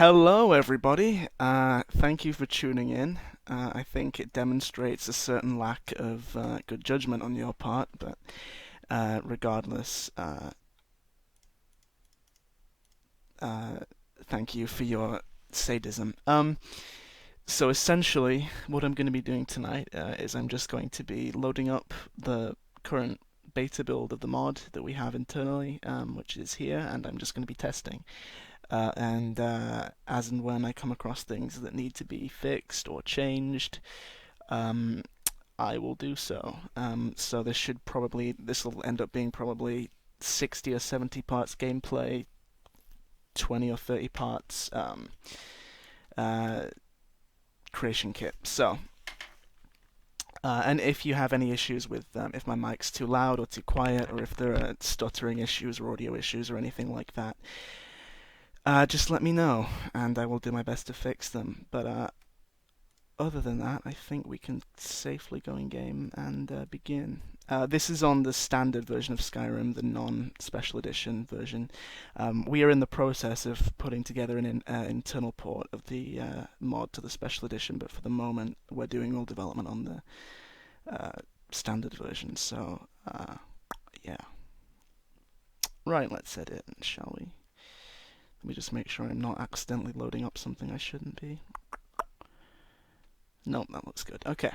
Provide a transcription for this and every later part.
Hello, everybody. Thank you for tuning in. I think it demonstrates a certain lack of good judgment on your part, but regardless, uh, thank you for your sadism. So essentially, what I'm going to be doing tonight is I'm just going to be loading up the current beta build of the mod that we have internally, which is here, and I'm just going to be testing. And as and when I come across things that need to be fixed or changed, um, I will do so. So this will end up being probably 60 or 70 parts gameplay, 20 or 30 parts uh, creation kit. And if you have any issues with if my mic's too loud or too quiet, or if there are stuttering issues or audio issues or anything like that, just let me know, and I will do my best to fix them. But other than that, I think we can safely go in game and begin. This is on the standard version of Skyrim, the non-special edition version. We are in the process of putting together an internal port of the mod to the special edition, but for the moment, we're doing all development on the standard version. So, yeah. Right, let's edit, shall we? Let me just make sure I'm not accidentally loading up something I shouldn't be. Nope, that looks good. Okay.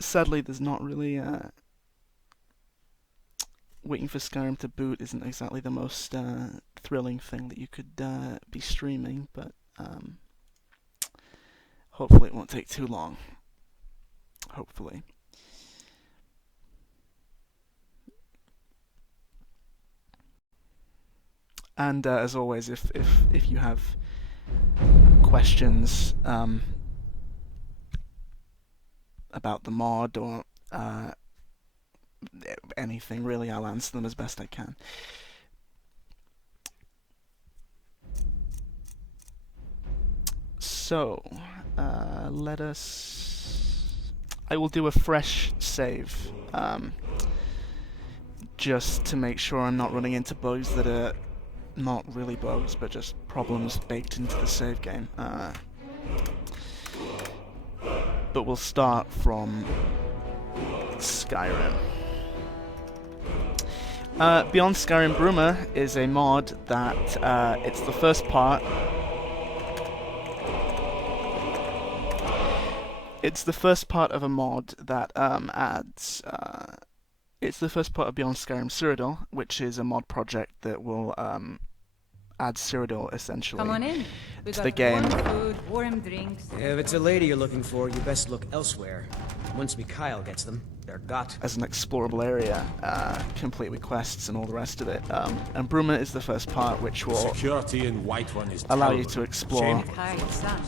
Sadly, there's not really waiting for Skyrim to boot isn't exactly the most thrilling thing that you could be streaming, but hopefully it won't take too long. Hopefully. And as always, if you have questions about the mod or anything, really, I'll answer them as best I can. So, let us... I will do a fresh save, just to make sure I'm not running into bugs that are not really bugs, but just problems baked into the save game. But we'll start from Skyrim. Beyond Skyrim, Bruma is a mod that it's the first part. It's the first part of a mod that adds. It's the first part of Beyond Skyrim Cyrodiil, which is a mod project that will add Cyrodiil essentially Come on in. to the game. Warm food, warm drinks. If it's a lady you're looking for, you best look elsewhere. Once Mikhail gets them, they're got. As an explorable area, complete with quests and all the rest of it. And Bruma is the first part, which will Security in Whiterun is allow you terrible. to explore Hi, son.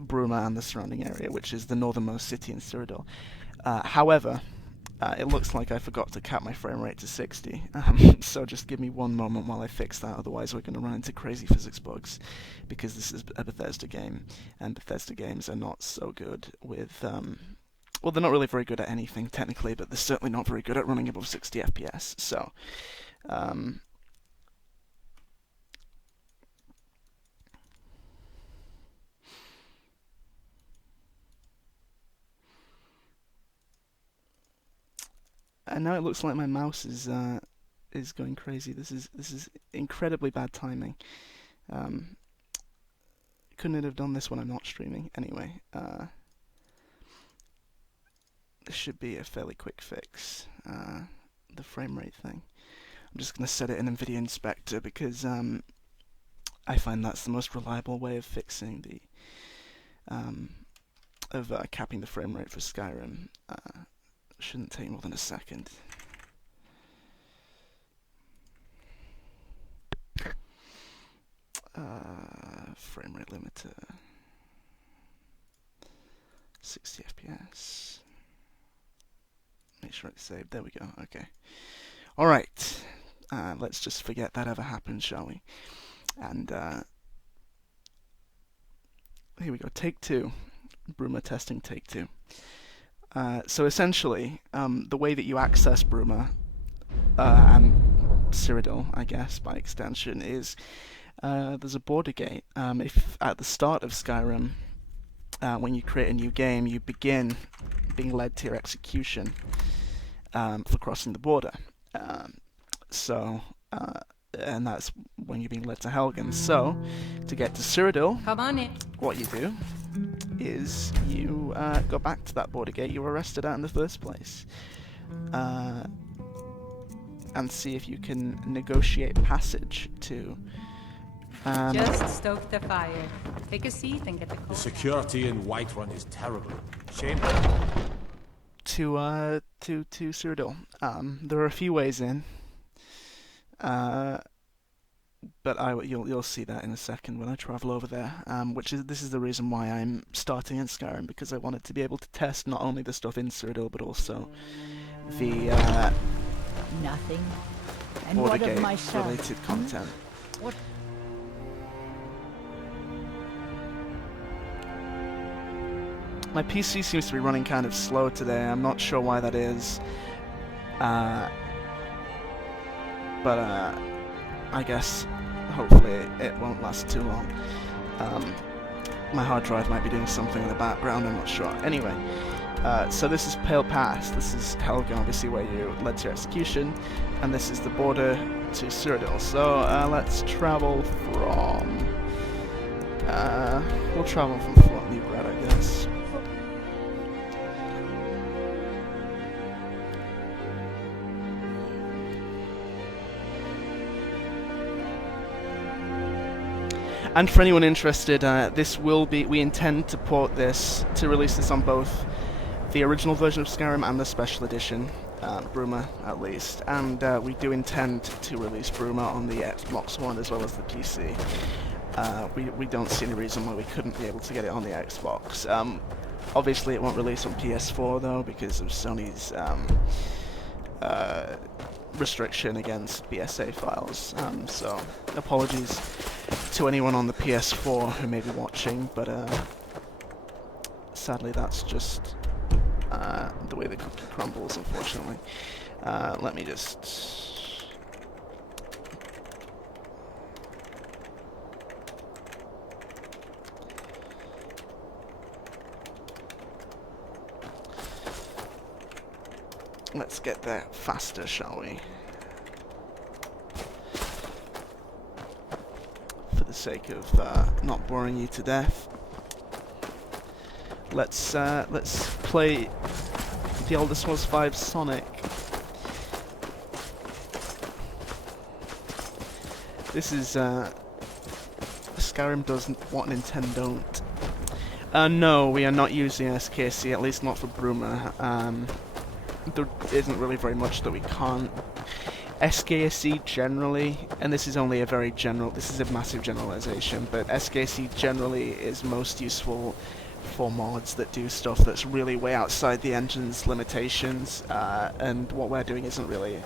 Bruma and the surrounding area, which is the northernmost city in Cyrodiil. However, it looks like I forgot to cap my frame rate to 60, so just give me one moment while I fix that, otherwise we're going to run into crazy physics bugs, because this is a Bethesda game, and Bethesda games are not so good with... well, they're not really very good at anything, technically, but they're certainly not very good at running above 60 FPS, so... and now it looks like my mouse is going crazy. This is incredibly bad timing. Couldn't have done this when I'm not streaming. Anyway, this should be a fairly quick fix. The frame rate thing. I'm just going to set it in NVIDIA Inspector because I find that's the most reliable way of fixing the capping the frame rate for Skyrim. Shouldn't take more than a second. Frame rate limiter 60 FPS. Make sure it's saved. There we go. Okay. Alright. Let's just forget that ever happened, shall we? And here we go. Take two. Bruma testing take 2. So essentially, the way that you access Bruma, and Cyrodiil, I guess, by extension, is there's a border gate. If at the start of Skyrim, when you create a new game, you begin being led to your execution for crossing the border. And that's when you're being led to Helgen. So, to get to Cyrodiil, Come on in. what you do is you go back to that border gate you were arrested at in the first place, and see if you can negotiate passage to. Just stoke the fire. Take a seat and get the The cold. security in Whiterun is terrible. Shame. To Cyrodiil. There are a few ways in. But you'll see that in a second when I travel over there. This is the reason why I'm starting in Skyrim, because I wanted to be able to test not only the stuff in Cyrodiil but also the Nothing. And border what of gate myself? related content. What? My PC seems to be running kind of slow today. I'm not sure why that is. But I guess hopefully it won't last too long. My hard drive might be doing something in the background, I'm not sure. Anyway, so this is Pale Pass. This is Helgen, obviously, where you led to your execution, and this is the border to Cyrodiil. So let's travel from. We'll travel from Fort Newgrad, I guess. And for anyone interested, we intend to port this, to release this on both the original version of Skyrim and the special edition, Bruma at least. And we do intend to release Bruma on the Xbox One as well as the PC. We don't see any reason why we couldn't be able to get it on the Xbox. Obviously it won't release on PS4 though, because of Sony's restriction against BSA files. So apologies to anyone on the PS4 who may be watching, but sadly that's just the way the cookie crumbles, unfortunately. Let me just... Let's get there faster, shall we? For the sake of not boring you to death, let's play the Elder Scrolls V Sonic. This is Skyrim does what Nintendo don't. No, we are not using SKC, at least not for Bruma. There isn't really very much that we can't. SKC generally, and this is only a very general, this is a massive generalization, but SKC generally is most useful for mods that do stuff that's really way outside the engine's limitations, and what we're doing isn't really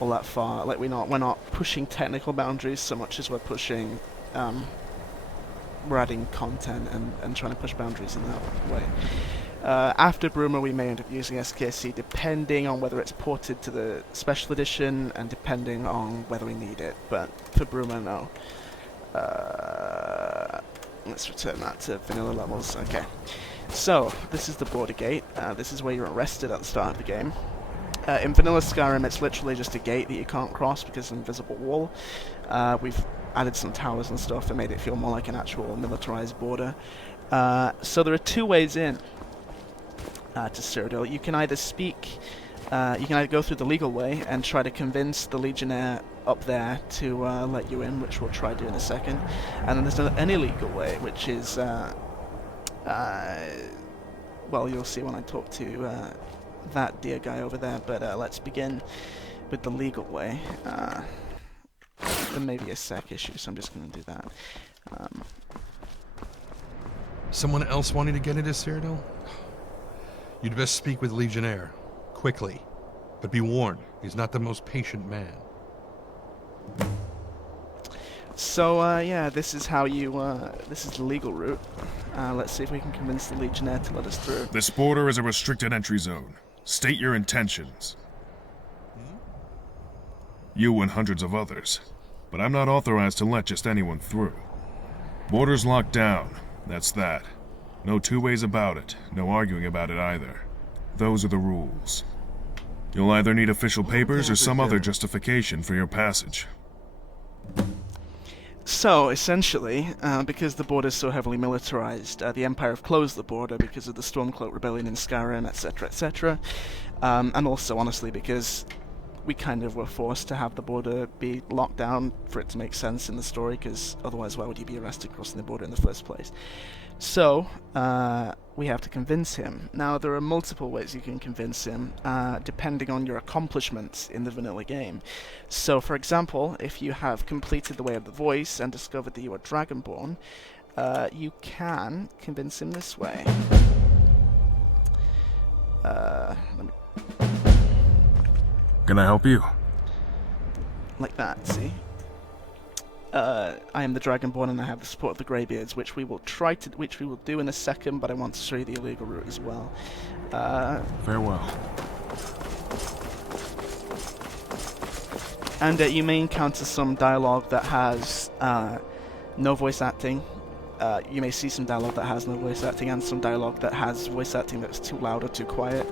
all that far. Like we're not pushing technical boundaries so much as we're pushing, we're adding content and trying to push boundaries in that way. After Bruma, we may end up using SKC depending on whether it's ported to the special edition and depending on whether we need it. But for Bruma, no. Let's return that to vanilla levels. Okay. So, this is the border gate. This is where you're arrested at the start of the game. In vanilla Skyrim, it's literally just a gate that you can't cross because it's an invisible wall. We've added some towers and stuff and made it feel more like an actual militarized border. So there are two ways in to Cyrodiil. You can either go through the legal way and try to convince the Legionnaire up there to let you in, which we'll try to do in a second. And then there's an illegal way, which is, well, you'll see when I talk to that dear guy over there, but let's begin with the legal way. There may be a sec issue, so I'm just going to do that. Someone else wanting to get into Cyrodiil? You'd best speak with Legionnaire, quickly. But be warned, he's not the most patient man. So, yeah, this is how you, this is the legal route. Let's see if we can convince the Legionnaire to let us through. This border is a restricted entry zone. State your intentions. You and hundreds of others. But I'm not authorized to let just anyone through. Border's locked down. That's that. No two ways about it. No arguing about it either. Those are the rules. You'll either need official papers or some other justification for your passage. So, essentially, because the border is so heavily militarized, the Empire have closed the border because of the Stormcloak Rebellion in Skyrim, etc., etc. And also, honestly, because we kind of were forced to have the border be locked down for it to make sense in the story, because otherwise why would you be arrested crossing the border in the first place? So, we have to convince him. Now, there are multiple ways you can convince him, depending on your accomplishments in the vanilla game. So, for example, if you have completed the Way of the Voice and discovered that you are Dragonborn, you can convince him this way. Can I help you? Like that, see? I am the Dragonborn and I have the support of the Greybeards, which we will do in a second, but I want to show you the illegal route as well. Farewell. And you may encounter some dialogue that has no voice acting. You may see some dialogue that has no voice acting, and some dialogue that has voice acting that's too loud or too quiet,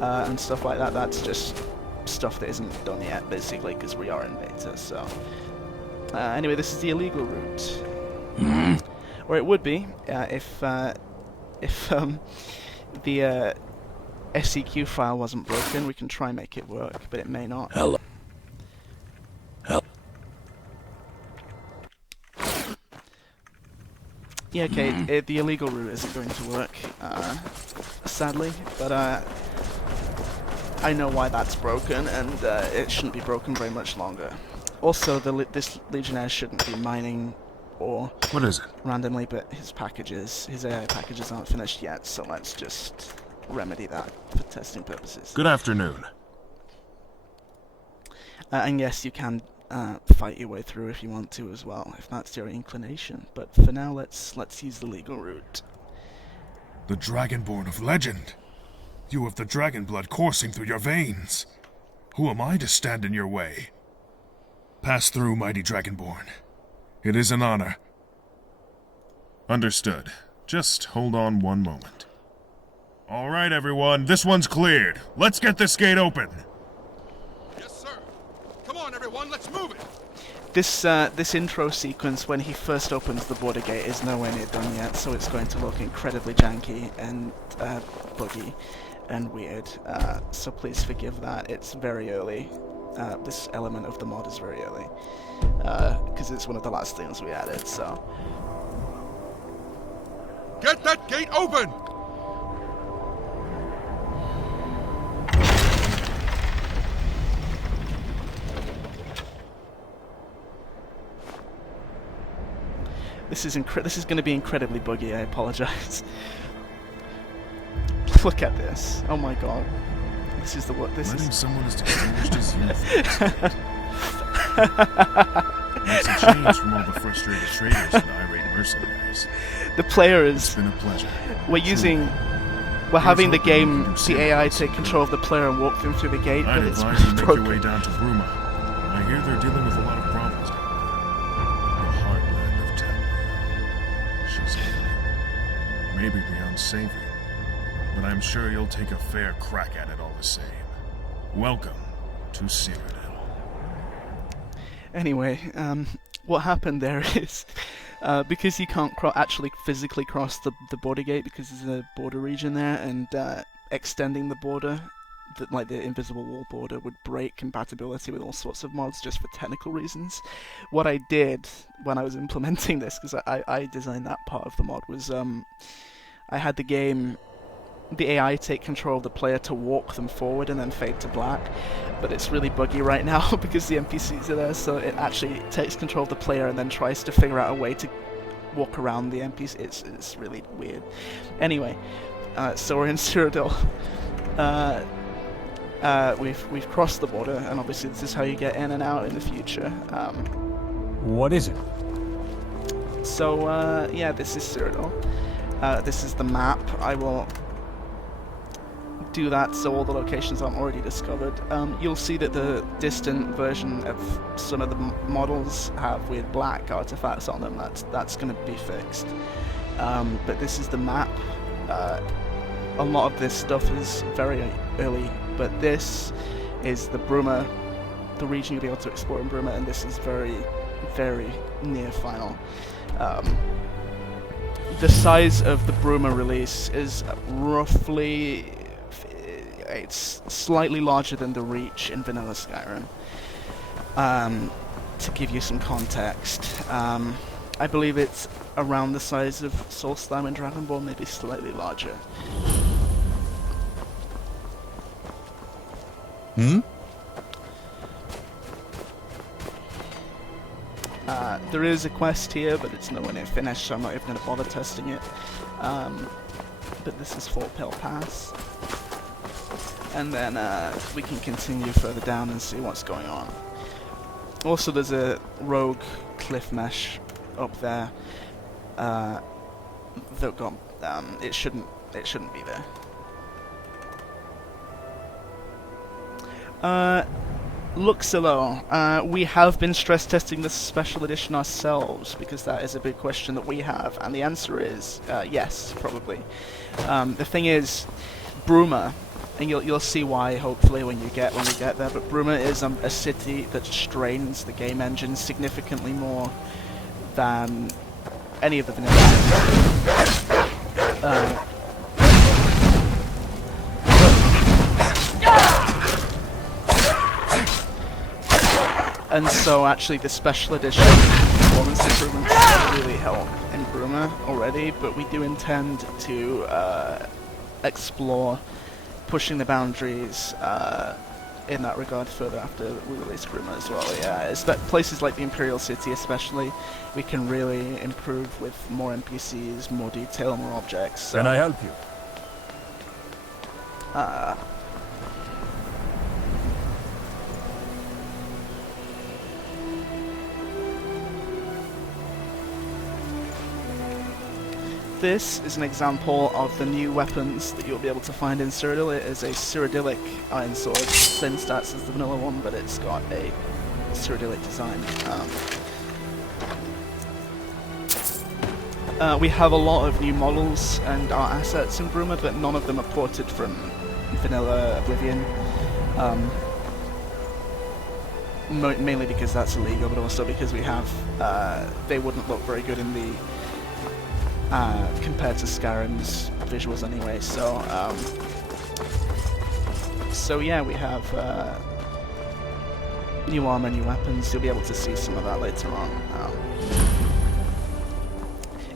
and stuff like that. That's just stuff that isn't done yet, basically, because we are in beta, so... anyway, this is the illegal route. Or it would be, if the SEQ file wasn't broken. We can try and make it work, but it may not. Hello. Yeah, okay, the illegal route isn't going to work, sadly, but I know why that's broken, and it shouldn't be broken very much longer. Also, this Legionnaire shouldn't be mining ore What is it? randomly, but his AI packages aren't finished yet, so let's just remedy that for testing purposes. Good afternoon. And yes, you can fight your way through if you want to as well, if that's your inclination. But for now, let's use the legal route. The Dragonborn of legend. You have the dragon blood coursing through your veins. Who am I to stand in your way? Pass through, mighty Dragonborn. It is an honor. Understood. Just hold on one moment. All right, everyone. This one's cleared. Let's get this gate open. Yes, sir. Come on, everyone. Let's move it. This intro sequence, when he first opens the border gate, is nowhere near done yet, so it's going to look incredibly janky and buggy and weird. So please forgive that. It's very early. This element of the mod is very early, because it's one of the last things we added, so... Get that gate open! This is going to be incredibly buggy, I apologize. Look at this. Oh my god. This is Letting someone as distinguished as you makes a change from all the frustrated traders and irate mercenaries. The player It's is... been a pleasure. We're having the game, the AI take control of the player and walk them through the gate, I'd but it's advise you make your broken. way down to Bruma. I hear they're dealing with a lot of problems down there. The heartland of Temple. She's alien. Maybe beyond saving. But I'm sure you'll take a fair crack at it all the same. Welcome to Cyrodiil. Anyway, what happened there is, because you can't actually physically cross the border gate because there's a border region there, and extending the border, like the invisible wall border, would break compatibility with all sorts of mods just for technical reasons. What I did when I was implementing this, because I designed that part of the mod, was I had the AI take control of the player to walk them forward and then fade to black, but it's really buggy right now because the NPCs are there, so it actually takes control of the player and then tries to figure out a way to walk around the NPC. It's really weird. Anyway, so we're in Cyrodiil. We've crossed the border, and obviously this is how you get in and out in the future. What is it? So, yeah, this is Cyrodiil. This is the map. I will do that so all the locations aren't already discovered. You'll see that the distant version of some of the models have weird black artifacts on them. That's going to be fixed. But this is the map. A lot of this stuff is very early, but this is the Bruma, the region you'll be able to explore in Bruma, and this is very, very near final. The size of the Bruma release is roughly... it's slightly larger than the Reach in vanilla Skyrim. To give you some context, I believe it's around the size of Soul Slime and Dragonborn, maybe slightly larger. There is a quest here, but it's nowhere near finished, so I'm not even going to bother testing it. But this is Fort Pale Pass. And then we can continue further down and see what's going on. Also, there's a rogue cliff mesh up there. That got it shouldn't be there. Luxilo, we have been stress testing this special edition ourselves because that is a big question that we have, and the answer is yes, probably. The thing is, Bruma, and you'll see why hopefully when we get there. But Bruma is a city that strains the game engine significantly more than any of the vanilla. And so actually the special edition performance improvements really help in Bruma already, but we do intend to explore pushing the boundaries in that regard further after we release Bruma as well. Yeah, it's that places like the Imperial City especially, we can really improve with more NPCs, more detail, more objects. So. Can I help you? This is an example of the new weapons that you'll be able to find in Cyrodiil. It is a Cyrodiilic Iron Sword, same stats as the vanilla one, but it's got a Cyrodiilic design. We have a lot of new models and art assets in Bruma, but none of them are ported from vanilla Oblivion. Mainly because that's illegal, but also because we have they wouldn't look very good in the compared to Skyrim's visuals anyway, so yeah, we have new armor, new weapons. You'll be able to see some of that later on.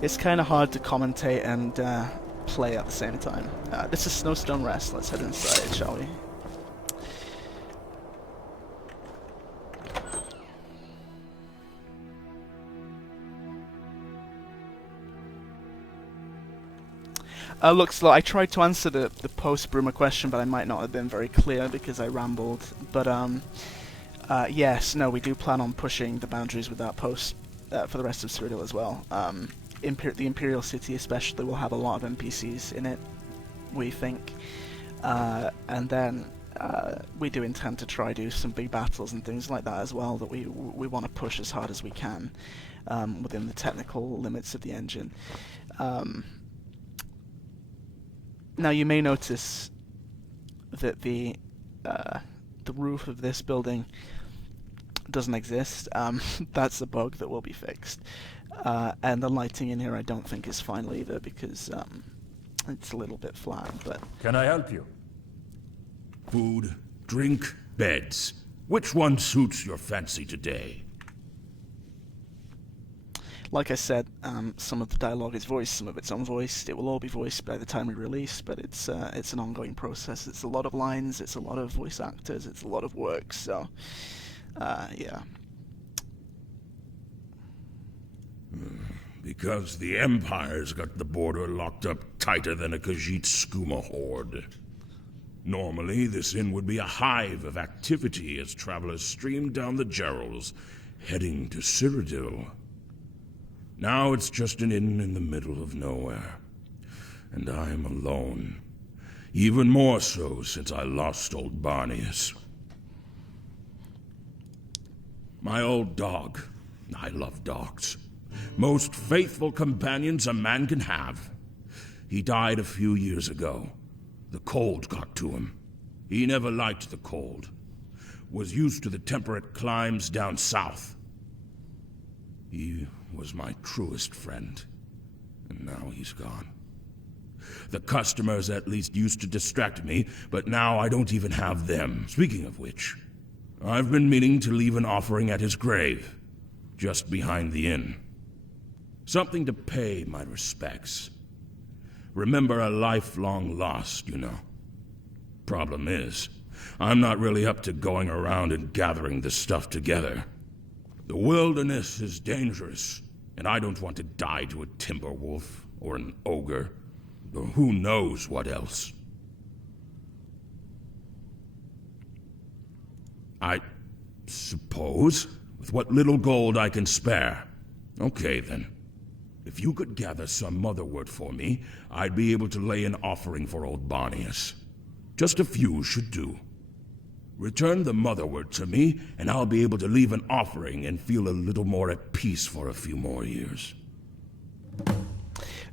It's kind of hard to commentate and play at the same time. This is Snowstone Rest. Let's head inside, shall we? Look, I tried to answer the post-Bruma question, but I might not have been very clear because I rambled. But, yes, no, we do plan on pushing the boundaries with that post for the rest of Cyrodiil as well. The Imperial City especially will have a lot of NPCs in it, we think. And then we do intend to try do some big battles and things like that as well that we want to push as hard as we can within the technical limits of the engine. Now you may notice that the roof of this building doesn't exist. That's a bug that will be fixed. And the lighting in here I don't think is final either because it's a little bit flat. But Can I help you? Food, drink, beds. Which one suits your fancy today? like I said, some of the dialogue is voiced, some of it's unvoiced. It will all be voiced by the time we release, but it's an ongoing process. It's a lot of lines, it's a lot of voice actors, it's a lot of work, so, yeah. Because the Empire's got the border locked up tighter than a Khajiit skooma horde. Normally, this inn would be a hive of activity as travelers stream down the Gerals, heading to Cyrodiil. Now it's just an inn in the middle of nowhere. And I'm alone. Even more so since I lost old Barnius. My old dog. I love dogs. Most faithful companions a man can have. He died a few years ago. The cold got to him. He never liked the cold. Was used to the temperate climes down south. He was my truest friend. And now he's gone. The customers at least used to distract me, but now I don't even have them. Speaking of which, I've been meaning to leave an offering at his grave, just behind the inn. Something to pay my respects. Remember a lifelong loss, you know. Problem is, I'm not really up to going around and gathering this stuff together. The wilderness is dangerous, and I don't want to die to a timber wolf or an ogre, or who knows what else. I suppose, with what little gold I can spare. Okay, then. If you could gather some motherwort for me, I'd be able to lay an offering for old Barnius. Just a few should do. Return the motherwort to me, and I'll be able to leave an offering and feel a little more at peace for a few more years.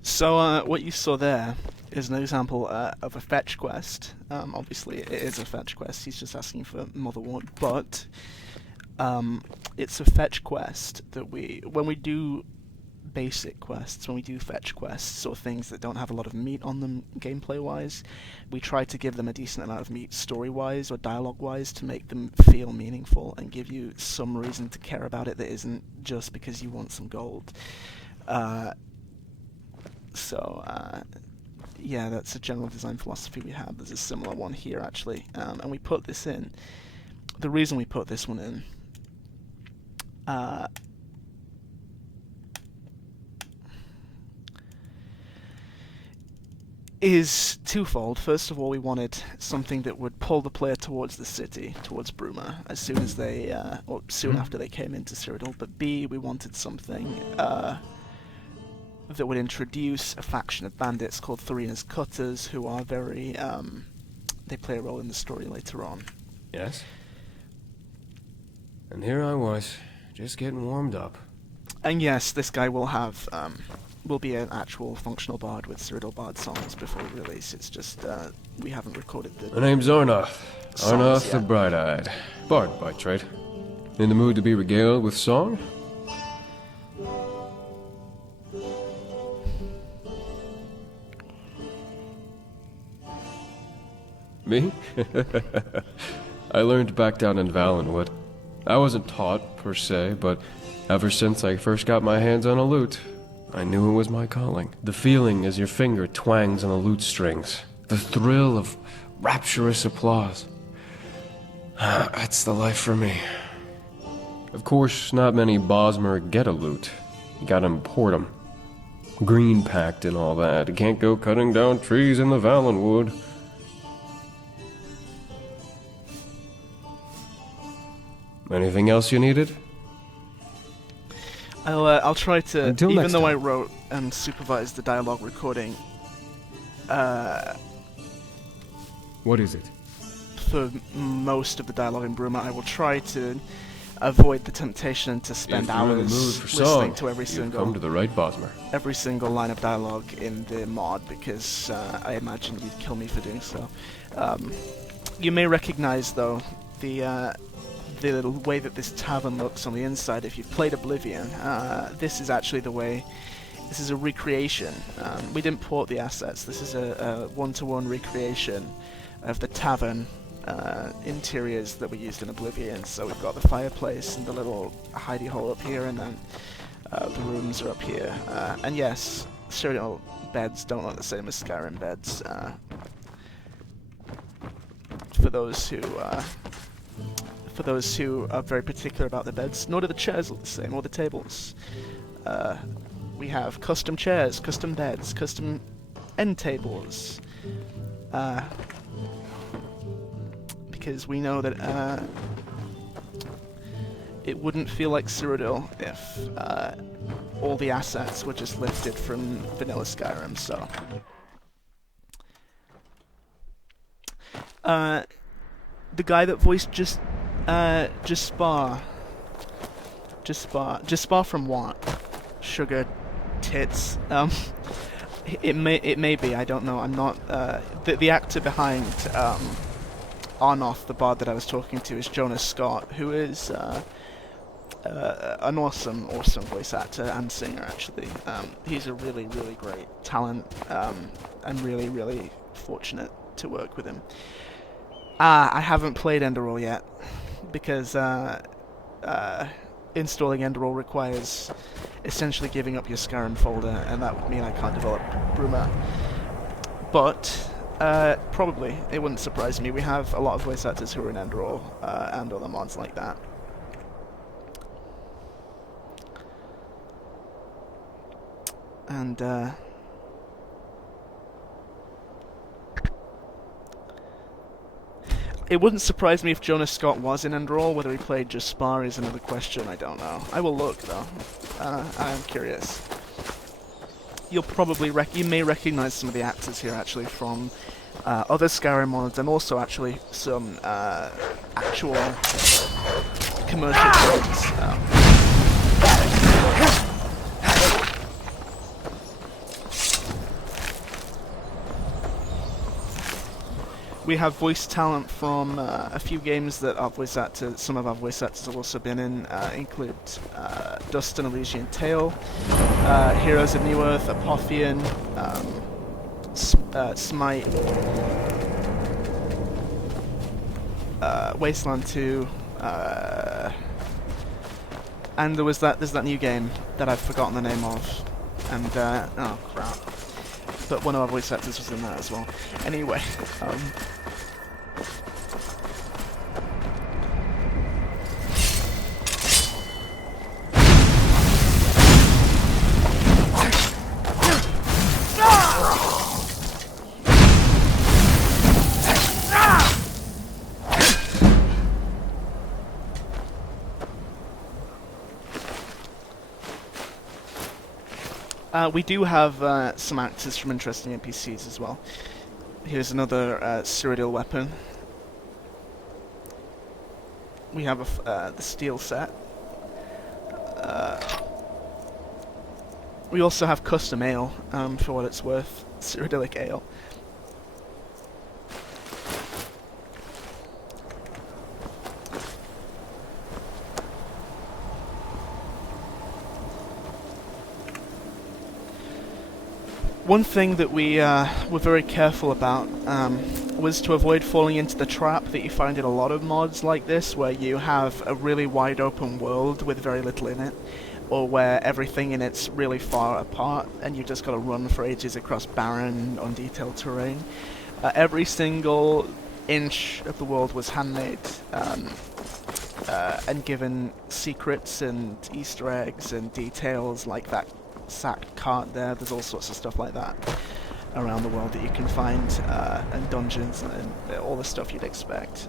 So what you saw there is an example of a fetch quest. Obviously, it is a fetch quest. He's just asking for motherwort, but it's a fetch quest that when we do basic quests, when we do fetch quests, or things that don't have a lot of meat on them gameplay-wise, we try to give them a decent amount of meat story-wise or dialogue-wise to make them feel meaningful and give you some reason to care about it that isn't just because you want some gold. Yeah, that's a general design philosophy we have. There's a similar one here, actually, and we put this in. The reason we put this one in is twofold. First of all, we wanted something that would pull the player towards the city, towards Bruma, as soon as they, or soon after they came into Cyrodiil. But B, we wanted something that would introduce a faction of bandits called Thorina's Cutters, who are very, they play a role in the story later on. Yes? And here I was, just getting warmed up. And yes, this guy will have, will be an actual functional bard with Cyrodiil Bard songs before release. It's just, we haven't recorded the... My name's Arnoth. Songs, Arnoth yeah. the Bright-Eyed. Bard by trade. In the mood to be regaled with song? Me? I learned back down in Valenwood. I wasn't taught, per se, but ever since I first got my hands on a lute, I knew it was my calling. The feeling as your finger twangs on the lute strings. The thrill of rapturous applause. That's the life for me. Of course, not many Bosmer get a lute. You gotta import 'em. Green packed and all that. You can't go cutting down trees in the Valenwood. Anything else you needed? I'll try to, Until even next though I time. wrote and supervised the dialogue recording, What is it? for most of the dialogue in Bruma, I will try to avoid the temptation to spend If you're in the mood hours for listening song, to you've come to the right Bosmer. every single line of dialogue in the mod, because I imagine you'd kill me for doing so. You may recognize, though, the way that this tavern looks on the inside. If you've played Oblivion, this is actually the way. This is a recreation. We didn't port the assets. This is a one-to-one recreation of the tavern interiors that we used in Oblivion. So we've got the fireplace and the little hidey hole up here, and then the rooms are up here. And yes, Cyrodiil beds don't look the same as Skyrim beds. For those who are very particular about the beds, nor do the chairs look the same, or the tables. We have custom chairs, custom beds, custom end tables. Because we know that it wouldn't feel like Cyrodiil if all the assets were just lifted from vanilla Skyrim, so... the guy that voiced Just Spar from what? Sugar Tits? It may be, I don't know, I'm not... the actor behind Arnoth, the bard that I was talking to, is Jonas Scott, who is an awesome voice actor and singer, actually. He's a really, really great talent, and really, really fortunate to work with him. I haven't played Enderall yet, because installing Enderall requires essentially giving up your Skyrim folder, and that would mean I can't develop Bruma. But probably, it wouldn't surprise me. We have a lot of voice actors who are in Enderall, and other mods like that. And it wouldn't surprise me if Jonas Scott was in Enderall. Whether he played Just Spar is another question, I don't know. I will look, though. I am curious. You'll probably you may recognize some of the actors here, actually, from other Skyrim mods, and also, actually, some actual commercial mods. We have voice talent from a few games that our voice actors, some of our voice actors have also been in, include Dust and Elysian Tale, Heroes of New Earth, Apotheon, Smite, Wasteland 2, and there's that new game that I've forgotten the name of, and oh crap. But one of our voice actors was in that as well. Anyway, we do have some actors from interesting NPCs as well. Here's another Cyrodiil weapon. We have the steel set. We also have custom ale, for what it's worth, Cyrodiilic ale. One thing that we were very careful about was to avoid falling into the trap that you find in a lot of mods like this, where you have a really wide open world with very little in it, or where everything in it's really far apart and you just got to run for ages across barren, undetailed terrain. Every single inch of the world was handmade and given secrets and Easter eggs and details like that sacked cart there. There's all sorts of stuff like that around the world that you can find, and dungeons and all the stuff you'd expect.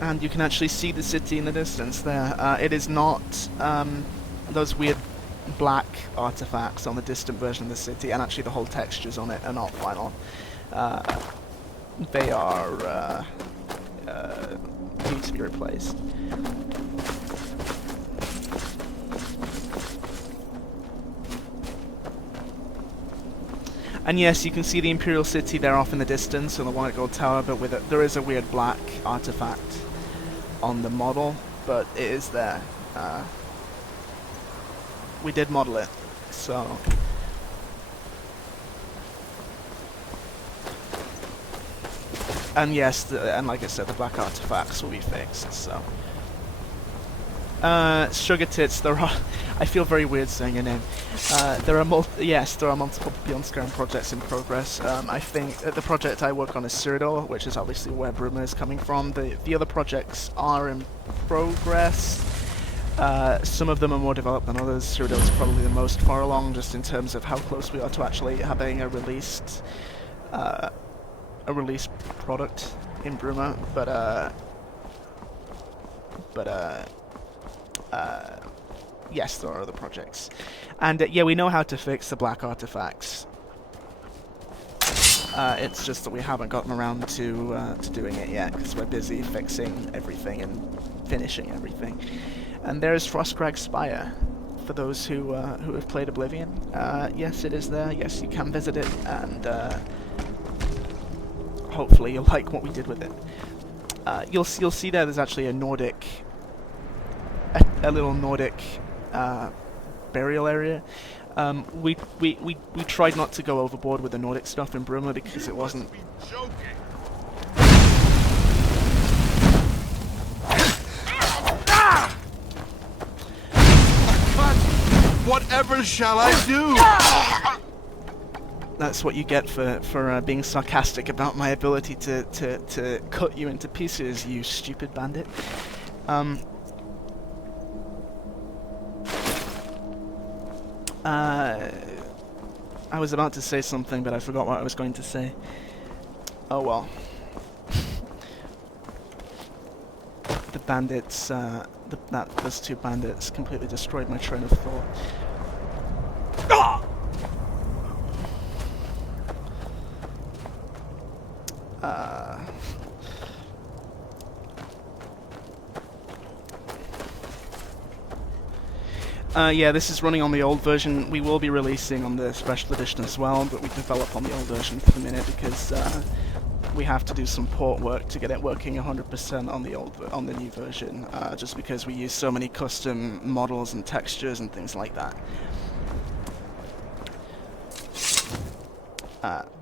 And you can actually see the city in the distance there. It is not those weird black artifacts on the distant version of the city, and actually the whole textures on it are not final. They are need to be replaced. And yes, you can see the Imperial City there off in the distance and the White Gold Tower, but with it, there is a weird black artifact on the model, but it is there. We did model it, so... And yes, and like I said, the black artifacts will be fixed, so... Sugar Tits, there are... I feel very weird saying your name. There are multiple Beyond Skyrim projects in progress. I think the project I work on is Cyrodiil, which is obviously where Bruma is coming from. The other projects are in progress. Some of them are more developed than others. Cyrodiil is probably the most far along, just in terms of how close we are to actually having a released product in Bruma. Yes, there are other projects, and yeah, we know how to fix the black artifacts. It's just that we haven't gotten around to doing it yet because we're busy fixing everything and finishing everything. And there's Frostcrag Spire. For those who have played Oblivion, yes, it is there. Yes, you can visit it, and hopefully you'll like what we did with it. You'll see there's actually a Nordic, a little Nordic burial area. We tried not to go overboard with the Nordic stuff in Bruma because it wasn't. Whatever shall I do? That's what you get for being sarcastic about my ability to cut you into pieces, you stupid bandit. I was about to say something, but I forgot what I was going to say. Oh well. The bandits, those two bandits completely destroyed my train of thought. Yeah, this is running on the old version. We will be releasing on the special edition as well, but we develop on the old version for the minute because we have to do some port work to get it working 100% on the new version. Just because we use so many custom models and textures and things like that.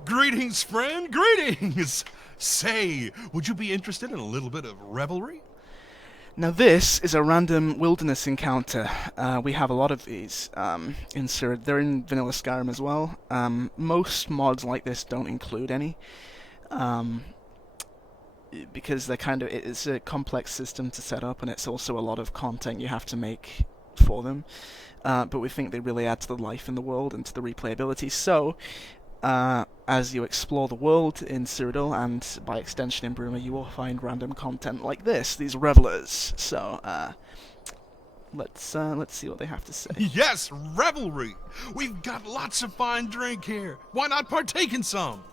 Greetings, friend. Greetings. Say, would you be interested in a little bit of revelry? Now this is a random wilderness encounter. We have a lot of these in Cyrodiil. They're in vanilla Skyrim as well. Most mods like this don't include any, because it's a complex system to set up, and it's also a lot of content you have to make for them. But we think they really add to the life in the world and to the replayability. So, as you explore the world in Cyrodiil, and by extension in Bruma, you will find random content like this, these revelers. So, let's see what they have to say. Yes, revelry! We've got lots of fine drink here. Why not partake in some?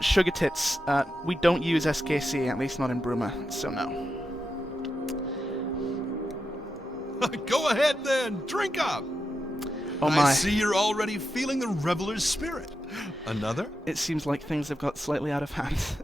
Sugar tits. We don't use SKC, at least not in Bruma, so no. Go ahead then, drink up! Oh my. I see you're already feeling the reveler's spirit. Another? It seems like things have got slightly out of hand.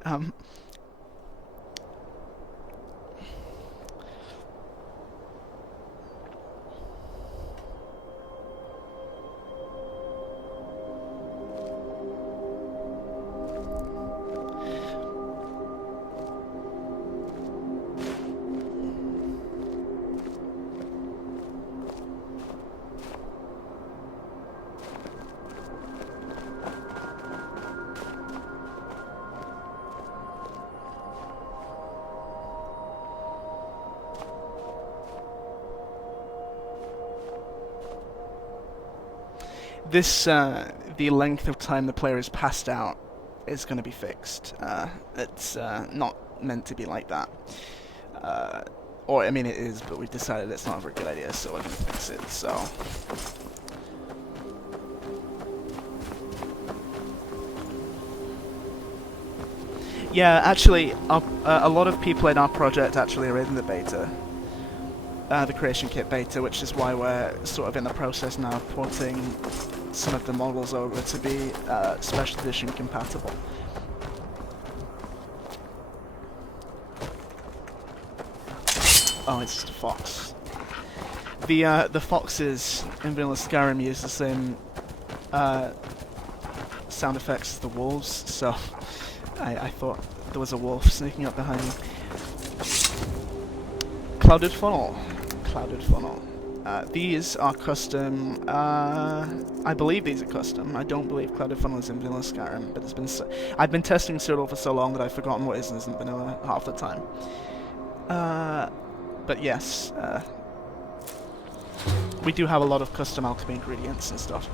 This, the length of time the player is passed out is going to be fixed. It's not meant to be like that. Or, I mean, it is, but we've decided it's not a very good idea, so we're going to fix it, so... Yeah, actually, a lot of people in our project actually are in the beta. The creation kit beta, which is why we're sort of in the process now of porting some of the models over to be special edition compatible. Oh, it's just a fox. The foxes in vanilla Skyrim use the same sound effects as the wolves, so I thought there was a wolf sneaking up behind me. Clouded Funnel. Clouded Funnel. These are custom. I believe these are custom. I don't believe Clouded Funnel is in vanilla Skyrim, but I've been testing Cyrodiil for so long that I've forgotten what is and isn't vanilla half the time. But yes, we do have a lot of custom alchemy ingredients and stuff.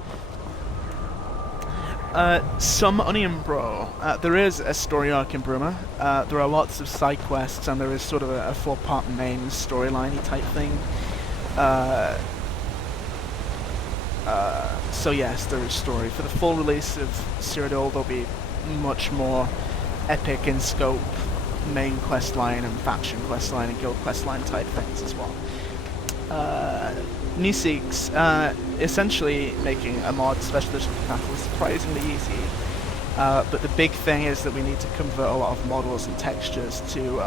Some Onion Bro. There is a story arc in Bruma. There are lots of side quests, and there is sort of a 4-part main storyline-y type thing. So yes, there is story. For the full release of Cyrodiil, there'll be much more epic in scope main questline and faction questline and guild questline type things as well. New Seeks, essentially making a mod special edition for Battle is surprisingly easy, but the big thing is that we need to convert a lot of models and textures to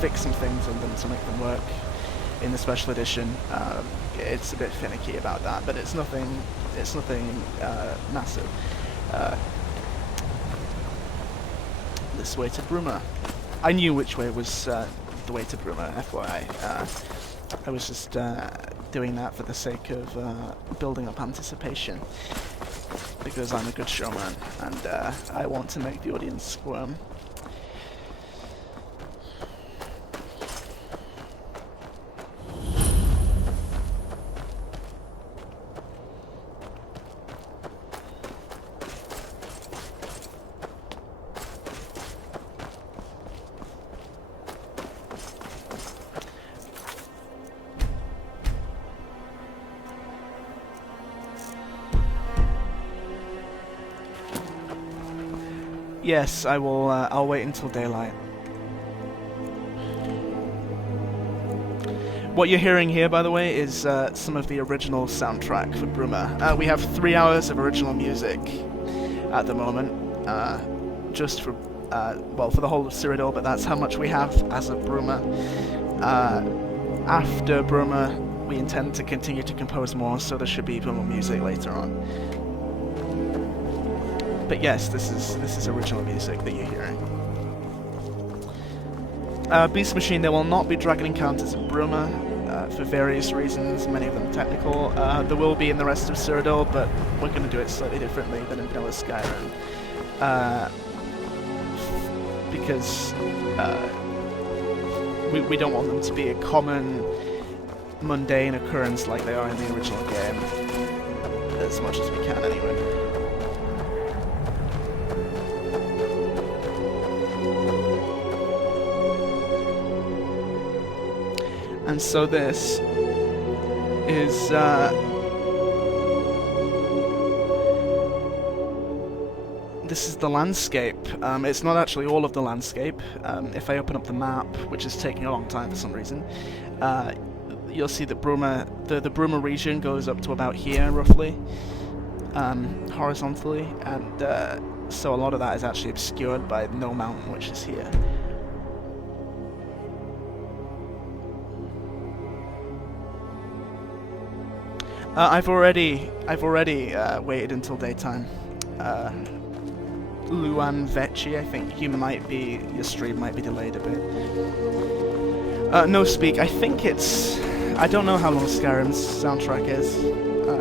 fix some things in them to make them work in the special edition. It's a bit finicky about that, but it's nothing massive. This way to Bruma. I knew which way was the way to Bruma, FYI. I was just doing that for the sake of building up anticipation, because I'm a good showman and I want to make the audience squirm. Yes, I will. I'll wait until daylight. What you're hearing here, by the way, is some of the original soundtrack for Bruma. We have 3 hours of original music at the moment, just for well, for the whole of Cyrodiil, but that's how much we have as of Bruma. After Bruma, we intend to continue to compose more, so there should be even more music later on. But yes, this is original music that you're hearing. Beast Machine, there will not be dragon encounters in Bruma for various reasons, many of them technical. There will be in the rest of Cyrodiil, but we're going to do it slightly differently than in vanilla Skyrim. Because we don't want them to be a common, mundane occurrence like they are in the original game, as much as we can anyway. And so this is the landscape. It's not actually all of the landscape. If I open up the map, which is taking a long time for some reason, you'll see that Bruma, the Bruma region goes up to about here, roughly, horizontally, and so a lot of that is actually obscured by No Mountain, which is here. I've already waited until daytime. Luan Vecchi, I think your stream might be delayed a bit. No Speak, I think I don't know how long Skyrim's soundtrack is.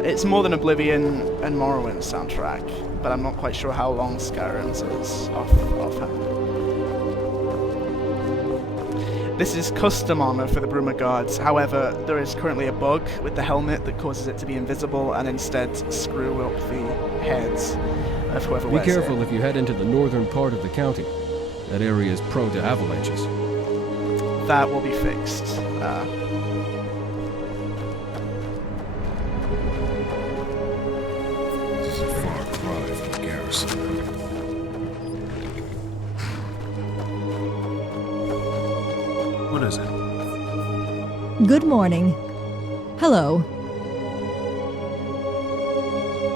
It's more than Oblivion and Morrowind's soundtrack, but I'm not quite sure how long Skyrim's is offhand. This is custom armor for the Bruma guards. However, there is currently a bug with the helmet that causes it to be invisible and instead screw up the heads of whoever wears it. Be careful if you head into the northern part of the county. That area is prone to avalanches. That will be fixed. This is a far cry from the garrison. What is it? Good morning. Hello.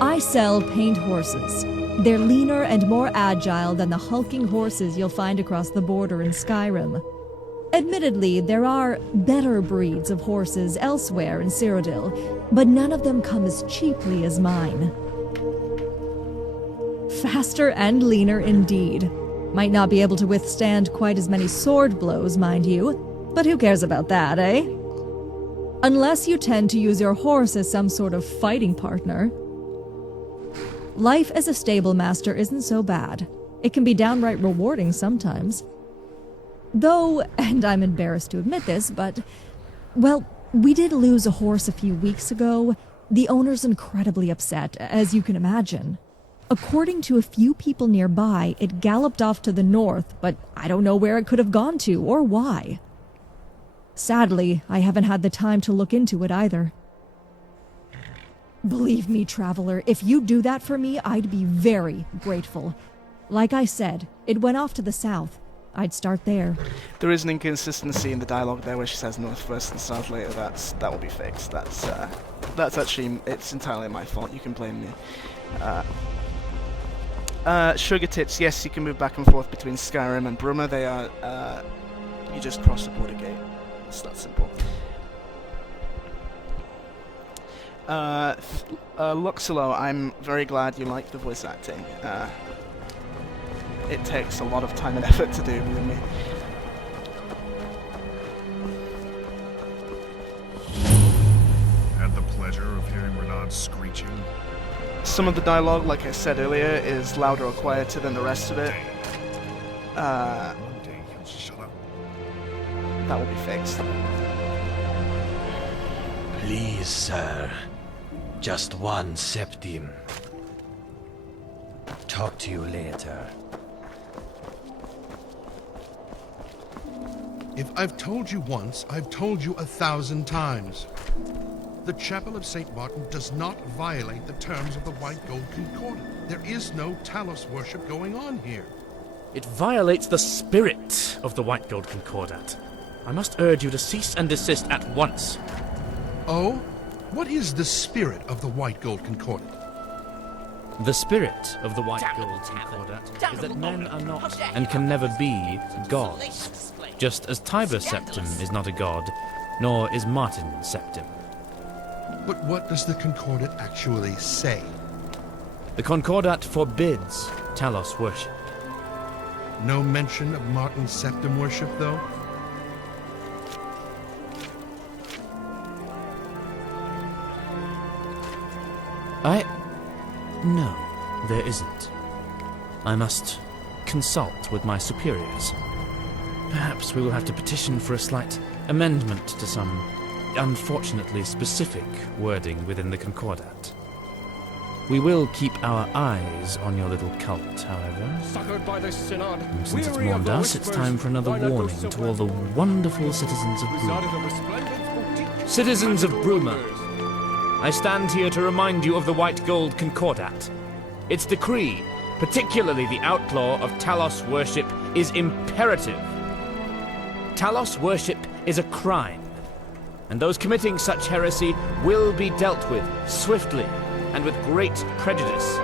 I sell paint horses. They're leaner and more agile than the hulking horses you'll find across the border in Skyrim. Admittedly, there are better breeds of horses elsewhere in Cyrodiil, but none of them come as cheaply as mine. Faster and leaner indeed. Might not be able to withstand quite as many sword blows, mind you, but who cares about that, eh? Unless you tend to use your horse as some sort of fighting partner. Life as a stable master isn't so bad. It can be downright rewarding sometimes. Though, and I'm embarrassed to admit this, but, well, we did lose a horse a few weeks ago. The owner's incredibly upset, as you can imagine. According to a few people nearby, it galloped off to the north, but I don't know where it could have gone to or why. Sadly, I haven't had the time to look into it either. Believe me, traveler, if you do that for me, I'd be very grateful. Like I said, it went off to the south. I'd start there. There is an inconsistency in the dialogue there where she says north first and south later. That will be fixed. That's actually, it's entirely my fault. You can blame me. Sugar tits, yes, you can move back and forth between Skyrim and Bruma. They are, you just cross the border gate. It's that simple. Luxilo, I'm very glad you like the voice acting. It takes a lot of time and effort to do, believe me. Had the pleasure of hearing Renaud screeching. Some of the dialogue, like I said earlier, is louder or quieter than the rest of it. Shut up. That will be fixed. Please, sir. Just one septim. Talk to you later. If I've told you once, I've told you 1,000 times. The Chapel of St. Martin does not violate the terms of the White Gold Concordant. There is no Talos worship going on here. It violates the spirit of the White Gold Concordat. I must urge you to cease and desist at once. Oh? What is the spirit of the White Gold Concordant? The spirit of the White Gold Concordat is that men are not and can never be gods. Just as Tiber Septim is not a god, nor is Martin Septim. But what does the Concordat actually say? The Concordat forbids Talos worship. No mention of Martin Septim worship, though? No, there isn't. I must consult with my superiors. Perhaps we will have to petition for a slight amendment to some unfortunately specific wording within the Concordat. We will keep our eyes on your little cult, however. Suckered by the Synod, And since it's warned us, it's time for another warning to all the wonderful citizens of Bruma. Citizens of Bruma, I stand here to remind you of the White Gold Concordat. Its decree, particularly the outlaw of Talos worship, is imperative. Talos worship is a crime, and those committing such heresy will be dealt with swiftly and with great prejudice.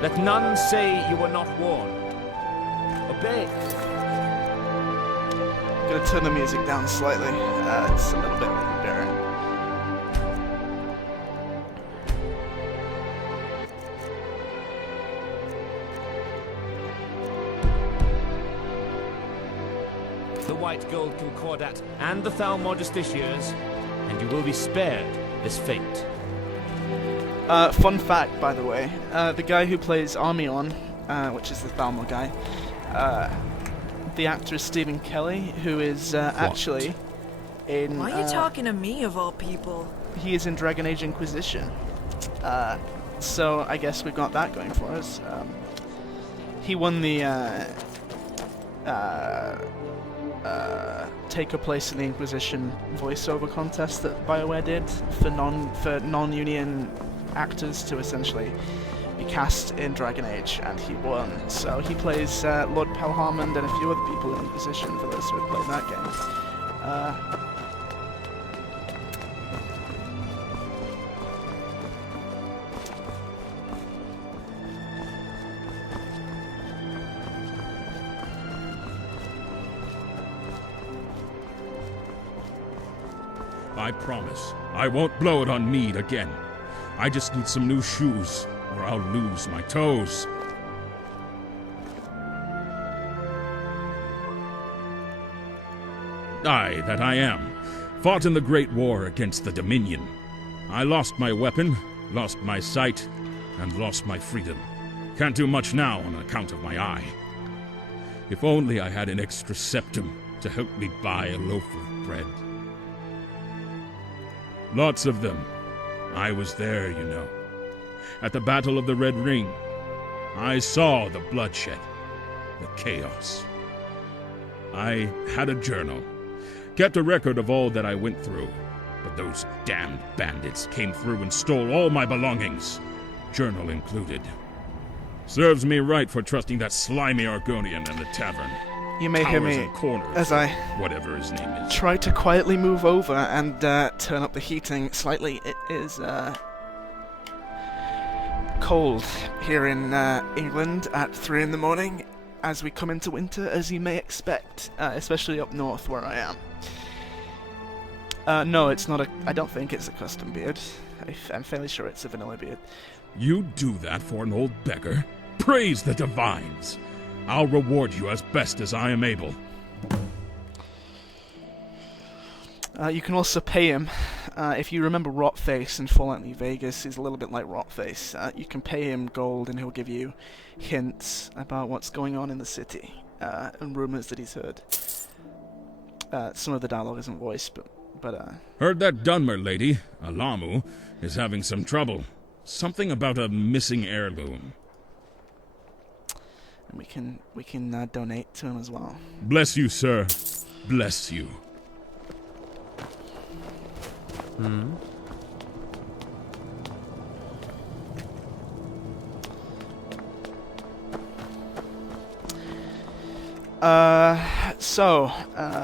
Let none say you were not warned. Obey. I'm gonna turn the music down slightly. It's a little bit overbearing. The White Gold Concordat and the Thalmor Justiciars, and you will be spared this fate. Fun fact, by the way, the guy who plays Armion, which is the Thalmor guy, the actor is Stephen Kelly, who is actually in... Why are you talking to me, of all people? He is in Dragon Age Inquisition. So I guess we've got that going for us. He won the take a place in the Inquisition voiceover contest that BioWare did for non-union actors to essentially be cast in Dragon Age, and he won. So he plays Lord Pelharmond and a few other people in Inquisition for those who have played that game. I promise, I won't blow it on Mead again. I just need some new shoes, or I'll lose my toes. I, that I am, fought in the Great War against the Dominion. I lost my weapon, lost my sight, and lost my freedom. Can't do much now on account of my eye. If only I had an extra septum to help me buy a loaf of bread. Lots of them. I was there, you know. At the Battle of the Red Ring. I saw the bloodshed, the chaos. I had a journal, kept a record of all that I went through, but those damned bandits came through and stole all my belongings, journal included. Serves me right for trusting that slimy Argonian in the tavern. You may hear me as I whatever his name is. Try to quietly move over and turn up the heating slightly. It is cold here in England at 3 in the morning as we come into winter, as you may expect, especially up north where I am. No, it's not I don't think it's a custom beard. I'm fairly sure it's a vanilla beard. You do that for an old beggar? Praise the divines! I'll reward you as best as I am able. You can also pay him. If you remember Rotface in Fallout New Vegas, he's a little bit like Rotface. You can pay him gold and he'll give you hints about what's going on in the city and rumors that he's heard. Some of the dialogue isn't voiced, but Heard that Dunmer lady, Alamu, is having some trouble. Something about a missing heirloom. And we can donate to him as well. Bless you, sir. Bless you.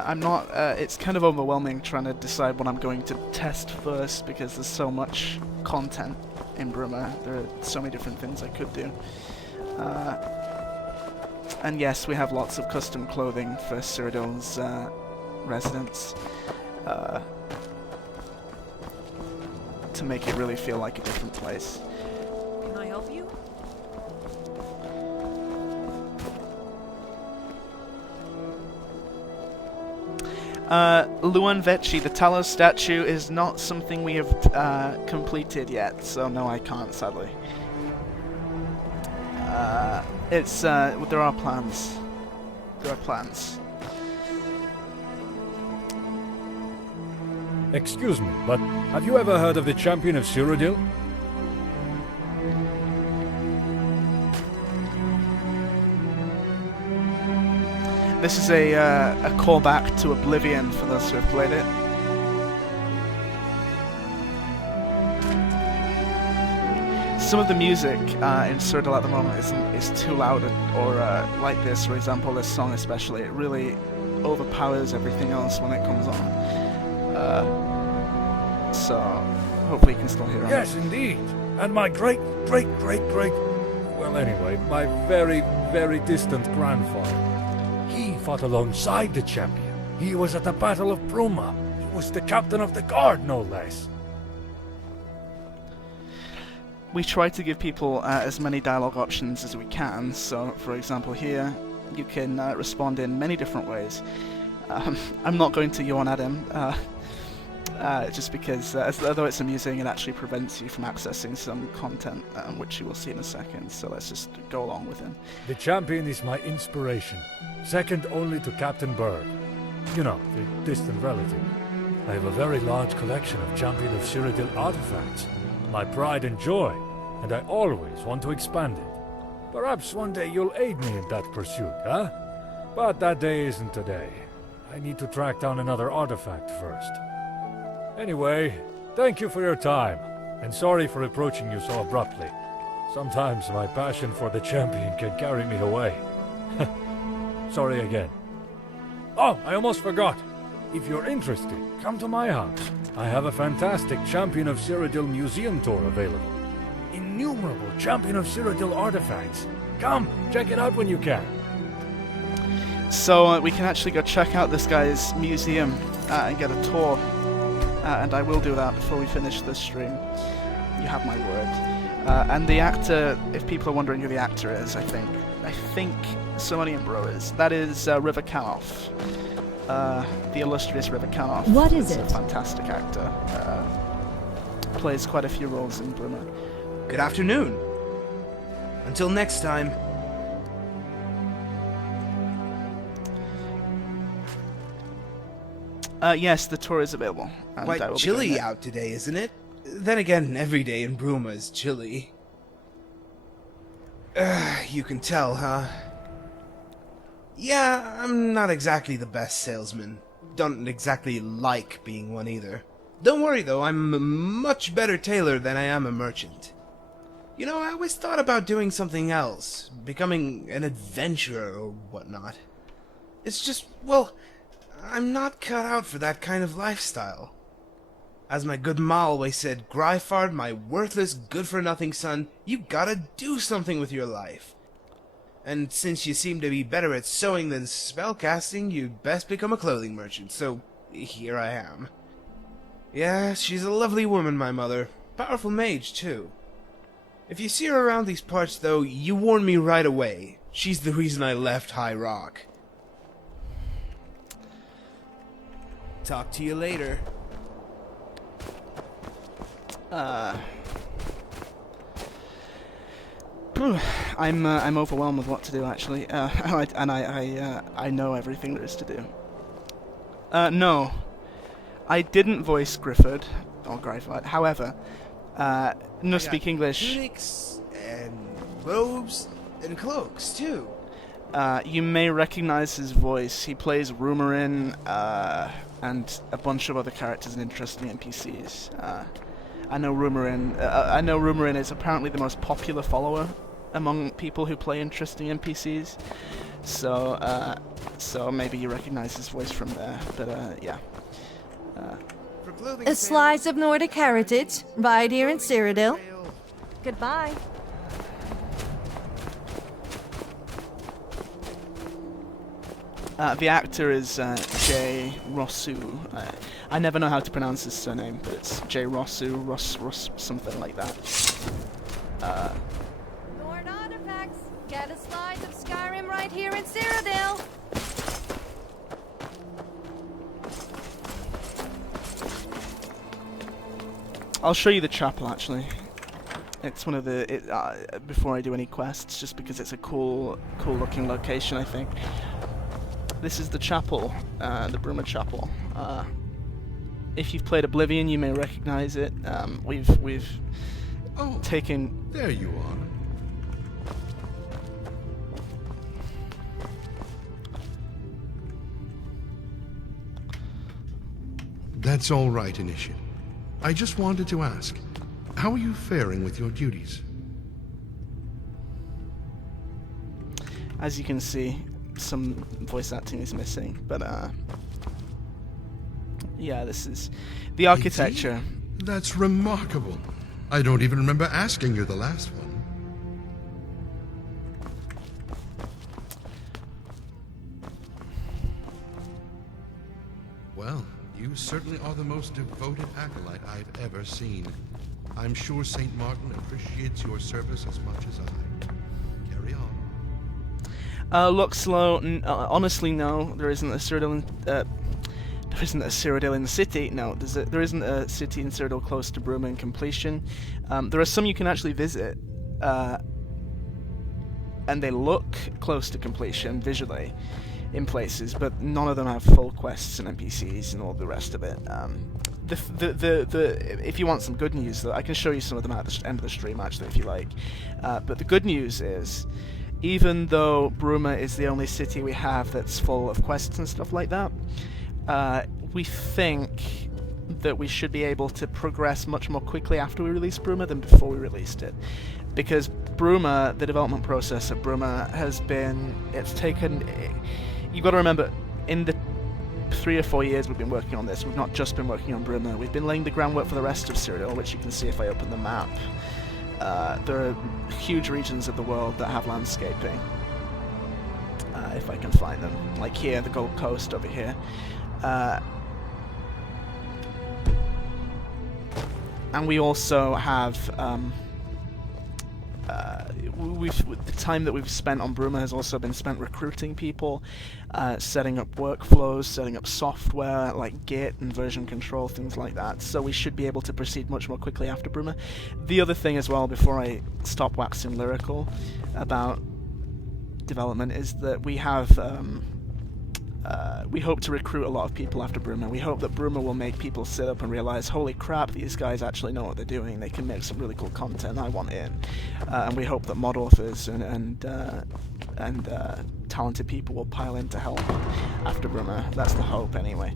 I'm not, it's kind of overwhelming trying to decide what I'm going to test first because there's so much content in Bruma. There are so many different things I could do. And yes, we have lots of custom clothing for Cyrodiil's residents to make it really feel like a different place. Can I help you? Luan Vecchi, the Talos statue, is not something we have completed yet, so no, I can't, sadly. There are plans. There are plans. Excuse me, but have you ever heard of the champion of Cyrodiil? This is a callback to Oblivion for those who have played it. Some of the music in Cyrodiil at the moment is too loud, or like this, for example, this song especially. It really overpowers everything else when it comes on. So hopefully you can still hear it. Yes, indeed. And my great, well, anyway, my very, very distant grandfather. He fought alongside the champion. He was at the Battle of Bruma. He was the captain of the guard, no less. We try to give people as many dialogue options as we can. So, for example, here you can respond in many different ways. I'm not going to yawn at him, just because, although it's amusing, it actually prevents you from accessing some content, which you will see in a second. So let's just go along with him. The champion is my inspiration, second only to Captain Bird. You know, the distant relative. I have a very large collection of Champion of Cyrodiil artifacts, my pride and joy, and I always want to expand it. Perhaps one day you'll aid me in that pursuit, huh? But that day isn't today. I need to track down another artifact first. Anyway, thank you for your time, and sorry for approaching you so abruptly. Sometimes my passion for the champion can carry me away. Sorry again. Oh, I almost forgot. If you're interested, come to my house. I have a fantastic Champion of Cyrodiil museum tour available. Innumerable Champion of Cyrodiil artifacts. Come, check it out when you can. So we can actually go check out this guy's museum and get a tour. And I will do that before we finish this stream. You have my word. And the actor, if people are wondering who the actor is, I think Simonian Brewers. That is River Canoff. The illustrious River Canoff. What is it? A fantastic actor. Plays quite a few roles in Bruma. Good afternoon. Until next time. Yes, the tour is available. And I will Quite be chilly going there. out today, isn't it? Then again, every day in Bruma is chilly. You can tell, huh? Yeah, I'm not exactly the best salesman. Don't exactly like being one either. Don't worry though, I'm a much better tailor than I am a merchant. You know, I always thought about doing something else, becoming an adventurer or whatnot. It's just, well, I'm not cut out for that kind of lifestyle. As my good ma always said, Gryfard, my worthless, good-for-nothing son, you gotta do something with your life. And since you seem to be better at sewing than spellcasting, you'd best become a clothing merchant, so here I am. Yeah, she's a lovely woman, my mother. Powerful mage, too. If you see her around these parts, though, you warn me right away. She's the reason I left High Rock. Talk to you later. I'm overwhelmed with what to do actually, I know everything there is to do. No, I didn't voice Griffith or Gryfard. However, no speak English. Tunics and robes and cloaks too. You may recognize his voice. He plays Rumorin and a bunch of other characters and interesting NPCs. I know Rumorin is apparently the most popular follower among people who play interesting NPCs. So maybe you recognize his voice from there. But yeah. A slice of Nordic heritage, right here in Cyrodiil. Goodbye. The actor is Jay Rossu. I never know how to pronounce his surname, but it's Jay Rossu, Ross, something like that. Nord artifacts. Get a slice of Skyrim right here in Cyrodiil. I'll show you the chapel actually. It's one of the before I do any quests, just because it's a cool looking location, I think. This is the chapel, the Bruma Chapel. If you've played Oblivion, you may recognize it. We've taken. There you are. That's all right, Initiate. I just wanted to ask, how are you faring with your duties? As you can see, some voice acting is missing, but yeah, this is the architecture. That's remarkable. I don't even remember asking you the last one. Well, you certainly are the most devoted acolyte I've ever seen. I'm sure St. Martin appreciates your service as much as I. Carry on. Look slow. Honestly, no. There isn't a Cyrodiil. There isn't a Cyrodiil in the city. No, there isn't a city in Cyrodiil close to Bruma in completion. There are some you can actually visit, and they look close to completion visually in places, but none of them have full quests and NPCs and all the rest of it. If you want some good news, though, I can show you some of them at the end of the stream, actually, if you like. But the good news is, even though Bruma is the only city we have that's full of quests and stuff like that, we think that we should be able to progress much more quickly after we release Bruma than before we released it. Because Bruma, the development process of Bruma has been, you've got to remember, in the 3 or 4 years we've been working on this, we've not just been working on Bruma, we've been laying the groundwork for the rest of Cyrodiil, which you can see if I open the map. There are huge regions of the world that have landscaping, if I can find them, like here, the Gold Coast over here. And we also have the time that we've spent on Bruma has also been spent recruiting people, setting up workflows, setting up software like Git and version control, things like that. So we should be able to proceed much more quickly after Bruma. The other thing as well, before I stop waxing lyrical about development, is that we have we hope to recruit a lot of people after Bruma. We hope that Bruma will make people sit up and realize, holy crap, these guys actually know what they're doing. They can make some really cool content. I want in. And we hope that mod authors and talented people will pile in to help after Bruma. That's the hope, anyway.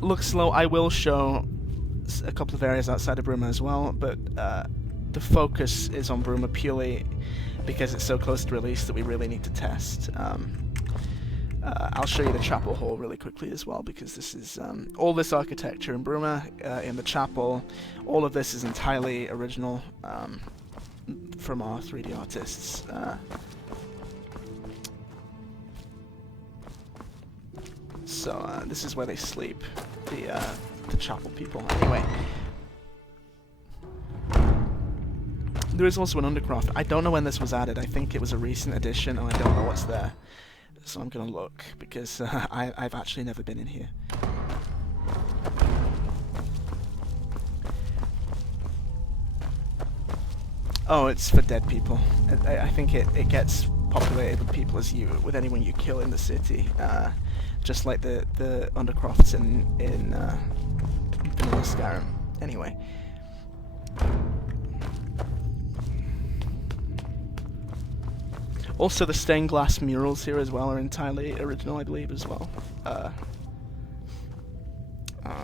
Look slow. I will show a couple of areas outside of Bruma as well, but the focus is on Bruma purely because it's so close to release that we really need to test. I'll show you the chapel hall really quickly as well, because this is all this architecture in Bruma, in the chapel. All of this is entirely original from our 3D artists. So this is where they sleep, the chapel people. Anyway. There is also an undercroft. I don't know when this was added. I think it was a recent addition, and I don't know what's there. So I'm gonna look, because I've actually never been in here. Oh, it's for dead people. I think it gets populated with people with anyone you kill in the city. Just like the undercrofts in vanilla Skyrim. Anyway. Also, the stained glass murals here as well are entirely original, I believe, as well.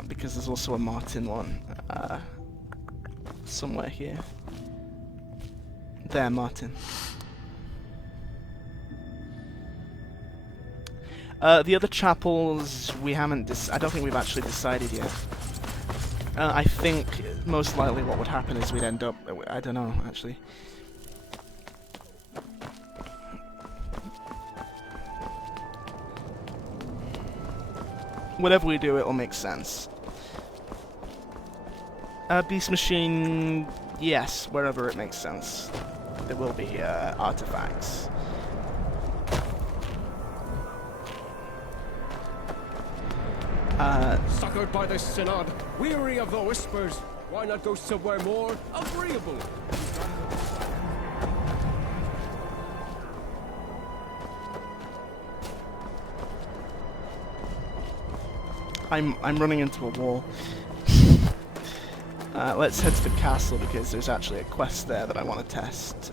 Because there's also a Martin one somewhere here. There, Martin. The other chapels we haven't. I don't think we've actually decided yet. I think most likely what would happen is we'd end up. I don't know, actually. Whatever we do, it'll make sense. Beast Machine, yes, wherever it makes sense. There will be artifacts. Suckered by the Synod, weary of the whispers, why not go somewhere more agreeable? I'm running into a wall. Let's head to the castle, because there's actually a quest there that I want to test.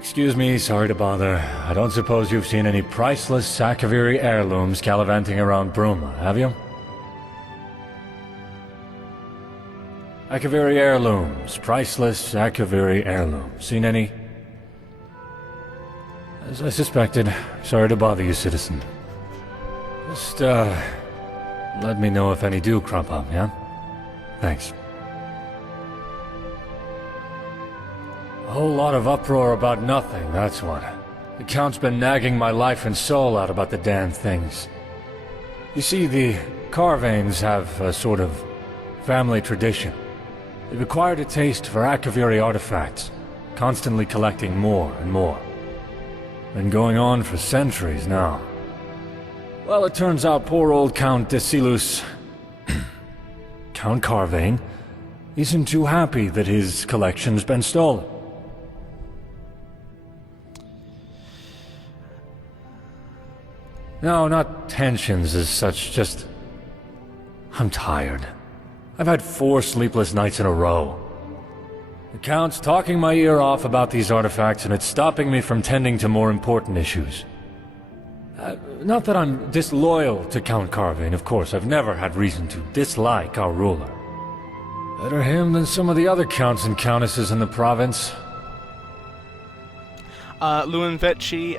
Excuse me, sorry to bother. I don't suppose you've seen any priceless Sakaviri heirlooms gallivanting around Bruma, have you? Sakaviri heirlooms. Priceless Sakaviri heirlooms. Seen any? As I suspected. Sorry to bother you, citizen. Just, let me know if any do crop up, yeah? Thanks. A whole lot of uproar about nothing, that's what. The Count's been nagging my life and soul out about the damn things. You see, the Carvanes have a sort of family tradition. They've acquired a taste for Akaviri artifacts, constantly collecting more and more. Been going on for centuries now. Well, it turns out poor old Count Desilus, Count Carvane, isn't too happy that his collection's been stolen. No, not tensions as such, just... I'm tired. I've had 4 sleepless nights in a row. The Count's talking my ear off about these artifacts, and it's stopping me from tending to more important issues. Not that I'm disloyal to Count Carvane, of course. I've never had reason to dislike our ruler. Better him than some of the other counts and countesses in the province. Luan Vecchi,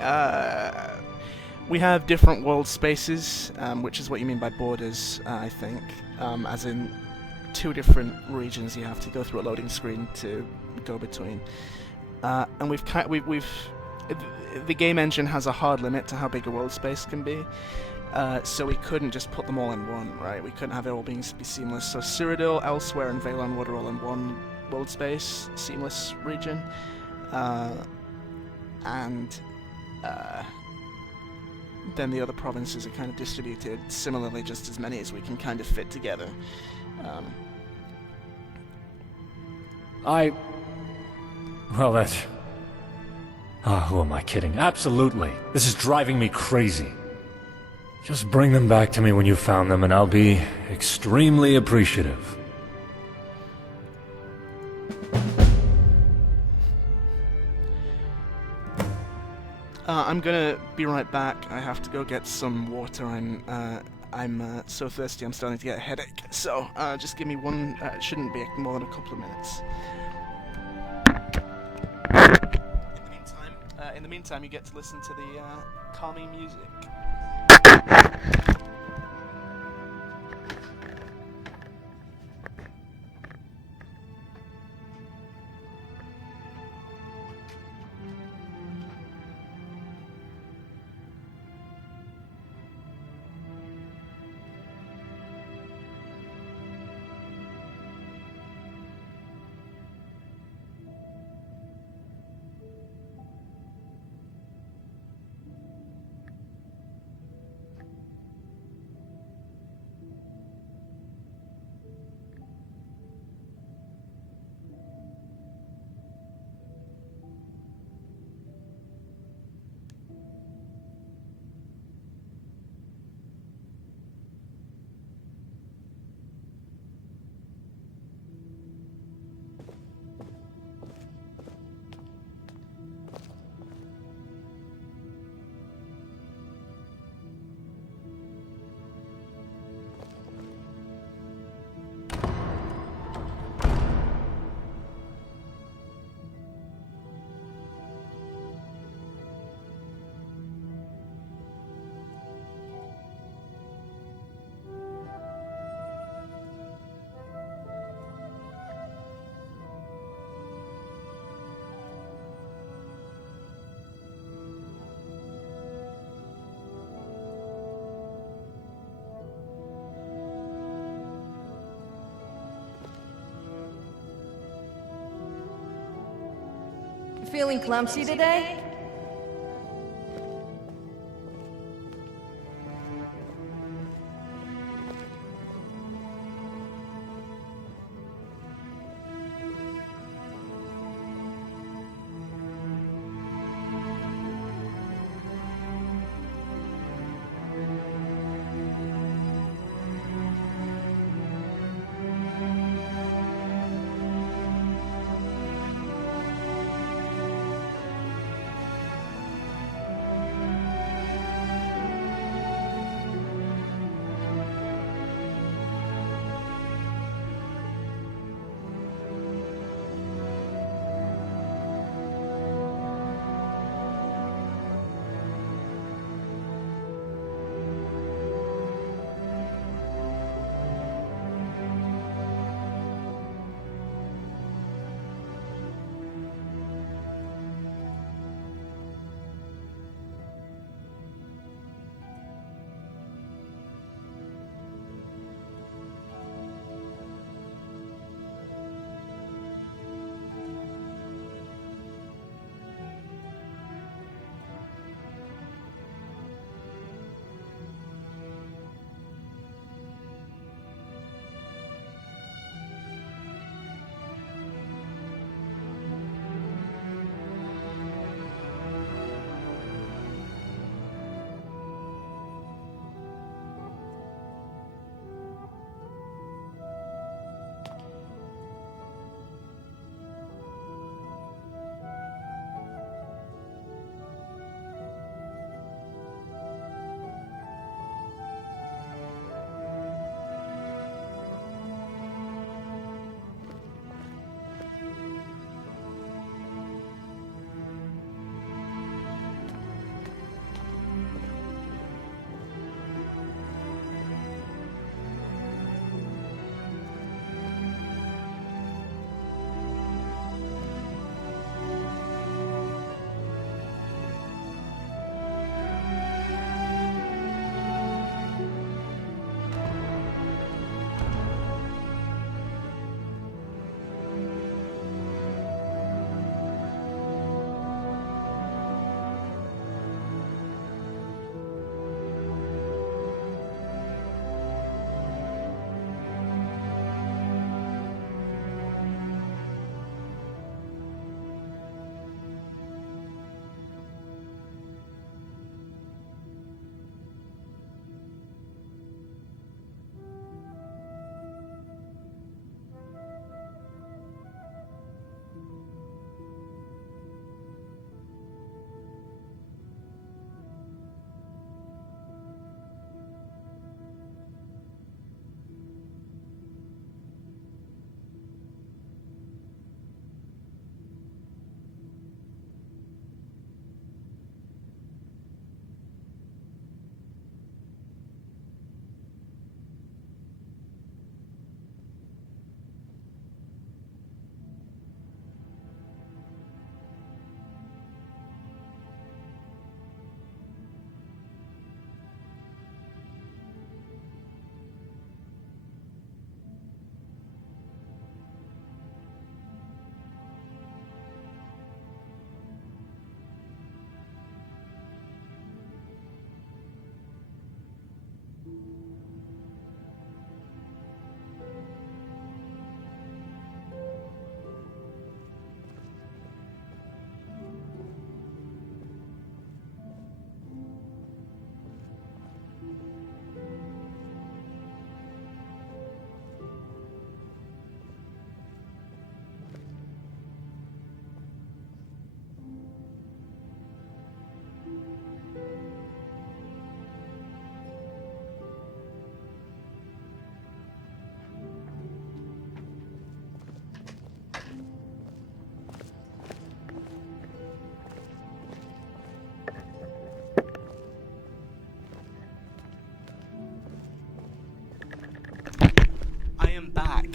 we have different world spaces, which is what you mean by borders, I think. As in 2 different regions you have to go through a loading screen to go between. And the game engine has a hard limit to how big a world space can be. So we couldn't just put them all in one, right? We couldn't have it all be seamless. So Cyrodiil, Elsewhere, and Valan Wood are all in one world space, seamless region. then the other provinces are kind of distributed similarly, just as many as we can kind of fit together. Well, that... who am I kidding? Absolutely. This is driving me crazy. Just bring them back to me when you've found them, and I'll be extremely appreciative. I'm gonna be right back. I have to go get some water. I'm so thirsty I'm starting to get a headache. So, just give me one, it shouldn't be more than a couple of minutes. In the meantime, you get to listen to the calming music. Feeling clumsy today?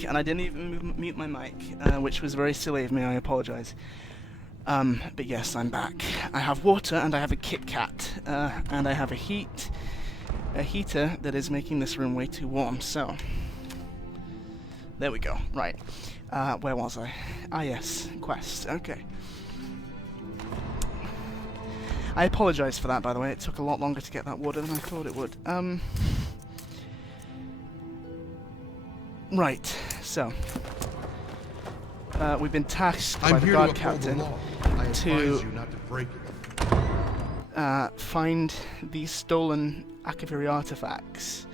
and I didn't even mute my mic, which was very silly of me. I apologise. But yes, I'm back. I have water, and I have a Kit Kat, and I have a heater that is making this room way too warm. So there we go. Right, where was I? Ah, yes, quest. Okay. I apologise for that, by the way. It took a lot longer to get that water than I thought it would. Right, so we've been tasked by the guard captain to find these stolen Akaviri artifacts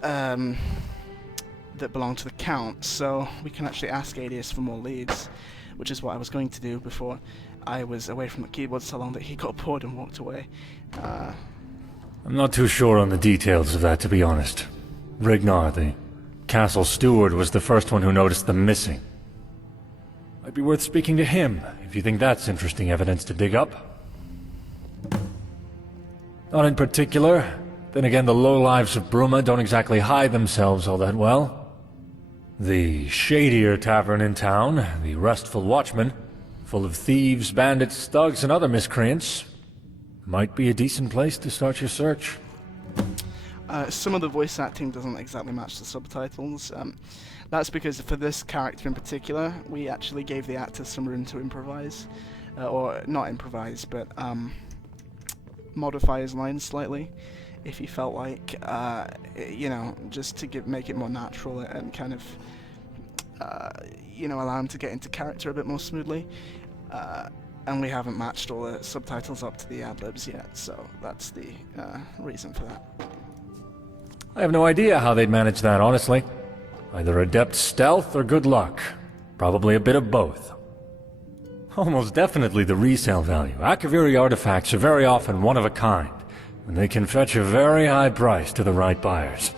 that belong to the Count, so we can actually ask Adius for more leads, which is what I was going to do before I was away from the keyboard so long that he got bored and walked away. I'm not too sure on the details of that, to be honest. Rignar, the castle steward, was the first one who noticed them missing. Might be worth speaking to him, if you think that's interesting evidence to dig up. Not in particular. Then again, the lowlives of Bruma don't exactly hide themselves all that well. The shadier tavern in town, the Restful Watchman, full of thieves, bandits, thugs, and other miscreants, might be a decent place to start your search. Some of the voice acting doesn't exactly match the subtitles. That's because for this character in particular, we actually gave the actor some room to improvise. Or not improvise, but modify his lines slightly, if he felt like, you know, just to make it more natural and kind of, you know, allow him to get into character a bit more smoothly. And we haven't matched all the subtitles up to the ad-libs yet, so that's the reason for that. I have no idea how they'd manage that, honestly. Either adept stealth or good luck. Probably a bit of both. Almost definitely the resale value. Akaviri artifacts are very often one of a kind, and they can fetch a very high price to the right buyers.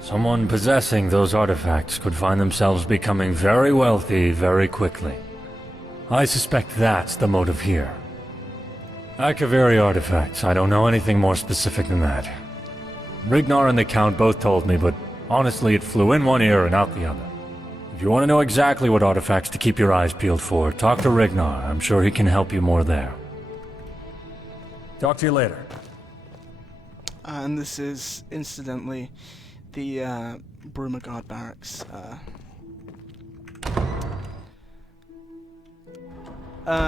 Someone possessing those artifacts could find themselves becoming very wealthy very quickly. I suspect that's the motive here. Akaviri artifacts, I don't know anything more specific than that. Rignar and the Count both told me, but honestly it flew in one ear and out the other. If you want to know exactly what artifacts to keep your eyes peeled for, talk to Rignar. I'm sure he can help you more there. Talk to you later. And this is, incidentally, the Bruma Guard Barracks.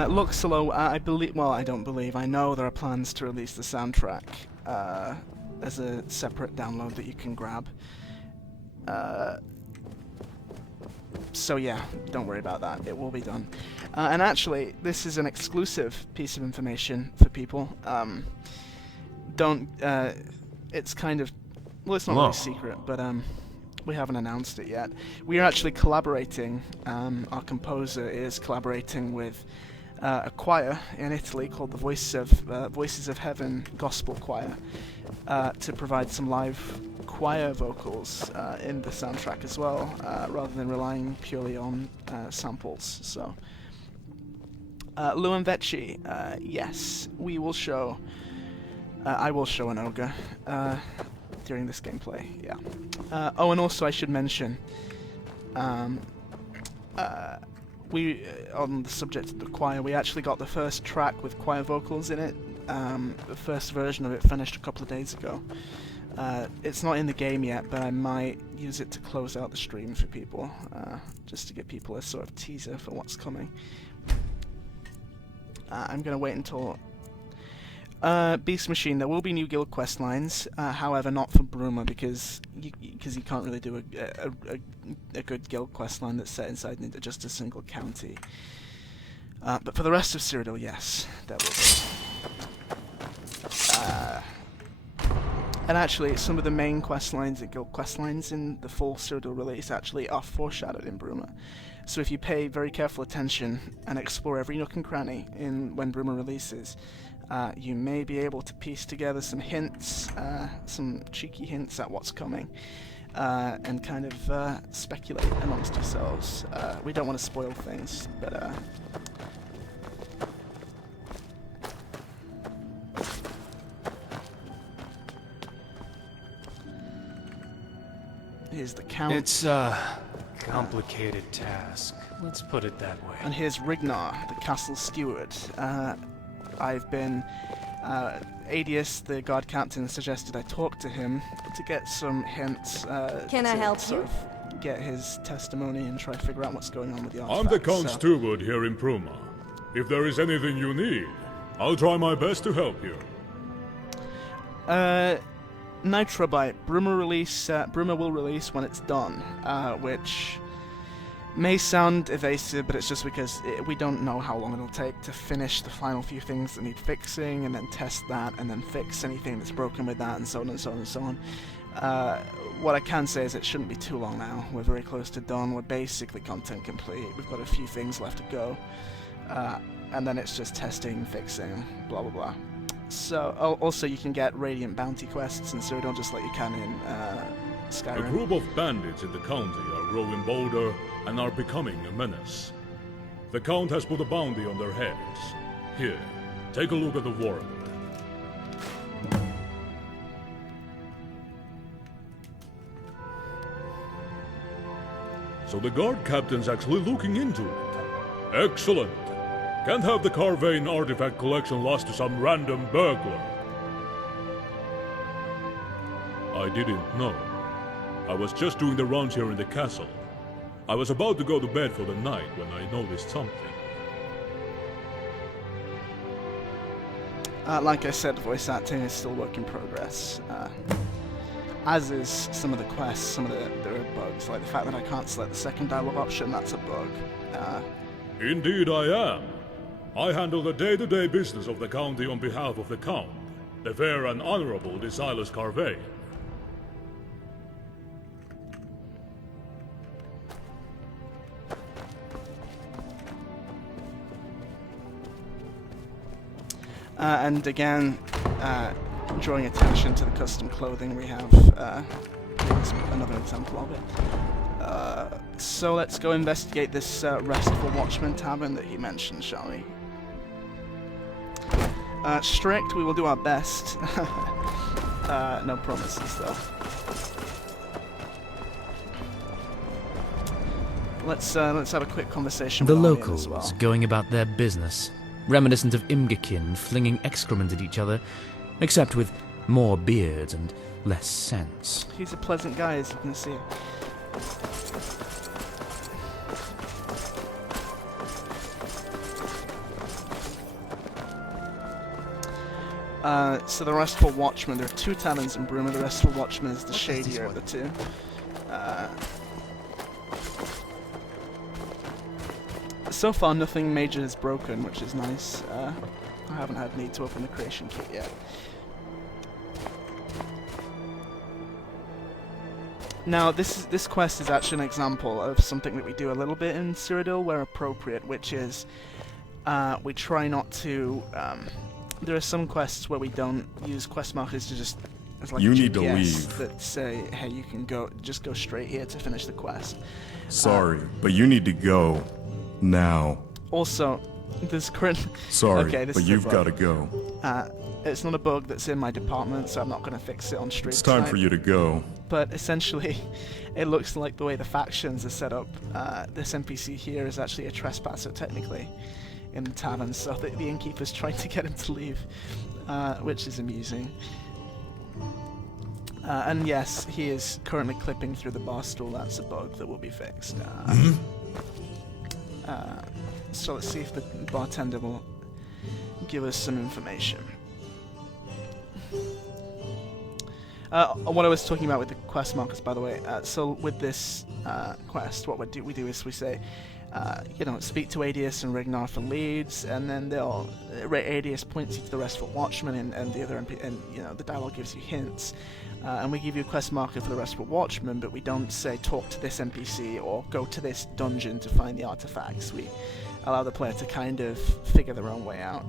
Look, Solo, I believe, well, I don't believe, I know there are plans to release the soundtrack as a separate download that you can grab. So yeah, don't worry about that, it will be done. And actually, this is an exclusive piece of information for people. It's kind of, well, it's not really secret, but we haven't announced it yet. We are actually collaborating, our composer is collaborating with a choir in Italy called the Voices of Heaven Gospel Choir to provide some live choir vocals in the soundtrack as well, rather than relying purely on samples. So, Luan Vecchi, yes, we will show. I will show an ogre during this gameplay. Yeah. Oh, and also I should mention. We, on the subject of the choir, we actually got the first track with choir vocals in it. The first version of it finished a couple of days ago. It's not in the game yet, but I might use it to close out the stream for people, just to give people a sort of teaser for what's coming. I'm going to wait until... Beast Machine, there will be new guild quest lines, however not for Bruma, because you can't really do a good guild quest line that's set inside just a single county. But for the rest of Cyrodiil, yes, there will be. And actually, some of the main quest lines, the guild quest lines in the full Cyrodiil release, actually are foreshadowed in Bruma. So if you pay very careful attention and explore every nook and cranny when Bruma releases, you may be able to piece together some hints, some cheeky hints at what's coming, and kind of speculate amongst yourselves. We don't want to spoil things, but here's the Count. It's a complicated task. Let's put it that way. And here's Rignar, the castle steward. I've been... Adius, the guard captain, suggested I talk to him to get some hints. Can I help sort you? of get his testimony and try to figure out what's going on with the artifact. I'm the Count so. Steward here in Bruma. If there is anything you need, I'll try my best to help you. Nitrobite. Bruma will release when it's done, which may sound evasive, but it's just because we don't know how long it'll take to finish the final few things that need fixing, and then test that, and then fix anything that's broken with that, and so on and so on and so on. What I can say is it shouldn't be too long now. We're very close to done. We're basically content complete. We've got a few things left to go. And then it's just testing, fixing, blah blah blah. So, also you can get Radiant Bounty quests, and so don't just like you can in Skyrim. A group of bandits in the county are growing bolder and are becoming a menace. The Count has put a bounty on their heads. Here, take a look at the warrant. So the guard captain's actually looking into it. Excellent. Can't have the Carvane artifact collection lost to some random burglar. I didn't know. I was just doing the rounds here in the castle. I was about to go to bed for the night when I noticed something. Like I said, voice acting is still work in progress. As is some of the quests, some of there are bugs, like the fact that I can't select the second dialogue option, that's a bug. Indeed I am. I handle the day-to-day business of the county on behalf of the Count, the fair and honorable Silas Carvane. And again, drawing attention to the custom clothing we have, is another example of it. So let's go investigate this Restful Watchman tavern that he mentioned, shall we? Strict, we will do our best. No promises, though. Let's have a quick conversation The with Aryan locals as well. going about their business, reminiscent of Imgerkin flinging excrement at each other, except with more beards and less sense. He's a pleasant guy, as you can see. So the Restful Watchman, there are two taverns in Bruma. The Restful Watchman is the shadier of the two. So far nothing major is broken, which is nice. I haven't had need to open the creation kit yet. Now this quest is actually an example of something that we do a little bit in Cyrodiil where appropriate, which is we try not to... there are some quests where we don't use quest markers to just... It's like You a need to GPS leave. that say, hey, you can just go straight here to finish the quest. Sorry, but you need to go now. Also, this current... Sorry, okay, this but is a you've bug. got to go. It's not a bug that's in my department, so I'm not going to fix it on stream. It's time for you to go. But essentially, it looks like the way the factions are set up, this NPC here is actually a trespasser, technically, in the tavern, so the innkeeper's trying to get him to leave, which is amusing. And yes, he is currently clipping through the bar stool. That's a bug that will be fixed. So let's see if the bartender will give us some information. What I was talking about with the quest markers, by the way, so with this quest, what we do is we say, speak to Adius and Rignar for leads, and then Adius points you to the Restful Watchman, and the other and the dialogue gives you hints, and we give you a quest marker for the Restful Watchman, but we don't say talk to this NPC or go to this dungeon to find the artifacts. We allow the player to kind of figure their own way out.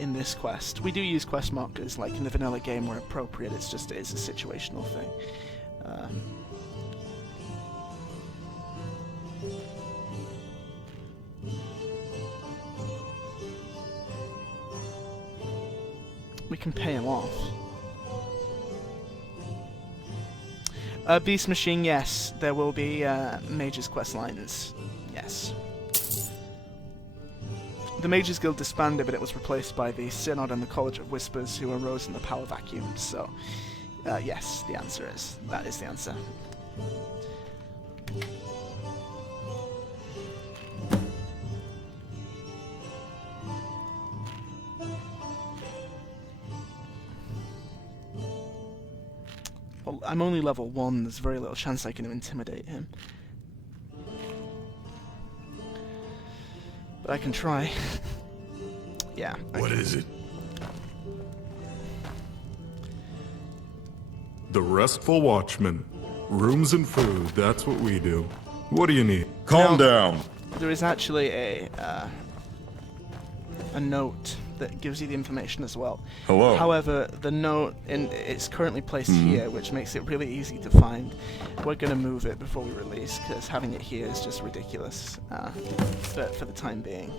In this quest, we do use quest markers like in the vanilla game where appropriate. It's a situational thing. We can pay him off. Beast Machine, yes. There will be Mages quest lines. Yes. The Mages Guild disbanded, but it was replaced by the Synod and the College of Whispers, who arose in the power vacuum. So, yes, the answer is that is the answer. Well, I'm only level 1. There's very little chance I can intimidate him. But I can try. Yeah. What is it? The Restful Watchman. Rooms and food, that's what we do. What do you need? Calm down. There is actually a note that gives you the information as well. Hello. However, the note it's currently placed here, which makes it really easy to find. We're going to move it before we release, because having it here is just ridiculous. But for the time being,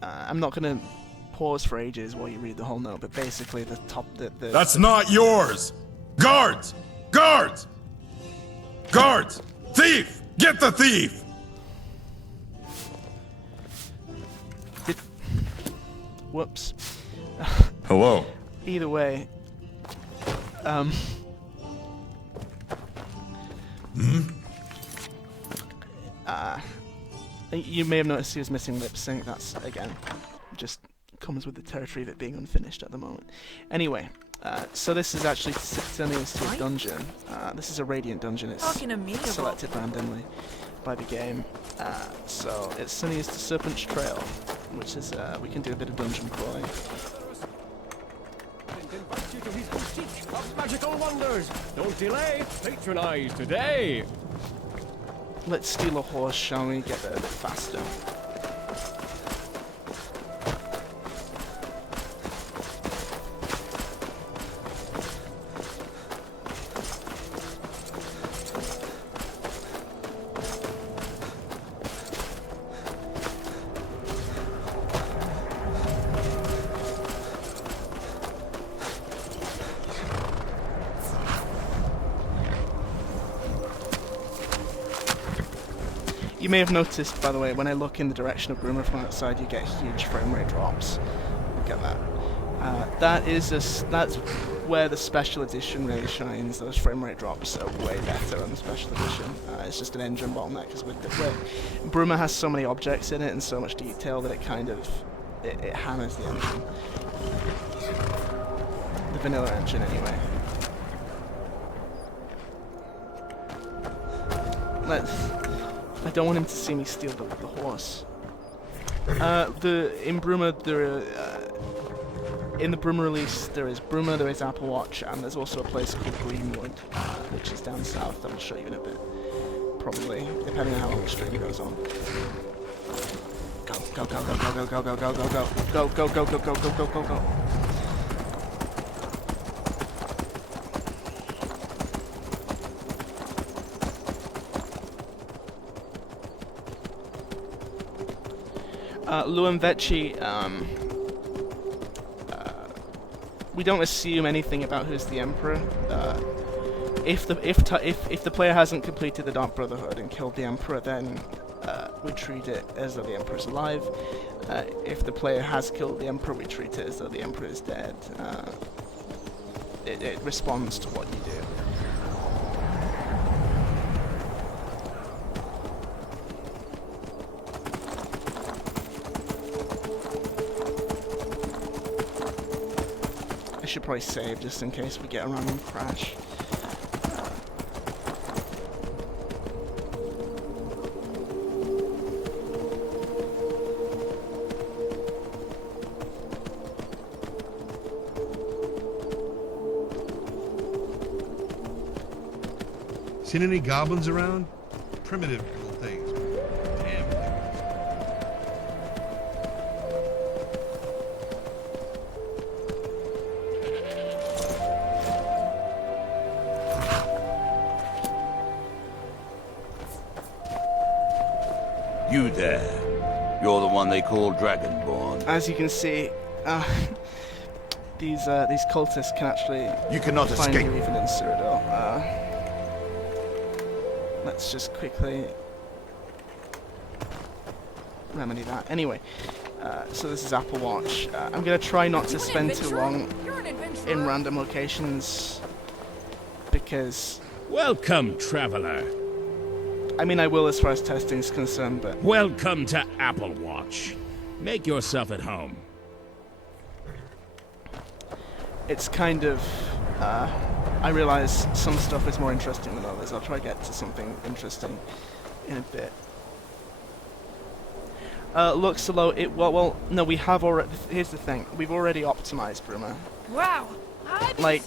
I'm not going to pause for ages while you read the whole note. But basically, the top That's not yours. Guards! Guards! Guards! Thief! Get the thief! Whoops. Hello. Either way, you may have noticed he was missing lip sync. That's, again, just comes with the territory of it being unfinished at the moment. Anyway, so this is actually turning us to a dungeon. This is a Radiant dungeon. It's selected randomly by the game. So it's sending us to Serpent's Trail, which is, we can do a bit of dungeon crawling. Invite you to his boutique of magical wonders. Don't delay. Patronize today. Let's steal a horse, shall we? Get there a bit faster. You may have noticed, by the way, when I look in the direction of Bruma from outside, you get huge frame rate drops. Look at that. That's where the special edition really shines. Those frame rate drops are way better on the special edition. It's just an engine bottleneck, because Bruma has so many objects in it and so much detail that it kind of it hammers the engine. The vanilla engine, anyway. I don't want him to see me steal the horse. In Bruma, in the Bruma release, there is Bruma, there is Apple Watch, and there's also a place called Greenwood, which is down south. I'll show you in a bit, probably, depending on how long the stream goes on. Go, go, go, go, go, go, go, go, go, go, go, go, go, go, go, go, go, go, go. Luanvechi, we don't assume anything about who's the Emperor. If the player hasn't completed the Dark Brotherhood and killed the Emperor, then we treat it as though the Emperor's alive. If the player has killed the Emperor, we treat it as though the Emperor is dead. It responds to what you do. I should probably save just in case we get a random crash. Seen any goblins around? Primitive little things. Damn. You there. You're the one they call Dragonborn. As you can see, these cultists can actually You cannot find escape. you even in Cyrodiil. Let's just quickly remedy that. Anyway, so this is Apple Watch. I'm gonna try not to spend too long in random locations because. Welcome, traveler. I mean, I will as far as testing is concerned, but. Welcome to Apple Watch. Make yourself at home. It's kind of. I realize some stuff is more interesting than others. I'll try to get to something interesting in a bit. Looks low. Well, no, we have already. Here's the thing: we've already optimized Bruma. Wow. Like,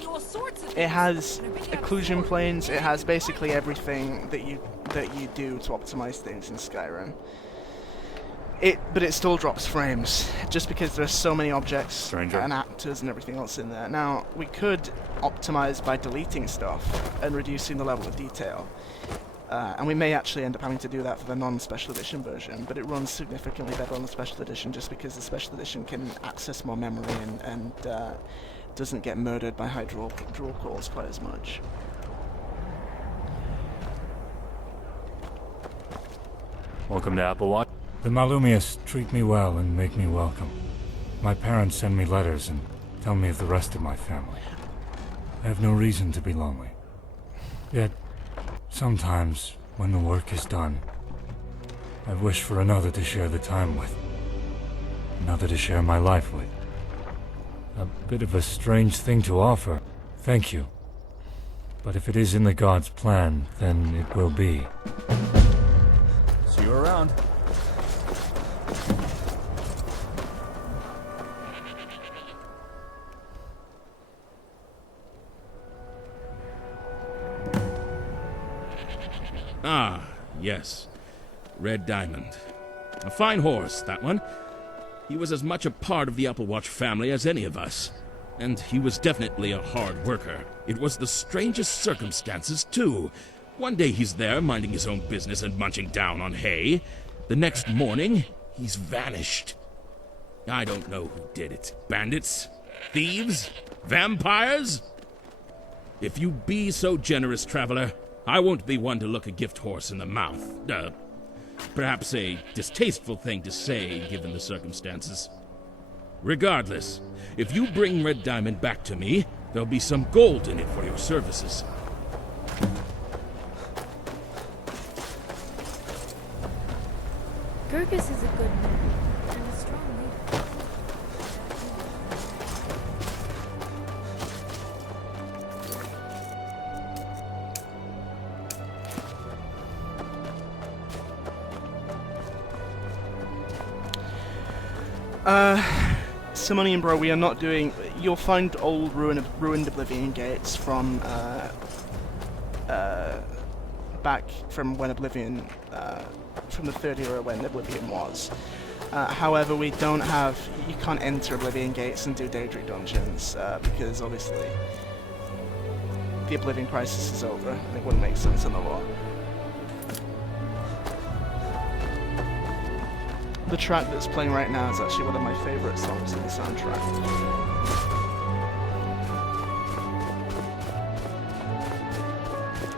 it has occlusion planes. It has basically everything that you do to optimize things in Skyrim. But it still drops frames just because there are so many objects and actors and everything else in there. Now, we could optimize by deleting stuff and reducing the level of detail. And we may actually end up having to do that for the non-special edition version, but it runs significantly better on the special edition just because the special edition can access more memory and doesn't get murdered by high draw calls quite as much. Welcome to Apple Watch. The Malumias treat me well and make me welcome. My parents send me letters and tell me of the rest of my family. I have no reason to be lonely. Yet, sometimes, when the work is done, I wish for another to share the time with. Another to share my life with. A bit of a strange thing to offer. Thank you. But if it is in the gods' plan, then it will be. See you around. Ah, yes. Red Diamond. A fine horse, that one. He was as much a part of the Apple Watch family as any of us. And he was definitely a hard worker. It was the strangest circumstances, too. One day he's there, minding his own business and munching down on hay. The next morning, he's vanished. I don't know who did it. Bandits? Thieves? Vampires? If you be so generous, traveler, I won't be one to look a gift horse in the mouth. Perhaps a distasteful thing to say, given the circumstances. Regardless, if you bring Red Diamond back to me, there'll be some gold in it for your services. Gurgis is a good man and a strong leader. Simonian Bro, we are not doing. You'll find old ruined Oblivion gates from back from when Oblivion, from the third era when Oblivion was. However, we don't have. You can't enter Oblivion gates and do Daedric dungeons because obviously the Oblivion crisis is over and it wouldn't make sense in the lore. The track that's playing right now is actually one of my favourite songs in the soundtrack.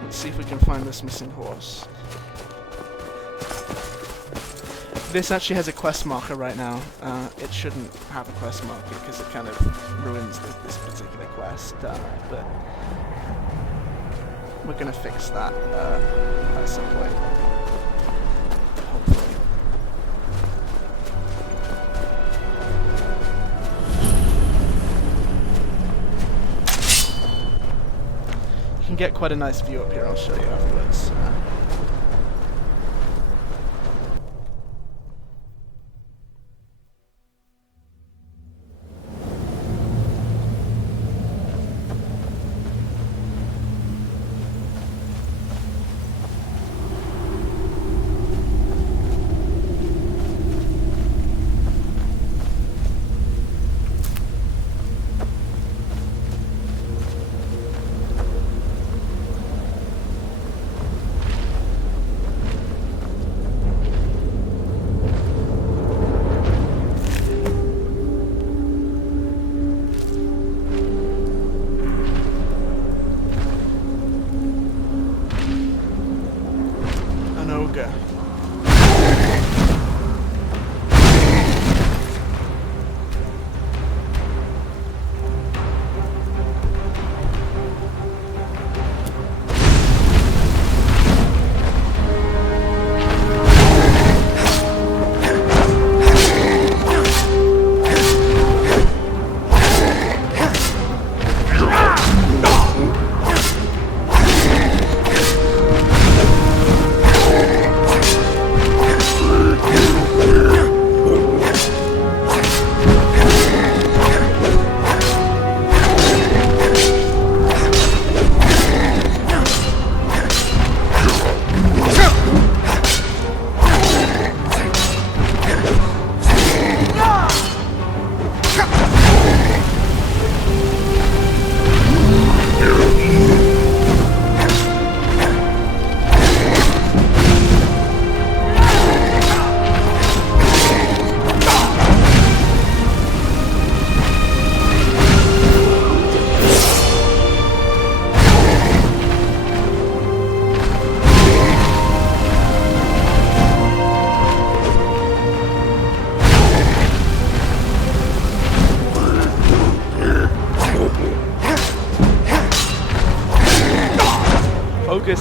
Let's see if we can find this missing horse. This actually has a quest marker right now. It shouldn't have a quest marker because it kind of ruins this particular quest, but we're going to fix that at some point. Hopefully. You can get quite a nice view up here, I'll show you afterwards.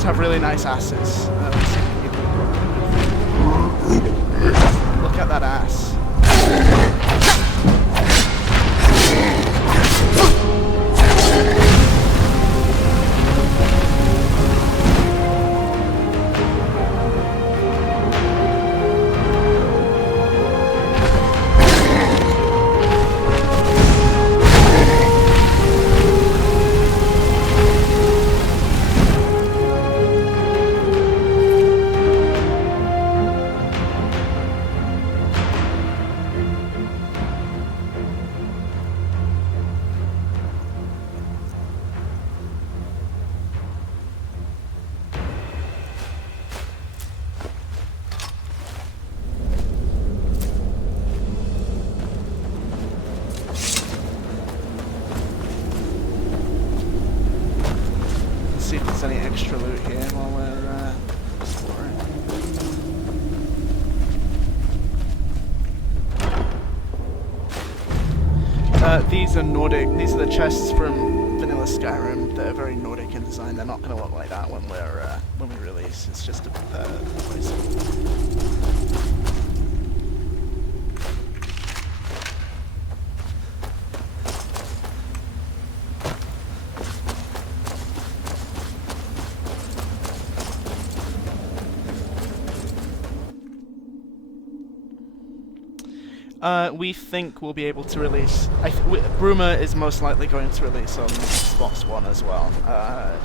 just have really nice asses. Let's see if we can- Look at that ass. See if there's any extra loot here while we're exploring. These are Nordic. These are the chests from vanilla Skyrim. They're very Nordic in design. They're not going to look like that when we release. It's just a place. We think we'll be able to release... Bruma is most likely going to release on Xbox One as well,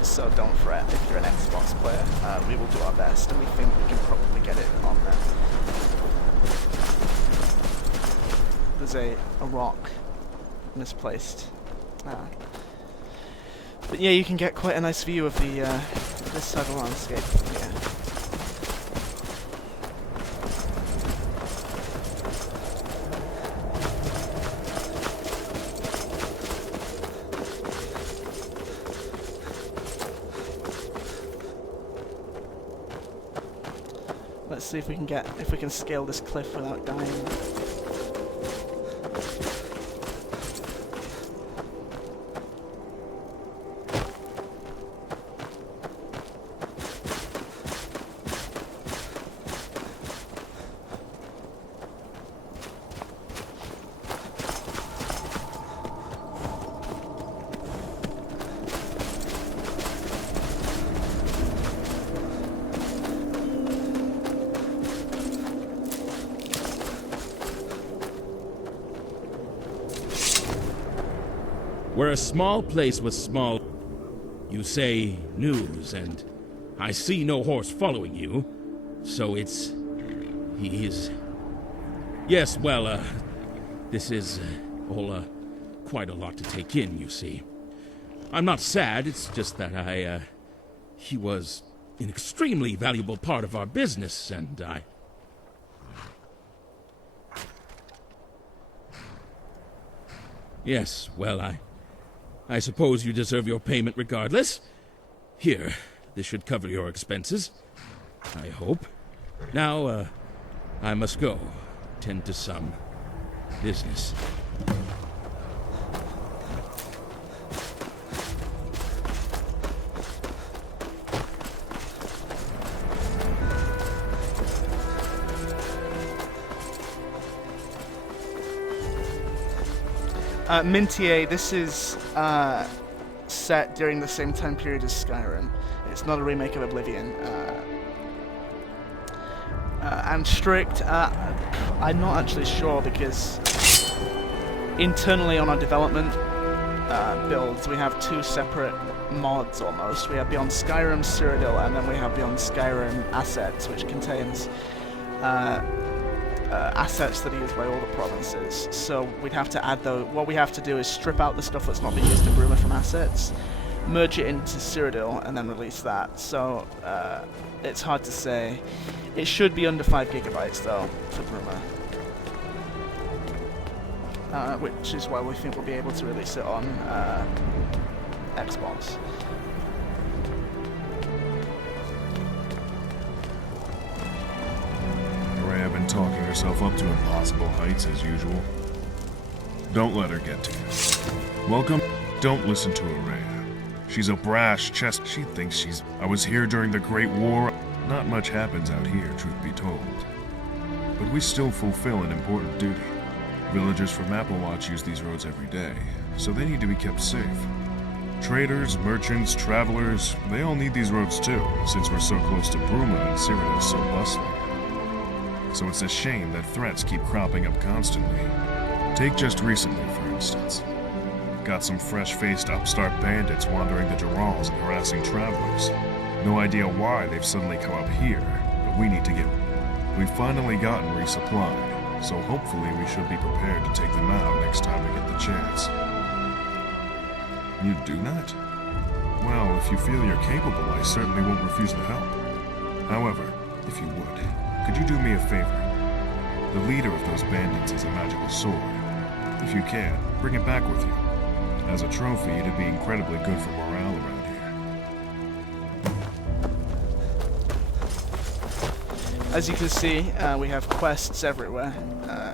so don't fret if you're an Xbox player. We will do our best, and we think we can probably get it on there. There's a rock misplaced. But yeah, you can get quite a nice view of the this side of the landscape from here. Let's see if we can scale this cliff without dying. We're a small place with small... You say news, and I see no horse following you, so it's... He is... Yes, well, this is all quite a lot to take in, you see. I'm not sad, it's just that he was an extremely valuable part of our business, and I... Yes, well, I suppose you deserve your payment regardless. Here, this should cover your expenses. I hope. Now, I must go. Tend to some business. Mintier, this is set during the same time period as Skyrim. It's not a remake of Oblivion. And Strict, I'm not actually sure because internally on our development builds we have two separate mods almost. We have Beyond Skyrim Cyrodiil and then we have Beyond Skyrim Assets, which contains assets that are used by all the provinces. So we'd have to add those. What we have to do is strip out the stuff that's not being used in Bruma from assets, merge it into Cyrodiil, and then release that. So it's hard to say. It should be under 5 gigabytes though for Bruma, which is why we think we'll be able to release it on Xbox. Rhea been talking herself up to impossible heights as usual. Don't let her get to you. Welcome. Don't listen to Rhea. She's a brash chest. She thinks she's... I was here during the Great War. Not much happens out here, truth be told. But we still fulfill an important duty. Villagers from Applewatch use these roads every day, so they need to be kept safe. Traders, merchants, travelers, they all need these roads too, since we're so close to Bruma and Cyrodiil is so bustling. So it's a shame that threats keep cropping up constantly. Take just recently, for instance. Got some fresh-faced upstart bandits wandering the Durals and harassing travelers. No idea why they've suddenly come up here, but we need to get... We've finally gotten resupplied, so hopefully we should be prepared to take them out next time we get the chance. You'd do that? Well, if you feel you're capable, I certainly won't refuse the help. However, if you would, could you do me a favor? The leader of those bandits has a magical sword. If you can, bring it back with you. As a trophy, it'd be incredibly good for morale around here. As you can see, we have quests everywhere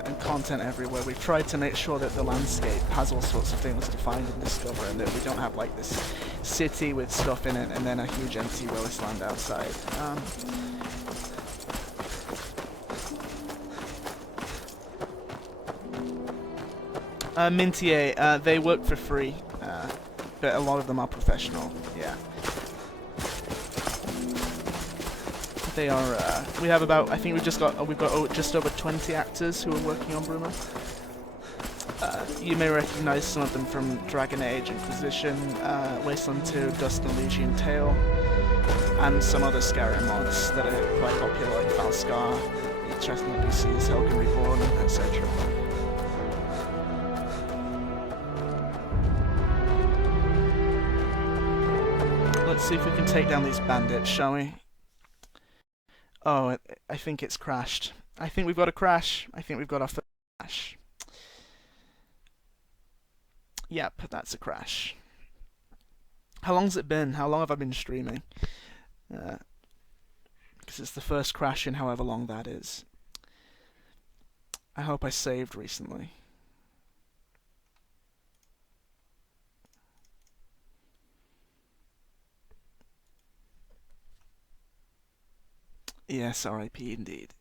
and content everywhere. We've tried to make sure that the landscape has all sorts of things to find and discover, and that we don't have like this city with stuff in it and then a huge empty wasteland outside. Mintier, they work for free, but a lot of them are professional, yeah. They are, we have about, I think we've just over 20 actors who are working on Bruma. You may recognize some of them from Dragon Age, Inquisition, Wasteland 2, Dust and Legion Tale, and some other Skyrim mods that are quite popular, like Falskar, Interesting NPCs, Helgen Reborn, etc. Let's see if we can take down these bandits, shall we? Oh, I think it's crashed. I think we've got a crash. I think we've got our first crash. Yep, that's a crash. How long's it been? How long have I been streaming? Because it's the first crash in however long that is. I hope I saved recently. Yes, RIP indeed.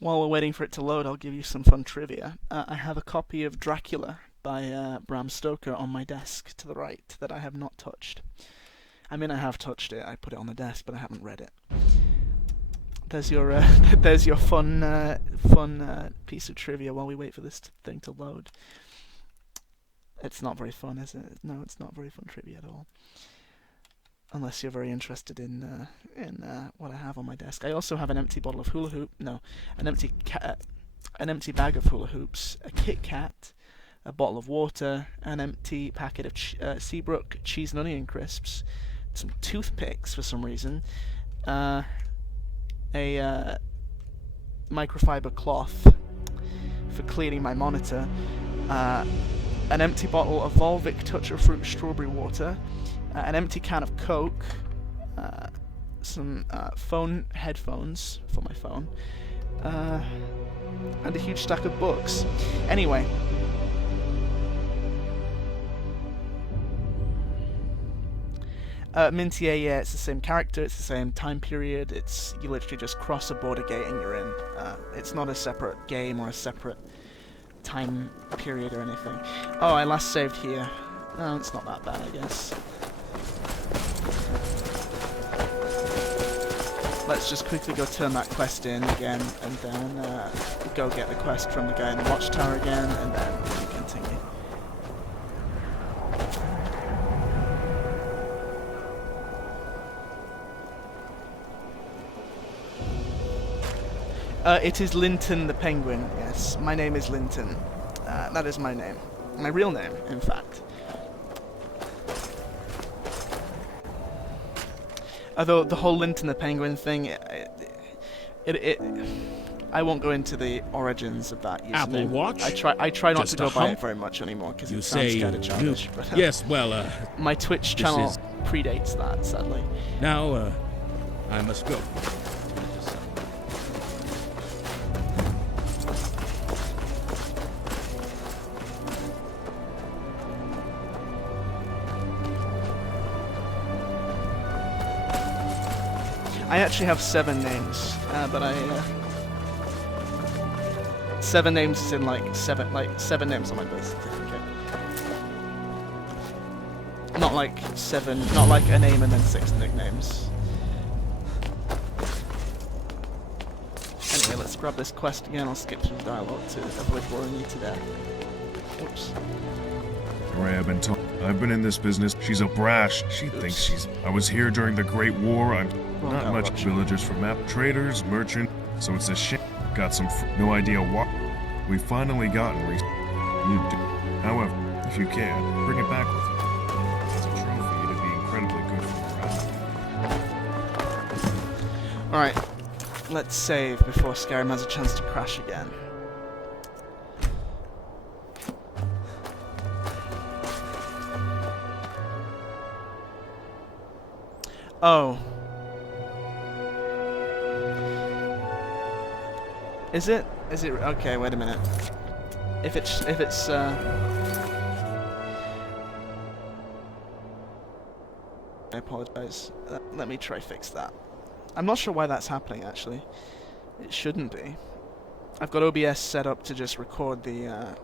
While we're waiting for it to load, I'll give you some fun trivia. I have a copy of Dracula by Bram Stoker on my desk to the right that I have not touched. I mean, I have touched it. I put it on the desk, but I haven't read it. There's your there's your fun piece of trivia while we wait for this thing to load. It's not very fun, is it? No, it's not very fun trivia at all. Unless you're very interested in what I have on my desk. I also have an empty bottle of hula hoop. No, an empty bag of hula hoops, a Kit Kat, a bottle of water, an empty packet of Seabrook cheese and onion crisps, some toothpicks for some reason, a microfiber cloth for cleaning my monitor, an empty bottle of Volvic Touch of Fruit strawberry water, an empty can of Coke, some phone headphones for my phone, and a huge stack of books. Anyway. Mintier, yeah, it's the same character, it's the same time period, you literally just cross a border gate and you're in. It's not a separate game or a separate time period or anything. Oh, I last saved here. No, it's not that bad, I guess. Let's just quickly go turn that quest in again, and then go get the quest from the guy in the watchtower again, and then we can continue. It is Linton the Penguin, yes. My name is Linton. That is my name. My real name, in fact. Although the whole Lint and the Penguin thing, I won't go into the origins of that username. Apple Watch? I try not Just to a go by it hump? very much anymore because You it sounds say kind of childish. noob. But, Yes, well, my Twitch this channel is- predates that, sadly. Now, I must go. I actually have 7 names, but 7 names is in like 7 names on my birth certificate. Not like 7, not like a name and then 6 nicknames. Anyway, let's grab this quest again. I'll skip through the dialogue to avoid boring you to death. Oops. Ray, I've been in this business. She's a brash. She thinks she's... I was here during the Great War. I'm not much villagers from map. Traders, merchant. So it's a shame. Got some... no idea what. We've finally gotten... You do. However, if you can, bring it back with you. As a trophy, it'd be incredibly good for morale. Alright. Let's save before Skyrim has a chance to crash again. Oh. Is it? Is it? Okay, wait a minute. If it's, I apologize. Let me try fix that. I'm not sure why that's happening, actually. It shouldn't be. I've got OBS set up to just record the,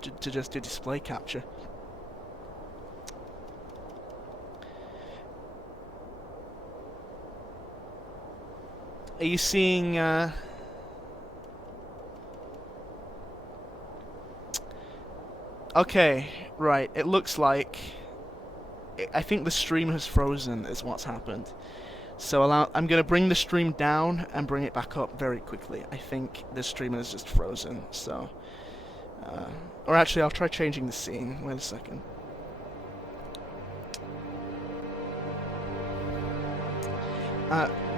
to just do display capture. Are you seeing, Okay, right, it looks like... I think the stream has frozen is what's happened. So I'm going to bring the stream down and bring it back up very quickly. I think the stream has just frozen, so... or actually, I'll try changing the scene. Wait a second.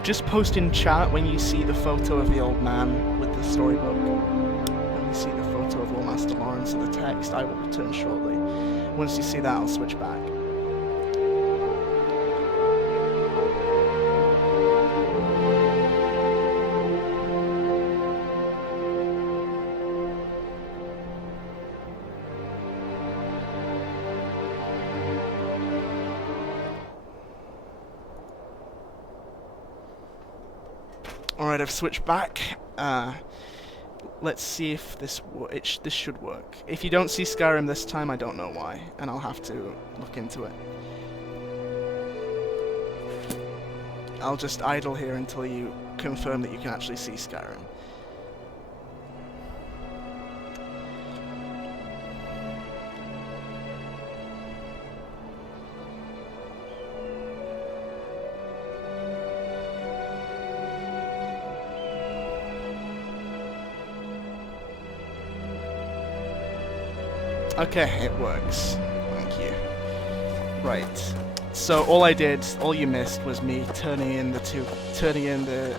Just post in chat when you see the photo of the old man with the storybook. When you see the photo of War Master Lawrence and the text, I will return shortly. Once you see that, I'll switch back. Alright, I've switched back. Let's see if this should work. If you don't see Skyrim this time, I don't know why, and I'll have to look into it. I'll just idle here until you confirm that you can actually see Skyrim. Okay, it works. Thank you. Right. So all you missed was me turning in the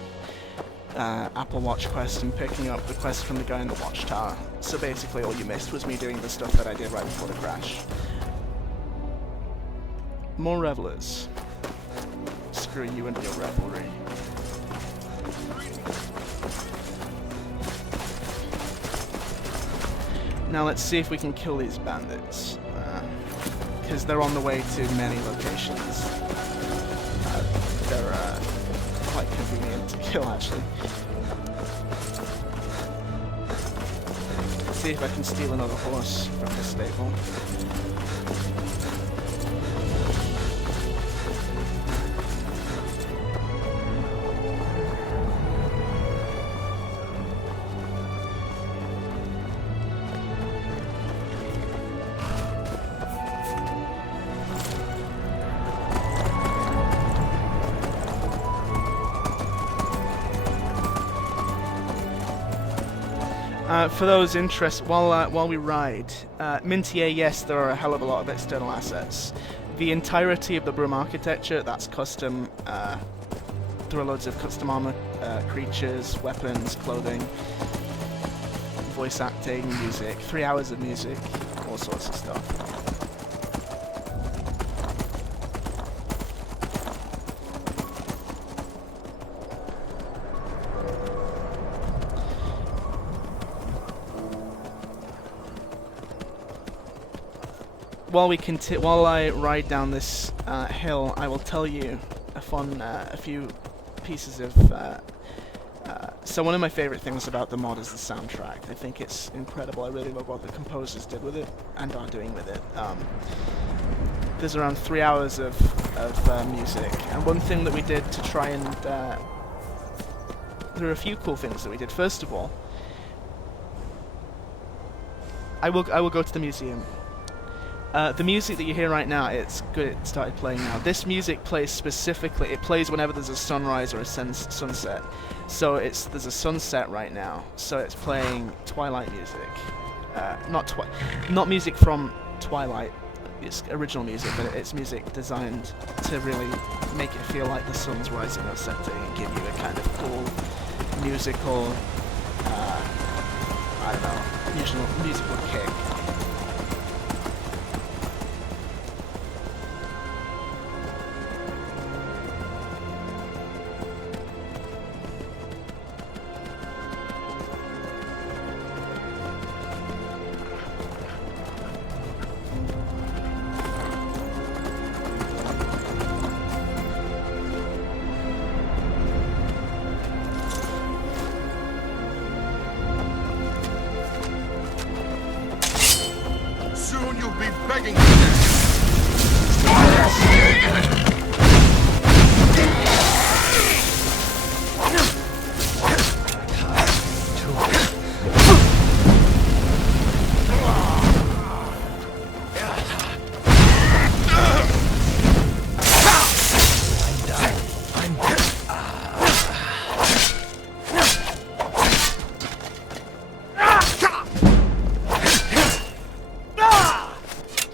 Apple Watch quest and picking up the quest from the guy in the watchtower. So basically all you missed was me doing the stuff that I did right before the crash. More revelers. Screw you and your revelry. Now let's see if we can kill these bandits, because they're on the way to many locations. They're quite convenient to kill, actually. Let's see if I can steal another horse from this stable. For those interested, while we ride, Mintier, yes, there are a hell of a lot of external assets. the entirety of the Bruma architecture, that's custom. There are loads of custom armor, creatures, weapons, clothing, voice acting, music, 3 hours of music, all sorts of stuff. While I ride down this hill, I will tell you a few pieces of. So one of my favorite things about the mod is the soundtrack. I think it's incredible. I really love what the composers did with it and are doing with it. There's around 3 hours of music, and one thing that we did to try and there are a few cool things that we did. First of all, I will go to the museum. The music that you hear right now, it's good. It started playing now. This music plays specifically. It plays whenever there's a sunrise or a sunset. So there's a sunset right now. So it's playing Twilight music. Not music from Twilight. It's original music, but it's music designed to really make it feel like the sun's rising or setting and give you a kind of cool musical, I don't know, musical kick. Soon you'll be begging.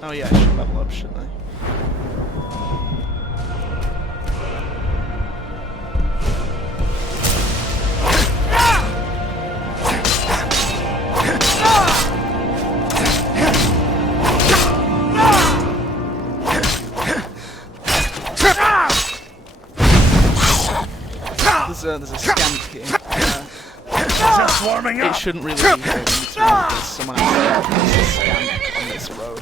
Oh yeah, I should level up, shouldn't I? There's a scamp here. It shouldn't really be here because someone else has a scamp on this road.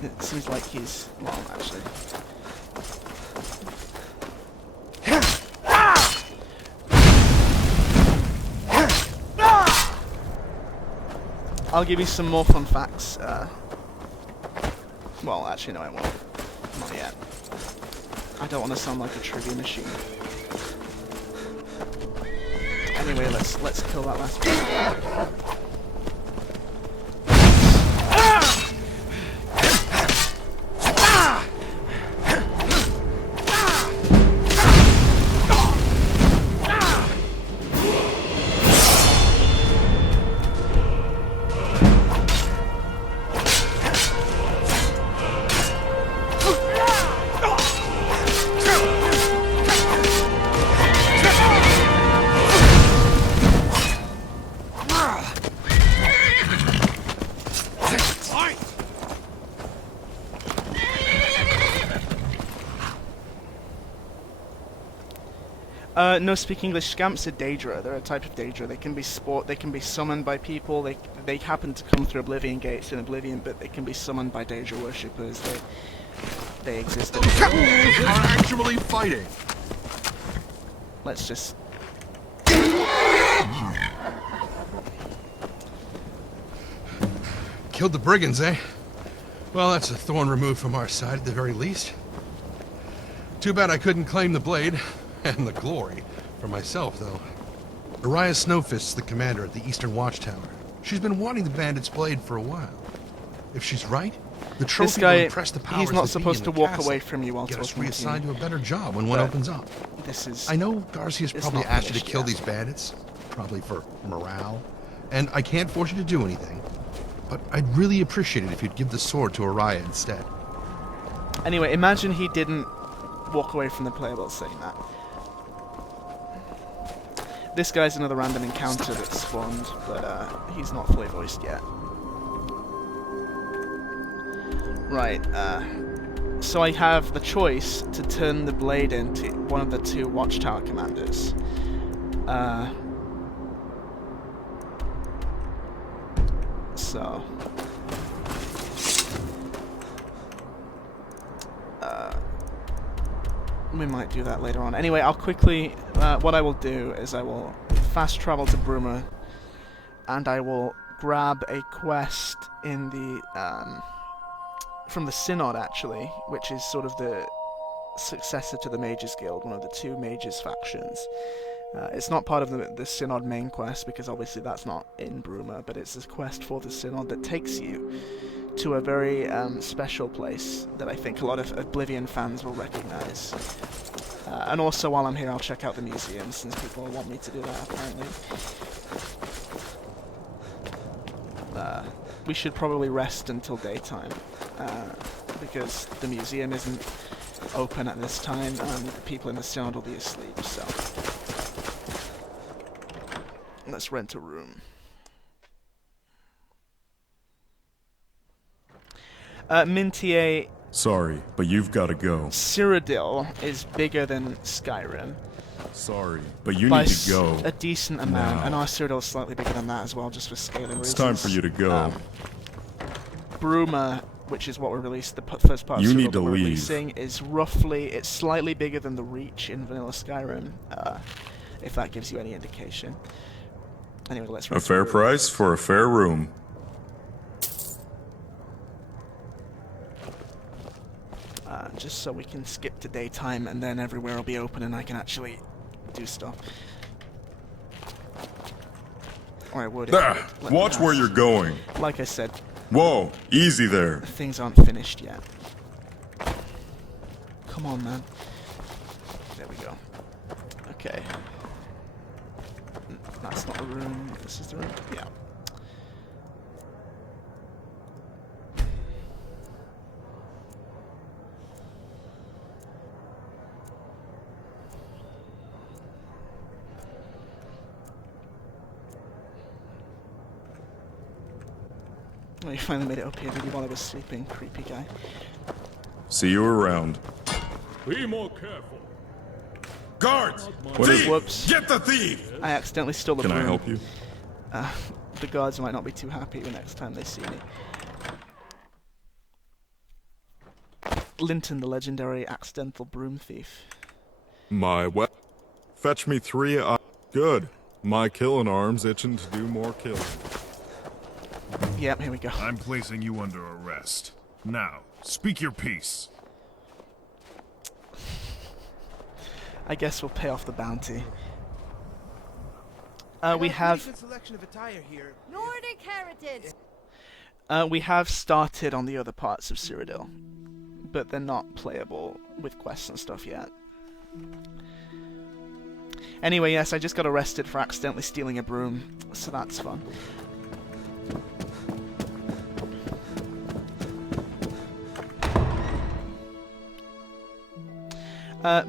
It seems like he's... well, actually... I'll give you some more fun facts. Well, actually, no, I won't. Not yet. I don't want to sound like a trivia machine. Anyway, let's kill that last one. No speak English scamps are Daedra. They're a type of Daedra. They can be summoned by people. They happen to come through Oblivion gates in Oblivion, but they can be summoned by Daedra worshippers. They exist. The Ghouls are actually fighting. Let's just. Killed the brigands, eh? Well, that's a thorn removed from our side at the very least. Too bad I couldn't claim the blade. And the glory for myself, though. Uriah Snowfist's the commander at the Eastern Watchtower. She's been wanting the bandit's blade for a while. If she's right, the trophy will impress the powers he's not that supposed be to in the walk castle. away from you while Get us talking reassigned to to a better job when one opens up. This is. I know Garcia's it's probably not asked you to finished kill yet. these bandits. probably for morale. And I can't force you to do anything, but I'd really appreciate it if you'd give the sword to Araya instead. Anyway, imagine he didn't walk away from the player while saying that. This guy's another random encounter that spawned, but he's not fully voiced yet. Right, so I have the choice to turn the blade into one of the two Watchtower commanders. So... we might do that later on. Anyway, I'll quickly... what I will do is I will fast travel to Bruma, and I will grab a quest in the... from the Synod, actually, which is sort of the successor to the Mages Guild, one of the two Mages factions. It's not part of the Synod main quest, because obviously that's not in Bruma, but it's a quest for the Synod that takes you to a very special place that I think a lot of Oblivion fans will recognise. And also, while I'm here, I'll check out the museum, since people want me to do that, apparently. We should probably rest until daytime, because the museum isn't open at this time, and the people in the Synod will be asleep, so... let's rent a room. Mintier... Sorry, but you've got to go. Cyrodiil is bigger than Skyrim. Sorry, but you need to go. A decent amount, now. and our Cyrodiil is slightly bigger than that as well, just for scaling reasons. It's time for you to go. Bruma, which is what we released, the first part of You Cyrodiil need to we're leave. releasing, is roughly, it's slightly bigger than the Reach in vanilla Skyrim, if that gives you any indication. Anyway, let's A fair price for a fair room. Just so we can skip to daytime, and then everywhere will be open and I can actually do stuff. Or I would. Watch where you're going. Like I said. Whoa, easy there. Things aren't finished yet. Come on, man. There we go. Okay. That's not the room. This is the room. Yeah. Oh, you finally made it up here, did you, while I was sleeping, creepy guy. See you around. Be more careful. Guards! Whoops. Get the thief! I accidentally stole the Can broom. I help you? The guards might not be too happy the next time they see me. Linton, the legendary accidental broom thief. Fetch me 3. Good. My killing arm's itching to do more killing. Yep, here we go. I'm placing you under arrest. Now, speak your piece. I guess we'll pay off the bounty. We have... selection of attire here. Nordic heritage. We have started on the other parts of Cyrodiil, but they're not playable with quests and stuff yet. Anyway, yes, I just got arrested for accidentally stealing a broom, so that's fun.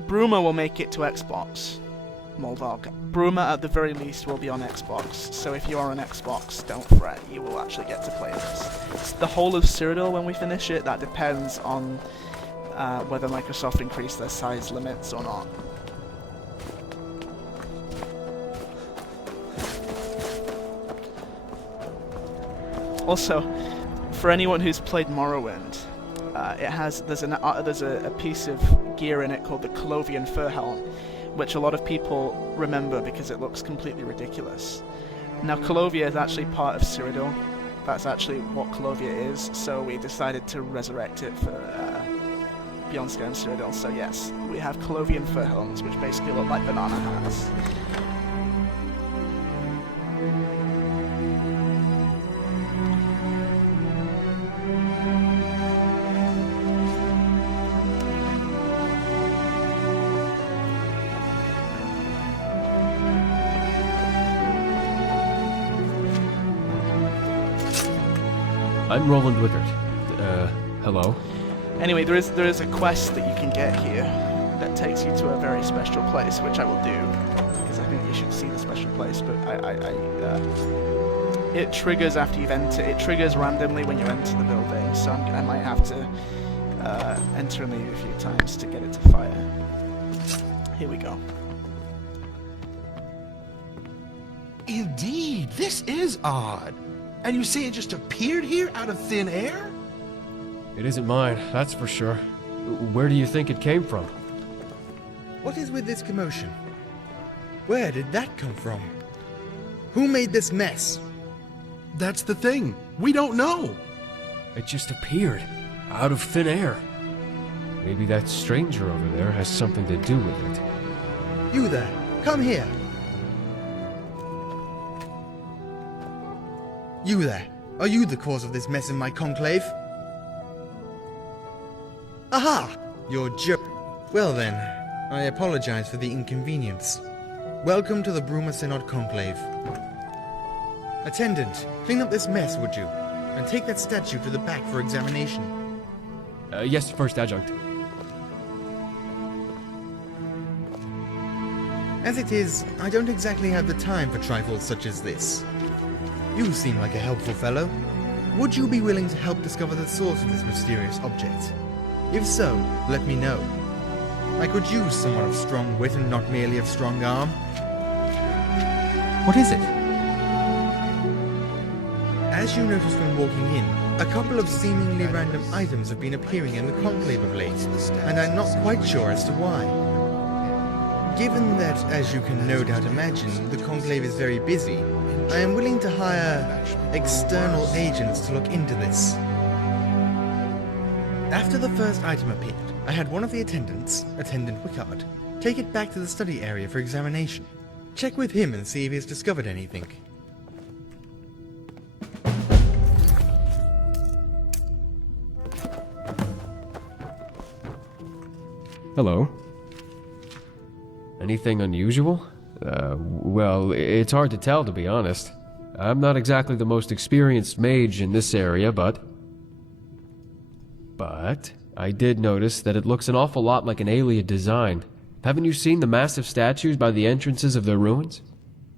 Bruma will make it to Xbox. Moldog. Bruma, at the very least, will be on Xbox, so if you are on Xbox, don't fret, you will actually get to play this. It's the whole of Cyrodiil, when we finish it, that depends on whether Microsoft increase their size limits or not. Also, for anyone who's played Morrowind, there's a piece of gear in it called the Colovian Fur Helm, which a lot of people remember because it looks completely ridiculous. Now, Colovia is actually part of Cyrodiil. That's actually what Colovia is, so we decided to resurrect it for Beyond Skyrim Cyrodiil. So yes, we have Colovian Fur Helms, which basically look like banana hats. I'm Roland Wickert. Hello? Anyway, there is a quest that you can get here that takes you to a very special place, which I will do, because I think you should see the special place, but it triggers after you've entered. It triggers randomly when you enter the building, so I might have to enter and leave a few times to get it to fire. Here we go. Indeed, this is odd. And you say it just appeared here out of thin air? It isn't mine, that's for sure. Where do you think it came from? What is with this commotion? Where did that come from? Who made this mess? That's the thing. We don't know. It just appeared, out of thin air. Maybe that stranger over there has something to do with it. You there, come here. You there, are you the cause of this mess in my conclave? Aha! You're Well then, I apologize for the inconvenience. Welcome to the Bruma Synod Conclave. Attendant, clean up this mess, would you? And take that statue to the back for examination. Yes, First Adjunct. As it is, I don't exactly have the time for trifles such as this. You seem like a helpful fellow. Would you be willing to help discover the source of this mysterious object? If so, let me know. I could use someone of strong wit and not merely of strong arm. What is it? As you noticed when walking in, a couple of seemingly random items have been appearing in the conclave of late, and I'm not quite sure as to why. Given that, as you can no doubt imagine, the conclave is very busy, I am willing to hire external agents to look into this. After the first item appeared, I had one of the attendants, Attendant Wickard, take it back to the study area for examination. Check with him and see if he's discovered anything. Hello. Anything unusual? Well, it's hard to tell, to be honest. I'm not exactly the most experienced mage in this area, but I did notice that it looks an awful lot like an Iliad design. Haven't you seen the massive statues by the entrances of their ruins?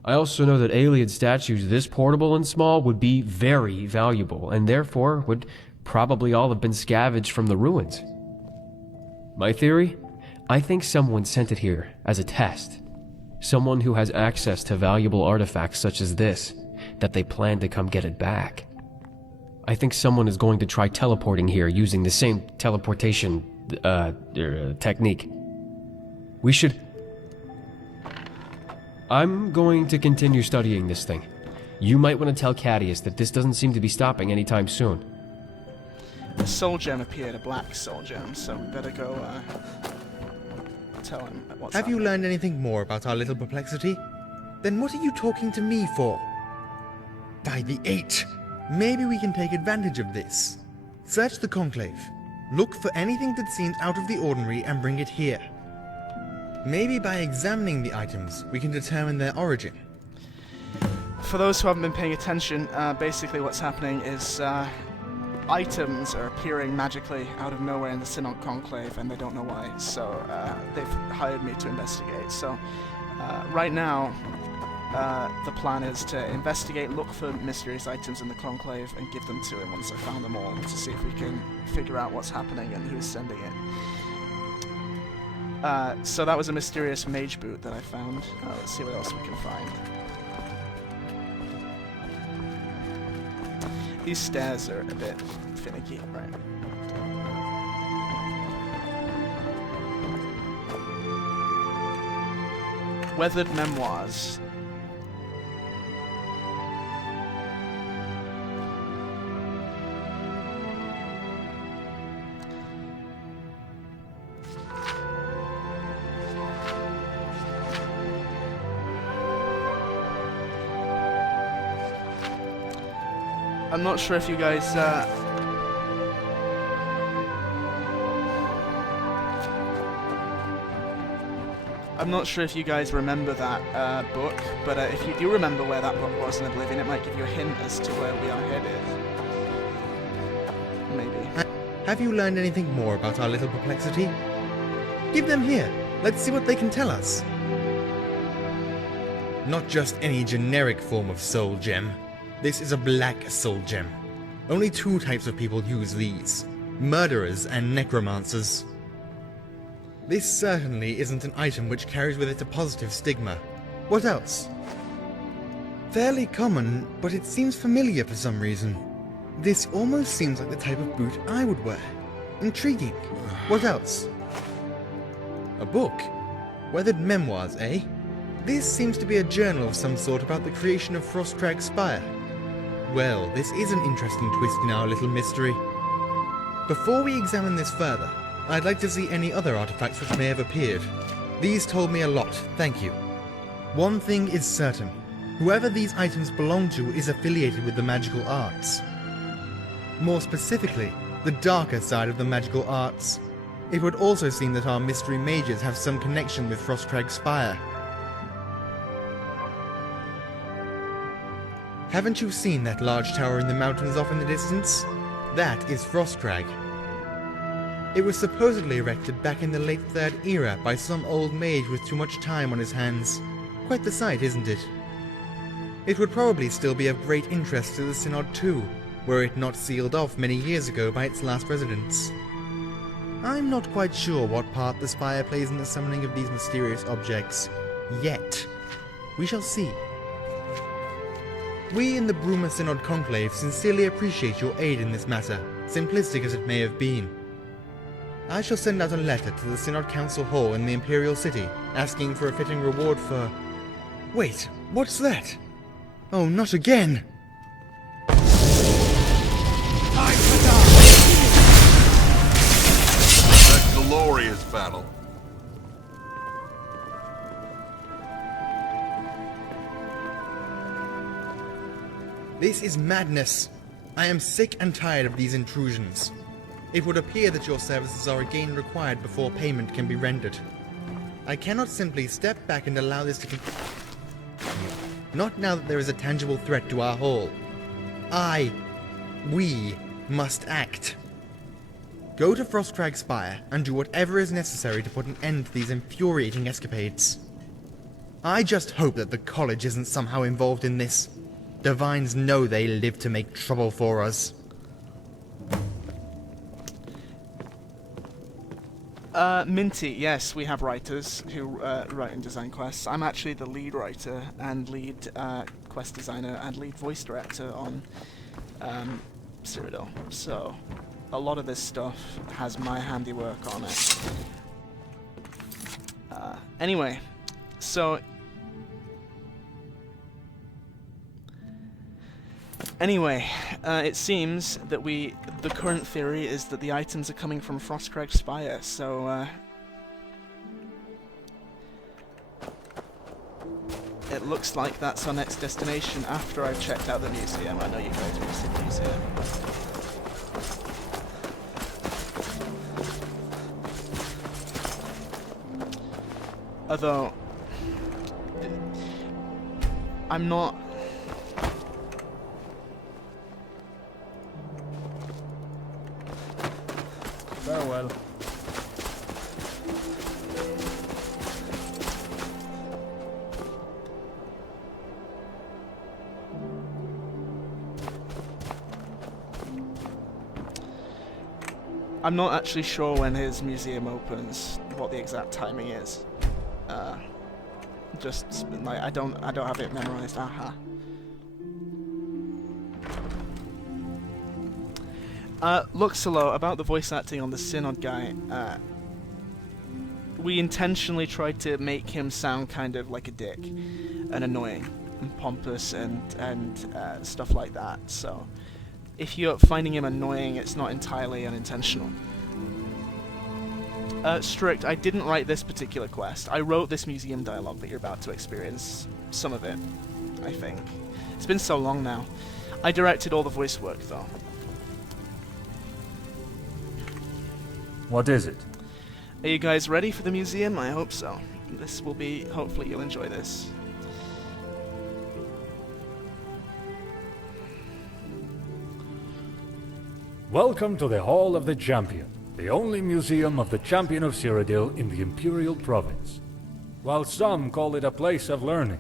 I also know that Iliad statues this portable and small would be very valuable, and therefore would probably all have been scavenged from the ruins. My theory? I think someone sent it here as a test. Someone who has access to valuable artifacts such as this, that they plan to come get it back. I think someone is going to try teleporting here using the same teleportation technique. We should... I'm going to continue studying this thing. You might want to tell Cadius that this doesn't seem to be stopping anytime soon. A soul gem appeared, a black soul gem, so we better go tell him what's Have happening. you learned anything more about our little perplexity? Then what are you talking to me for? By the 8! Maybe we can take advantage of this. Search the conclave. Look for anything that seems out of the ordinary and bring it here. Maybe by examining the items, we can determine their origin. For those who haven't been paying attention, basically what's happening is items are appearing magically out of nowhere in the Synod Conclave, and they don't know why, so they've hired me to investigate. So right now, the plan is to investigate, look for mysterious items in the Conclave, and give them to him once I've found them all, to see if we can figure out what's happening and who's sending it. So that was a mysterious mage boot that I found. Let's see what else we can find. These stairs are a bit finicky, right? Weathered memoirs. I'm not sure if you guys remember that book, but if you do remember where that book was in Oblivion, it might give you a hint as to where we are headed. Have you learned anything more about our little perplexity? Give them here. Let's see what they can tell us. Not just any generic form of soul gem. This is a black soul gem. Only two types of people use these: murderers and necromancers. This certainly isn't an item which carries with it a positive stigma. What else? Fairly common, but it seems familiar for some reason. This almost seems like the type of boot I would wear. Intriguing. What else? A book? Weathered memoirs, eh? This seems to be a journal of some sort about the creation of Frostcrag Spire. Well, this is an interesting twist in our little mystery. Before we examine this further, I'd like to see any other artifacts which may have appeared. These told me a lot, thank you. One thing is certain. Whoever these items belong to is affiliated with the magical arts. More specifically, the darker side of the magical arts. It would also seem that our mystery mages have some connection with Frostcrag Spire. Haven't you seen that large tower in the mountains off in the distance? That is Frostcrag. It was supposedly erected back in the late 3rd era by some old mage with too much time on his hands. Quite the sight, isn't it? It would probably still be of great interest to the Synod too, were it not sealed off many years ago by its last residents. I'm not quite sure what part the Spire plays in the summoning of these mysterious objects, yet. We shall see. We in the Bruma Synod Conclave sincerely appreciate your aid in this matter, simplistic as it may have been. I shall send out a letter to the Synod Council Hall in the Imperial City, asking for a fitting reward for... Wait, what's that? Oh, not again! That glorious battle. This is madness. I am sick and tired of these intrusions. It would appear that your services are again required before payment can be rendered. I cannot simply step back and allow this to continue. Not now that there is a tangible threat to our hall. We must act. Go to Frostcrag Spire and do whatever is necessary to put an end to these infuriating escapades. I just hope that the college isn't somehow involved in this. Divines know they live to make trouble for us. Minty, yes, we have writers who write and design quests. I'm actually the lead writer and lead quest designer and lead voice director on Cyrodiil, so a lot of this stuff has my handiwork on it. Anyway, so... it seems that the current theory is that the items are coming from Frostcrag Spire, so, it looks like that's our next destination after I've checked out the museum. I know you guys want to see the museum. Although, I'm not... Farewell. I'm not actually sure when his museum opens, what the exact timing is. Just like I don't have it memorized. Aha. Luxalo, about the voice acting on the Synod guy, we intentionally tried to make him sound kind of like a dick and annoying and pompous and stuff like that, so if you're finding him annoying, it's not entirely unintentional. Strict, I didn't write this particular quest. I wrote this museum dialogue that you're about to experience. Some of it, I think. It's been so long now. I directed all the voice work, though. What is it? Are you guys ready for the museum? I hope so. This will be... hopefully you'll enjoy this. Welcome to the Hall of the Champion, the only museum of the Champion of Cyrodiil in the Imperial Province. While some call it a place of learning,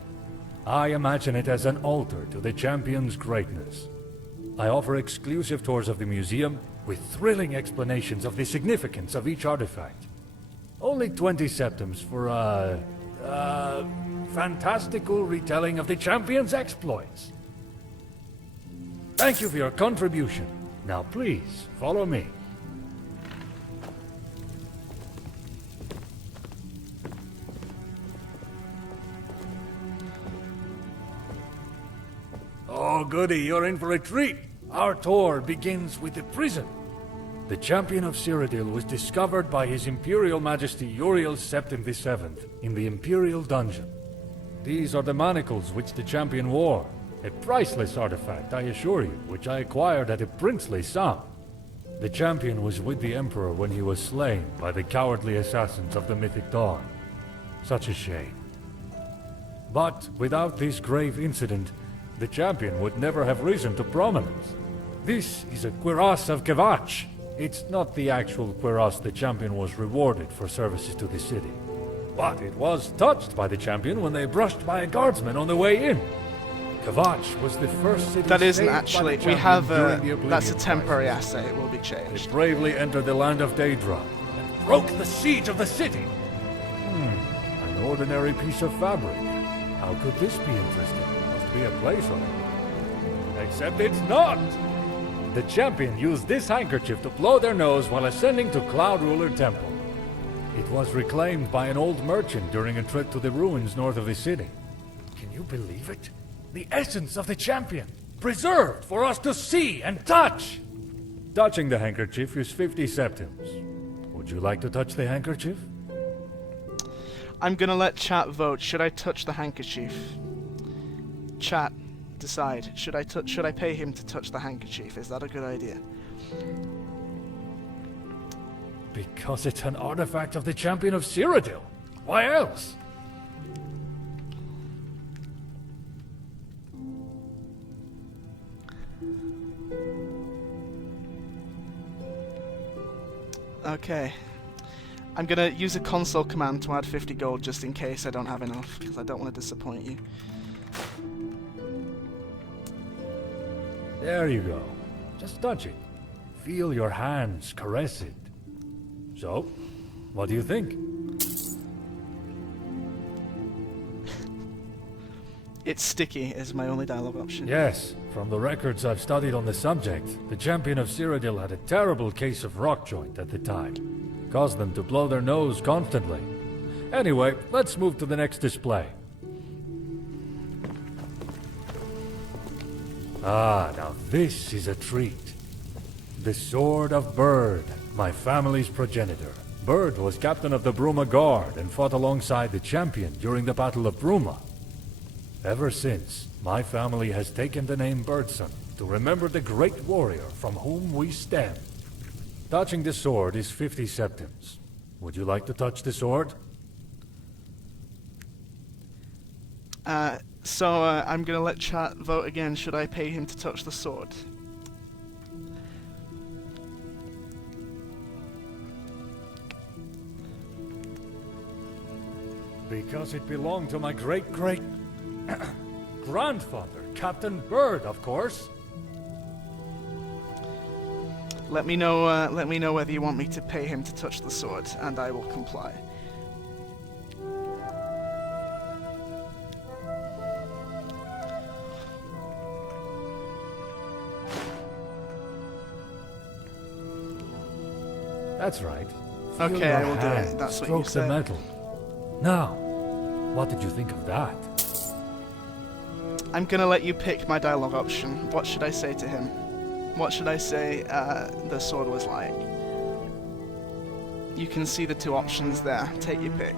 I imagine it as an altar to the Champion's greatness. I offer exclusive tours of the museum with thrilling explanations of the significance of each artifact. Only 20 septims for a fantastical retelling of the Champion's exploits. Thank you for your contribution. Now please, follow me. Oh goody, you're in for a treat. Our tour begins with the prison. The Champion of Cyrodiil was discovered by His Imperial Majesty Uriel Septim VII in the Imperial Dungeon. These are the manacles which the Champion wore. A priceless artifact, I assure you, which I acquired at a princely sum. The Champion was with the Emperor when he was slain by the cowardly assassins of the Mythic Dawn. Such a shame. But without this grave incident, the Champion would never have risen to prominence. This is a cuirass of Kvatch. It's not the actual cuirass the Champion was rewarded for services to the city. But it was touched by the Champion when they brushed by a guardsman on the way in. Kvatch was the first city That isn't saved by actually. the We Champion have during the a. Oblivion That's a temporary Crisis. asset. It will be They changed. bravely entered the land of Daedra and broke the siege of the city. An ordinary piece of fabric. How could this be interesting? Must be a placeholder. Except it's not! The Champion used this handkerchief to blow their nose while ascending to Cloud Ruler Temple. It was reclaimed by an old merchant during a trip to the ruins north of the city. Can you believe it? The essence of the Champion, preserved for us to see and touch! Touching the handkerchief is 50 septims. Would you like to touch the handkerchief? I'm gonna let chat vote. Should I touch the handkerchief? Chat, decide. Should I pay him to touch the handkerchief? Is that a good idea? Because it's an artifact of the Champion of Cyrodiil. Why else? Okay. I'm gonna use a console command to add 50 gold just in case I don't have enough, because I don't want to disappoint you. There you go. Just touch it. Feel your hands caress it. So, what do you think? It's sticky is my only dialogue option. Yes, from the records I've studied on the subject, the Champion of Cyrodiil had a terrible case of rock joint at the time. Caused them to blow their nose constantly. Anyway, let's move to the next display. Ah, now this is a treat. The Sword of Bird, my family's progenitor. Bird was captain of the Bruma Guard and fought alongside the Champion during the Battle of Bruma. Ever since, my family has taken the name Birdson to remember the great warrior from whom we stem. Touching the sword is 50 septims. Would you like to touch the sword? I'm gonna let chat vote again. Should I pay him to touch the sword? Because it belonged to my great-great... grandfather, Captain Bird, of course. Let me know whether you want me to pay him to touch the sword, and I will comply. That's right. Okay, Feel your I will do it. hand That's what you stroke the said. metal. Now, what did you think of that? I'm gonna let you pick my dialogue option. What should I say to him? What should I say the sword was like? You can see the two options there. Take your pick.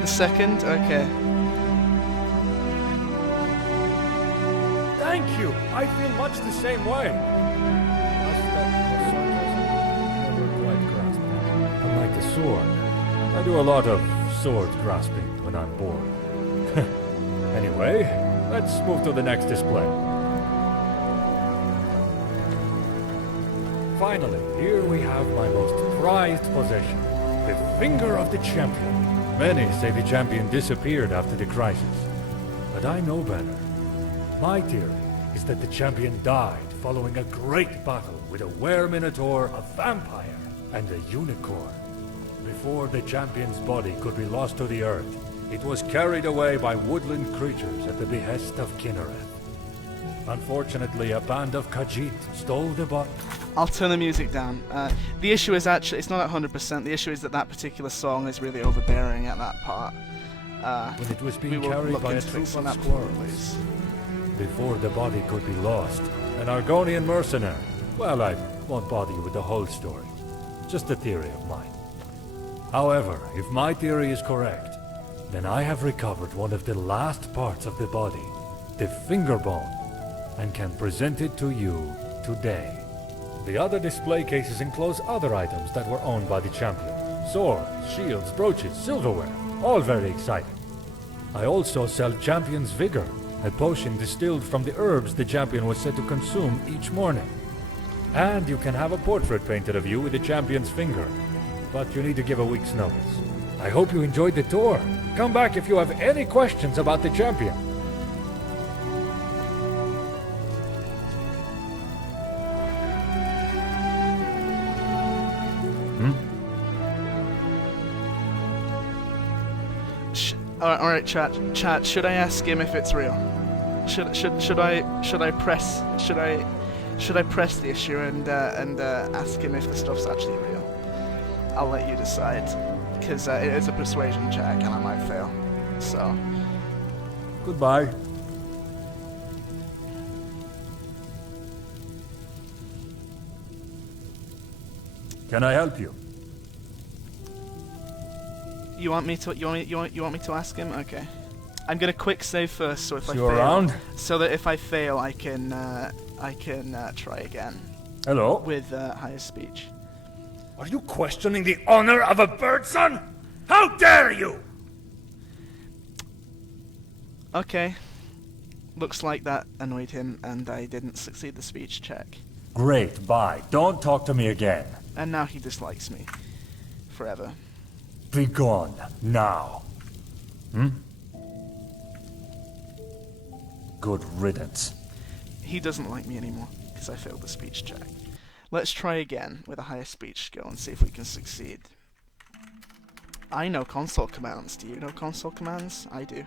The second? Okay. Thank you! I feel much the same way. Must that sarcasm never quite grasped that. Unlike the sword, I do a lot of sword grasping when I'm bored. Anyway, let's move to the next display. Finally, here we have my most prized possession, the Finger of the Champion. Many say the champion disappeared after the crisis, but I know better. My theory is that the champion died following a great battle with a were-minotaur, a vampire, and a unicorn. Before the champion's body could be lost to the earth, it was carried away by woodland creatures at the behest of Kinnereth. Unfortunately, a band of Khajiit stole the body. I'll turn the music down. The issue is actually, it's not at 100%, the issue is that particular song is really overbearing at that part. When it was being we will carried look by a into troop fixing of that, squirrels. please. Before the body could be lost, an Argonian mercenary. Well, I won't bother you with the whole story. Just a theory of mine. However, if my theory is correct, then I have recovered one of the last parts of the body, the finger bone, and can present it to you today. The other display cases enclose other items that were owned by the champion. Swords, shields, brooches, silverware, all very exciting. I also sell Champion's Vigor, a potion distilled from the herbs the champion was said to consume each morning. And you can have a portrait painted of you with the champion's finger, but you need to give a week's notice. I hope you enjoyed the tour. Come back if you have any questions about the champion. All right, chat. Should I ask him if it's real? Should I press the issue and ask him if the stuff's actually real? I'll let you decide, because it is a persuasion check and I might fail. So. Goodbye. Can I help you? You want me to ask him? Okay. I'm gonna quick save first, so if I fail, around? so that if I fail, I can try again. Hello. With higher speech. Are you questioning the honor of a bird son? How dare you! Okay. Looks like that annoyed him, and I didn't succeed the speech check. Great, bye. Don't talk to me again. And now he dislikes me. Forever. Be gone, now. Good riddance. He doesn't like me anymore, because I failed the speech check. Let's try again with a higher speech skill and see if we can succeed. I know console commands. Do you know console commands? I do.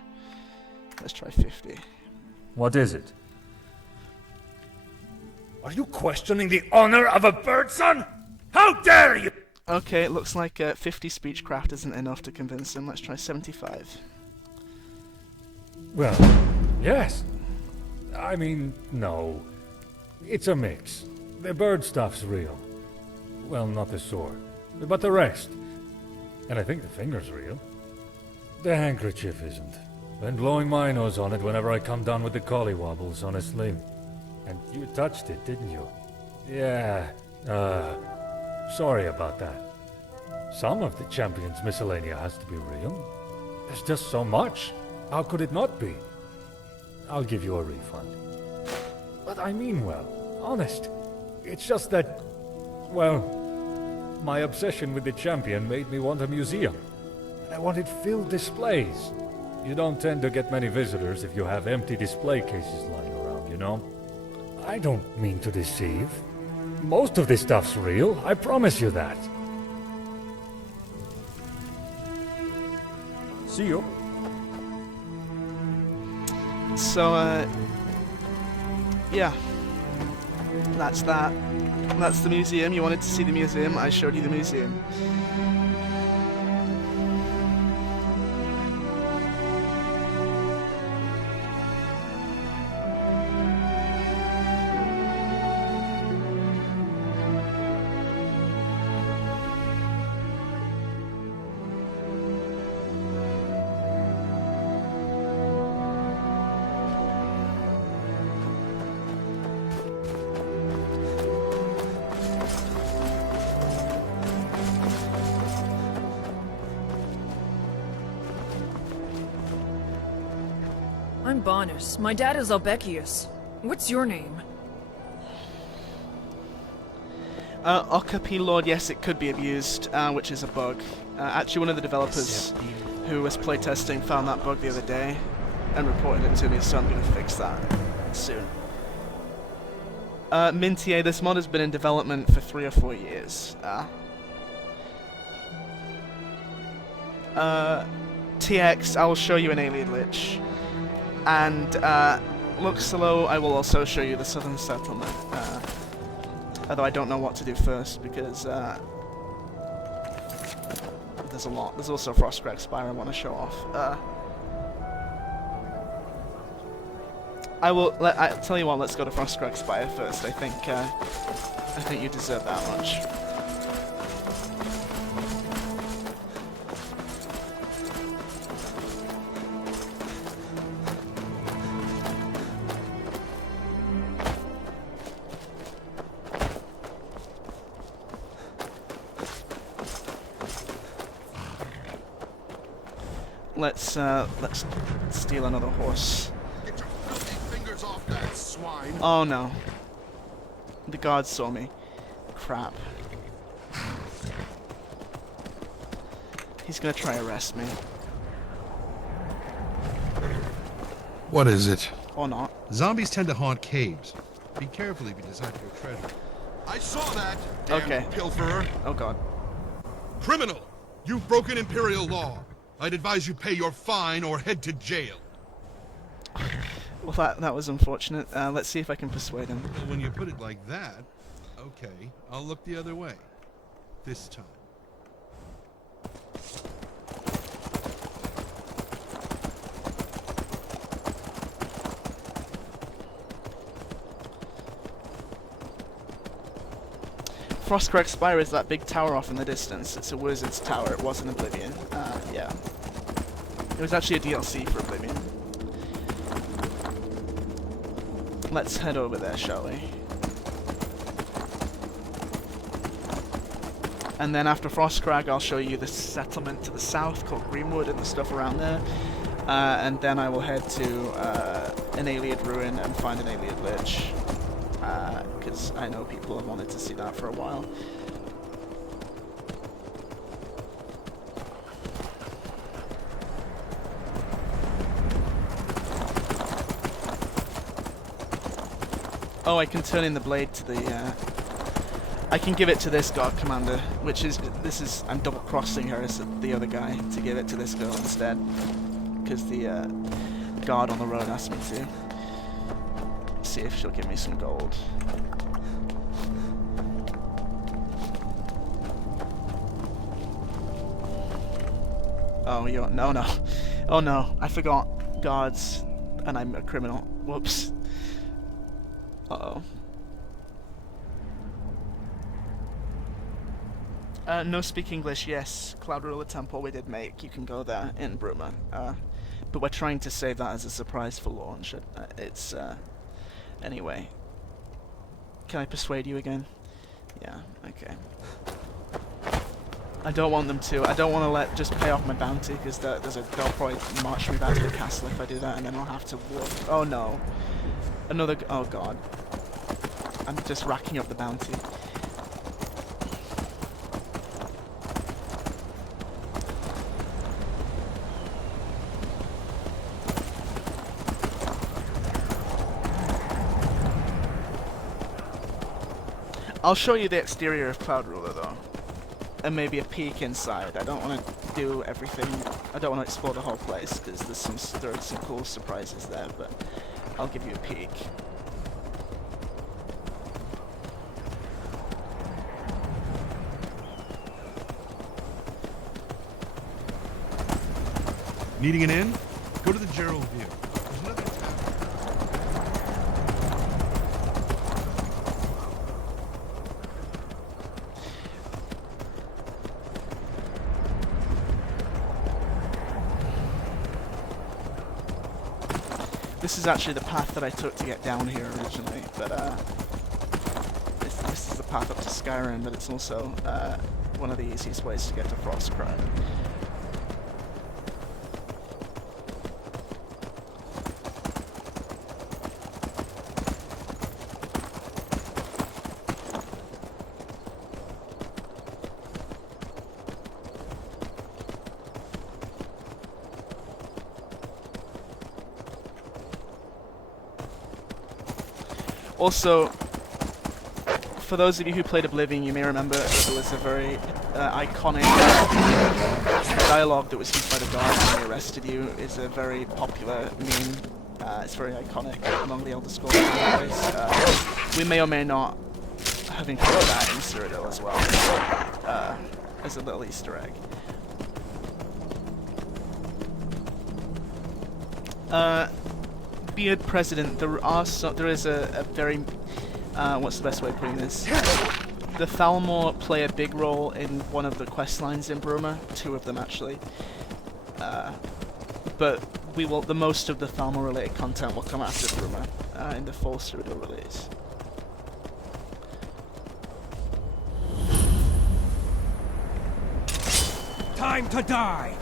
Let's try 50. What is it? Are you questioning the honor of a bird son? How dare you! Okay, it looks like 50 speechcraft isn't enough to convince him. Let's try 75. Well, yes. I mean, no. It's a mix. The bird stuff's real. Well, not the sword, but the rest. And I think the finger's real. The handkerchief isn't. Been blowing my nose on it whenever I come down with the collywobbles, honestly. And you touched it, didn't you? Yeah, sorry about that. Some of the champion's miscellanea has to be real. There's just so much. How could it not be? I'll give you a refund. But I mean well, honest. It's just that, well, my obsession with the champion made me want a museum. And I wanted filled displays. You don't tend to get many visitors if you have empty display cases lying around, you know? I don't mean to deceive. Most of this stuff's real, I promise you that. See you. So, yeah. That's that. That's the museum. You wanted to see the museum. I showed you the museum. I'm Bonus. My dad is Albekius. What's your name? Okapi Lord, yes, it could be abused, which is a bug. Actually, one of the developers who was playtesting found that bug the other day and reported it to me, so I'm going to fix that soon. Mintier, this mod has been in development for 3 or 4 years. TX, I will show you an alien lich. And Luxalo, I will also show you the southern settlement. Although I don't know what to do first, because there's a lot. There's also Frostcrack Spire I want to show off. I tell you what, let's go to Frostcrack Spire first. I think you deserve that much. Let's steal another horse. Get your filthy fingers off that swine! Oh no. The guards saw me. Crap. He's gonna try arrest me. What is it? Or not. Zombies tend to haunt caves. Be careful if you decide to go treasure. I saw that! Okay. Pilferer! Oh god. Criminal! You've broken Imperial law. I'd advise you pay your fine or head to jail. Well, that was unfortunate. Let's see if I can persuade him. Well, when you put it like that, okay, I'll look the other way. This time. Frostcrack Spire is that big tower off in the distance. It's a wizard's tower. It wasn't Oblivion. Yeah. It was actually a DLC for Oblivion. Let's head over there, shall we? And then after Frostcrag, I'll show you the settlement to the south called Greenwood and the stuff around there. And then I will head to an Alien Ruin and find an Alien Lich. Because I know people have wanted to see that for a while. Oh, I can turn in the blade to the, I can give it to this guard commander, which is, I'm double crossing her as the other guy to give it to this girl instead. Because the, guard on the road asked me to. See if she'll give me some gold. Oh, no. Oh no, I forgot. Guards, and I'm a criminal. Whoops. Uh-oh. No speak English, yes. Cloud Ruler Temple we did make. You can go there in Bruma. But we're trying to save that as a surprise for launch. Anyway. Can I persuade you again? Yeah, okay. I don't want them to. I don't want to just pay off my bounty, because they'll probably march me back to the castle if I do that, and then I'll have to walk. Oh no. Oh god. I'm just racking up the bounty. I'll show you the exterior of Cloud Ruler though. And maybe a peek inside. I don't want to do everything. I don't want to explore the whole place because there are some cool surprises there, but I'll give you a peek. Needing an inn? Go to the Gerald View. There's another tavern. This is actually the path that I took to get down here originally, but this is the path up to Skyrim, but it's also one of the easiest ways to get to Frostcrack. Also, for those of you who played Oblivion, you may remember that there was a very iconic dialogue that was used by the guards when they arrested you. Is a very popular meme. It's very iconic among the Elder Scrolls fanboys. We may or may not have included that in Cyrodiil as well, as a little Easter egg. Beard President, there is a very what's the best way of putting this? The Thalmor play a big role in one of the quest lines in Bruma, 2 of them actually. But the most of the Thalmor related content will come after Bruma in the full Cyrodiil release. Time to die!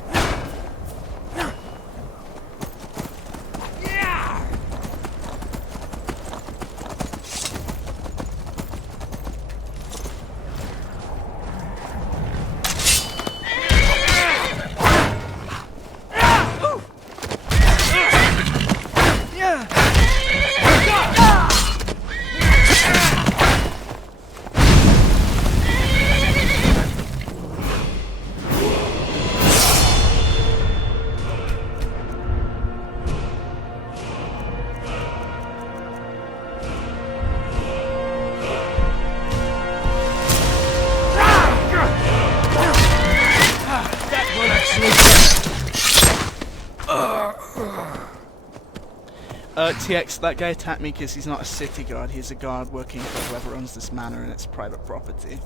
TX, that guy attacked me because he's not a city guard, he's a guard working for whoever owns this manor and it's private property.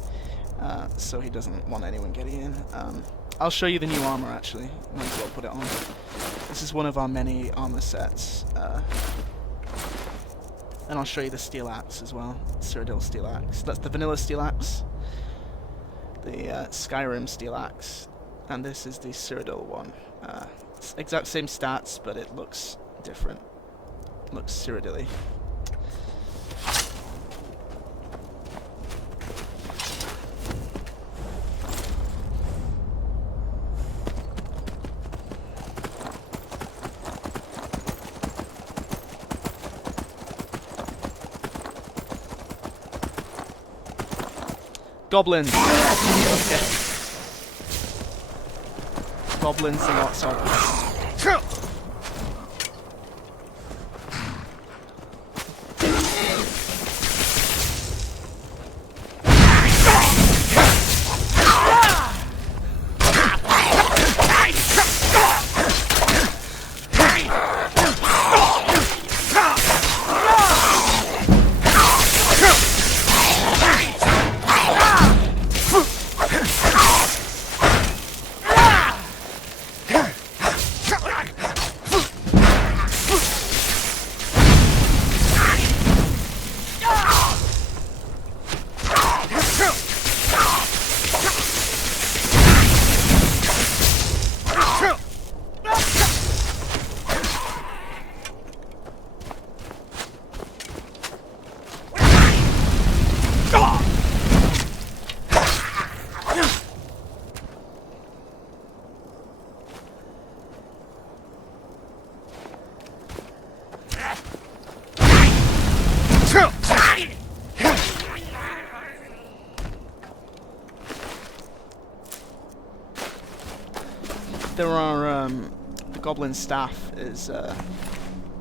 So he doesn't want anyone getting in. I'll show you the new armor actually, might as well put it on. This is one of our many armor sets. And I'll show you the steel axe as well, Cyrodiil steel axe. That's the vanilla steel axe, the Skyrim steel axe, and this is the Cyrodiil one. It's exact same stats, but it looks different. Looks Cyrodiil-y. Goblins! Okay. Goblins and lots of them. There are the goblin staff is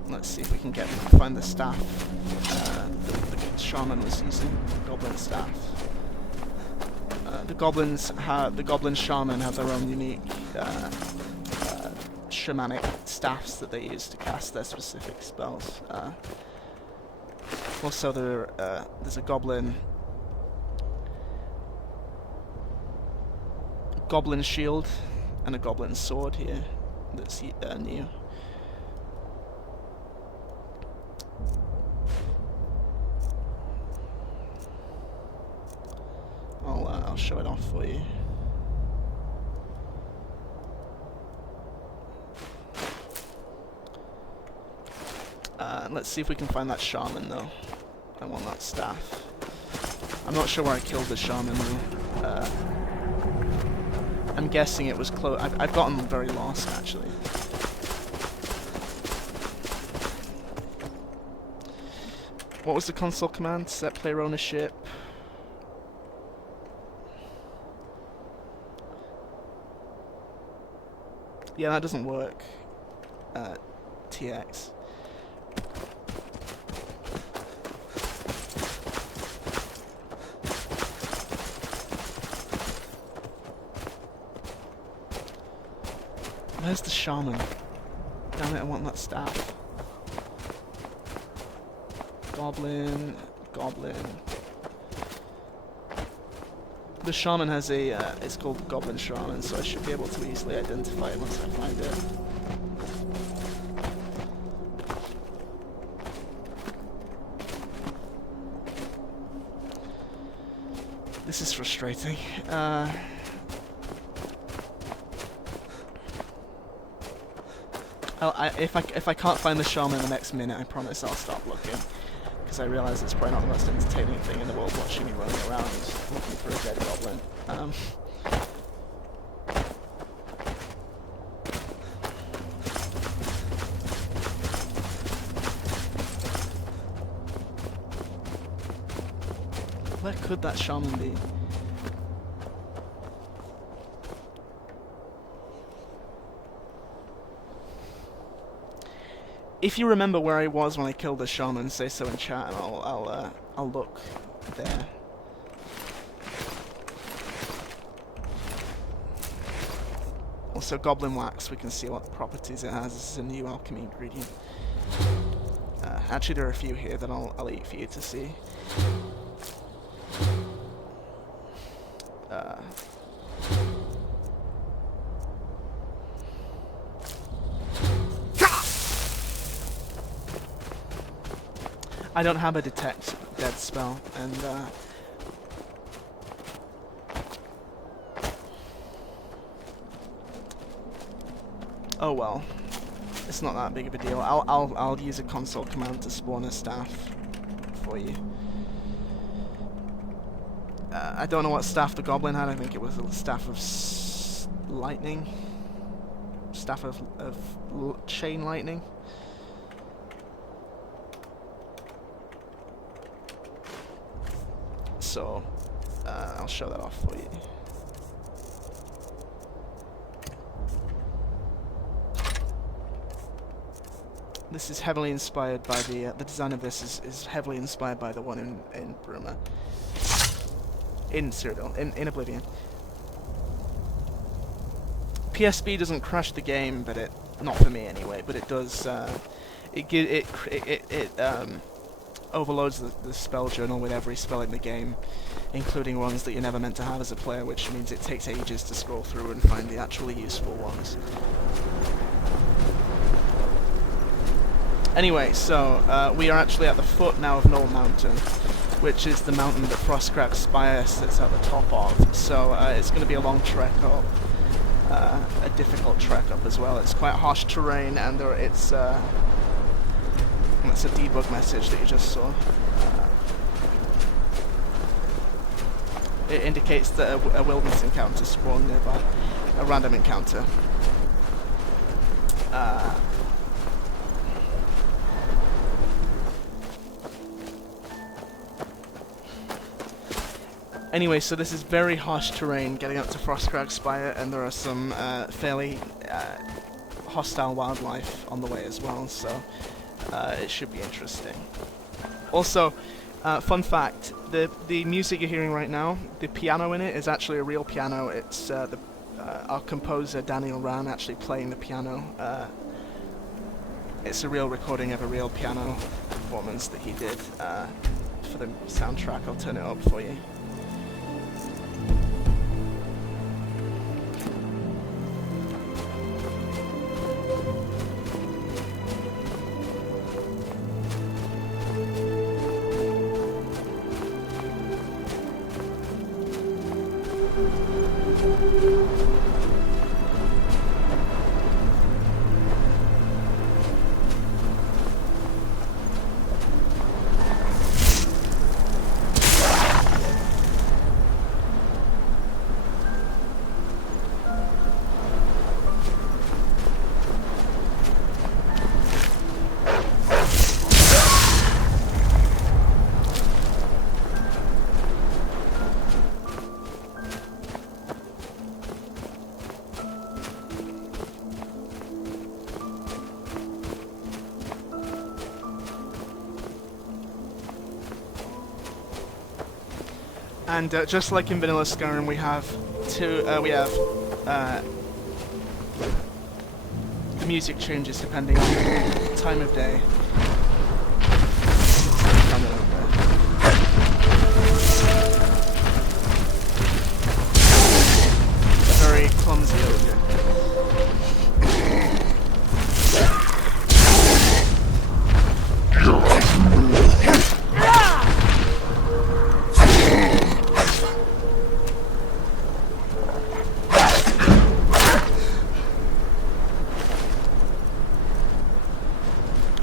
let's see if we can find the staff the shaman was using. Goblin staff. The goblin shaman have their own unique shamanic staffs that they use to cast their specific spells. Also, there's a goblin shield and a goblin sword here that's new. I'll show it off for you. Let's see if we can find that shaman though. I want that staff. I'm not sure where I killed the shaman though. I'm guessing it was close. I've gotten very lost actually. What was the console command? Set player ownership. Yeah, that doesn't work. TX. Where's the shaman? Damn it, I want that staff. Goblin, goblin. The shaman has a, it's called Goblin Shaman, so I should be able to easily identify it once I find it. This is frustrating. If I can't find the shaman in the next minute, I promise I'll stop looking. Because I realise it's probably not the most entertaining thing in the world watching me running around looking for a dead goblin. Where could that shaman be? If you remember where I was when I killed the shaman, say so in chat, and I'll look there. Also, goblin wax. We can see what properties it has. This is a new alchemy ingredient. Actually, there are a few here that I'll eat for you to see. I don't have a detect dead spell, and oh well, it's not that big of a deal. I'll use a console command to spawn a staff for you. I don't know what staff the goblin had. I think it was a staff of lightning, staff of chain lightning. So, I'll show that off for you. This is heavily inspired by the design of this is heavily inspired by the one in Bruma. In Cyrodiil, in Oblivion. PSP doesn't crash the game, but not for me anyway, but it does, it overloads the spell journal with every spell in the game, including ones that you're never meant to have as a player, which means it takes ages to scroll through and find the actually useful ones. Anyway, so we are actually at the foot now of Knoll Mountain, which is the mountain that Frostcrack's Spire sits at the top of. So it's going to be a long trek up, a difficult trek up as well. It's quite harsh terrain, and it's that's a debug message that you just saw. It indicates that a wilderness encounter spawned nearby, a random encounter. Anyway, so this is very harsh terrain getting up to Frostcrag Spire, and there are some fairly hostile wildlife on the way as well, so it should be interesting. Also, fun fact, the music you're hearing right now, the piano in it is actually a real piano. It's our composer Daniel Ran actually playing the piano. It's a real recording of a real piano performance that he did for the soundtrack. I'll turn it up for you. And just like in vanilla Skyrim, we have the music changes depending on the time of day. A very clumsy ogre.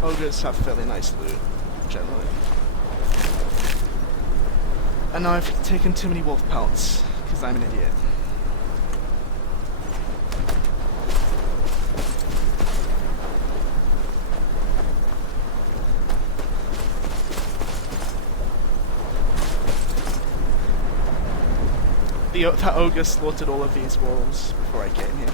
Ogres have fairly nice loot, generally. And now I've taken too many wolf pelts, because I'm an idiot. That ogre slaughtered all of these wolves before I came here.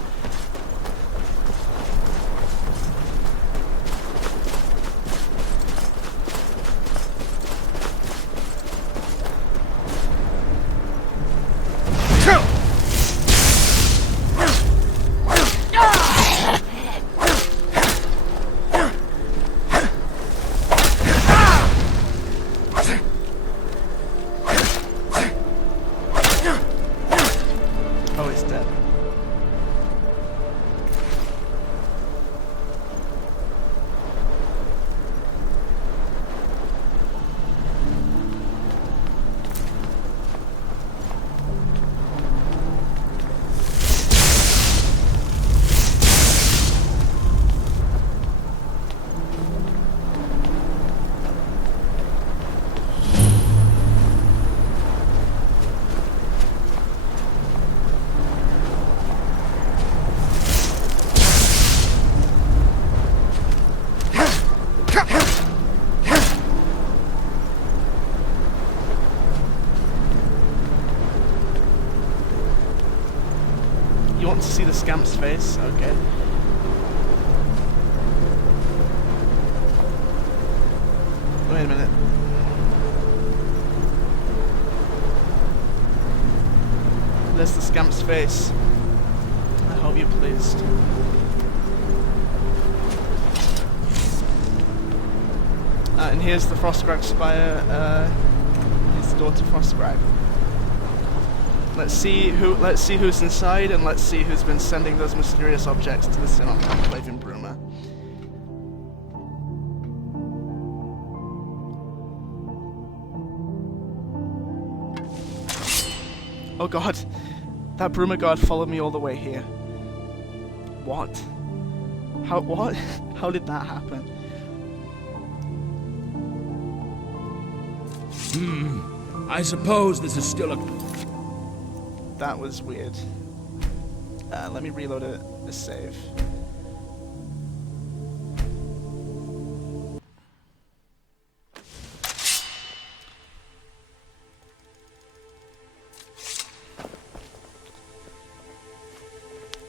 You want to see the scamp's face? Okay. Wait a minute. There's the scamp's face. I hope you're pleased. And here's the Frostcrag Spire. Here's the daughter Frostcrag. Let's see who's inside, and let's see who's been sending those mysterious objects to the Synod Conclave in Bruma. Oh god, that Bruma guard followed me all the way here. What? What? How did that happen? I suppose this is still a... That was weird. Let me reload a save.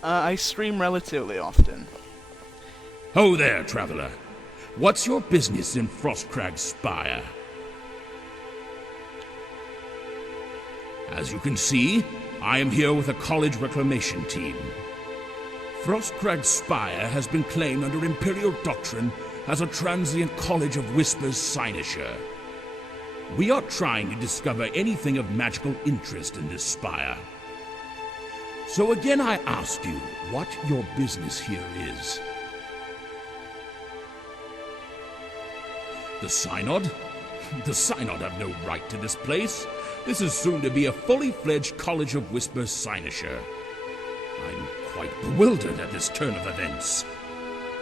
I stream relatively often. Ho there, traveler. What's your business in Frostcrag Spire? As you can see, I am here with a college reclamation team. Frostcrag Spire has been claimed under Imperial doctrine as a transient college of Whispers cynosure. We are trying to discover anything of magical interest in this spire. So again I ask you, what your business here is. The Synod? The Synod have no right to this place. This is soon to be a fully fledged College of Whispers cynosure. I'm quite bewildered at this turn of events.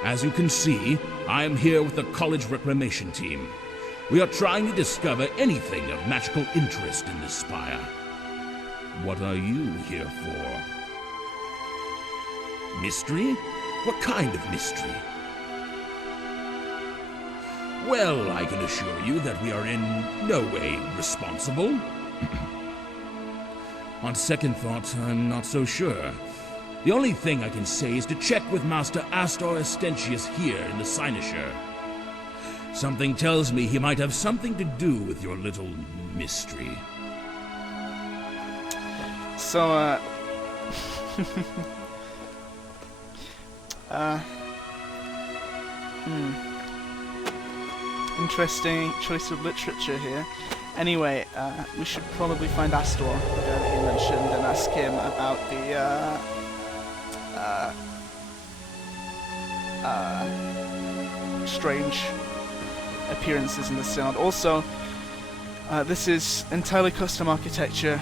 As you can see, I am here with the college reclamation team. We are trying to discover anything of magical interest in this spire. What are you here for? Mystery? What kind of mystery? Well, I can assure you that we are in no way responsible. On second thought, I'm not so sure. The only thing I can say is to check with Master Astor Estentius here in the cynosure. Something tells me he might have something to do with your little mystery. So, interesting choice of literature here. Anyway, we should probably find Astor, the guy that you mentioned, and ask him about the strange appearances in the Synod. Also, this is entirely custom architecture.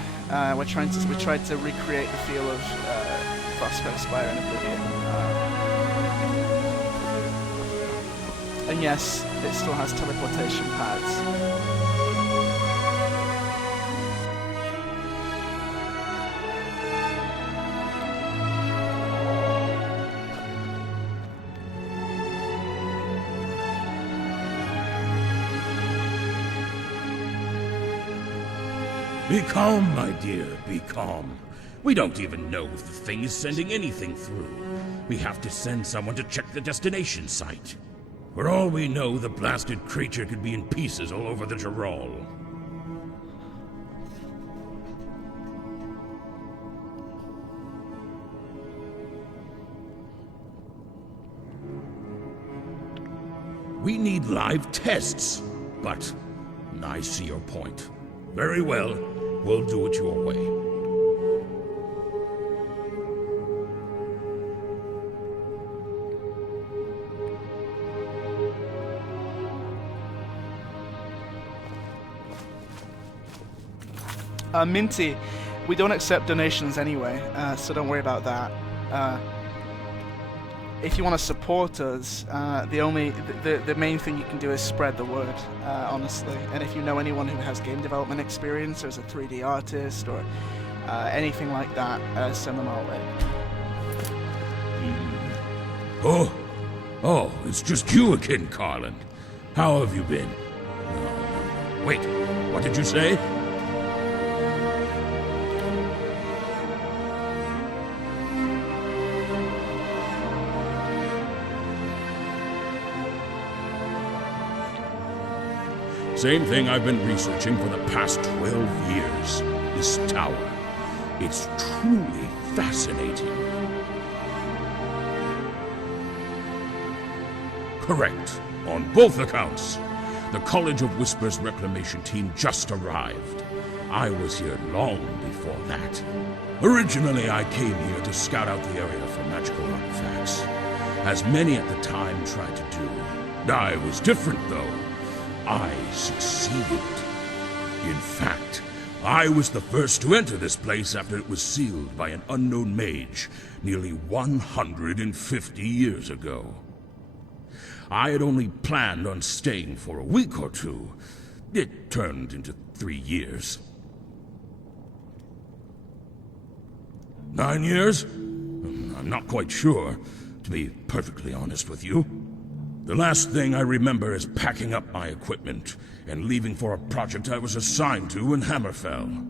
We tried to recreate the feel of Frostcoast Spire and Oblivion. And yes, it still has teleportation pads. Be calm, my dear, be calm. We don't even know if the thing is sending anything through. We have to send someone to check the destination site. For all we know, the blasted creature could be in pieces all over the Gerol. We need live tests, but I see your point. Very well, we'll do it your way. Minty, we don't accept donations anyway, so don't worry about that. If you want to support us, the main thing you can do is spread the word, honestly. And if you know anyone who has game development experience, or is a 3D artist, or anything like that, send them our way. Oh, it's just you again, Carlin. How have you been? Wait, what did you say? Same thing I've been researching for the past 12 years. This tower. It's truly fascinating. Correct. On both accounts. The College of Whispers reclamation team just arrived. I was here long before that. Originally, I came here to scout out the area for magical artifacts, as many at the time tried to do. I was different, though. I succeeded. In fact, I was the first to enter this place after it was sealed by an unknown mage nearly 150 years ago. I had only planned on staying for a week or two. It turned into 3 years. 9 years? I'm not quite sure, to be perfectly honest with you. The last thing I remember is packing up my equipment and leaving for a project I was assigned to in Hammerfell.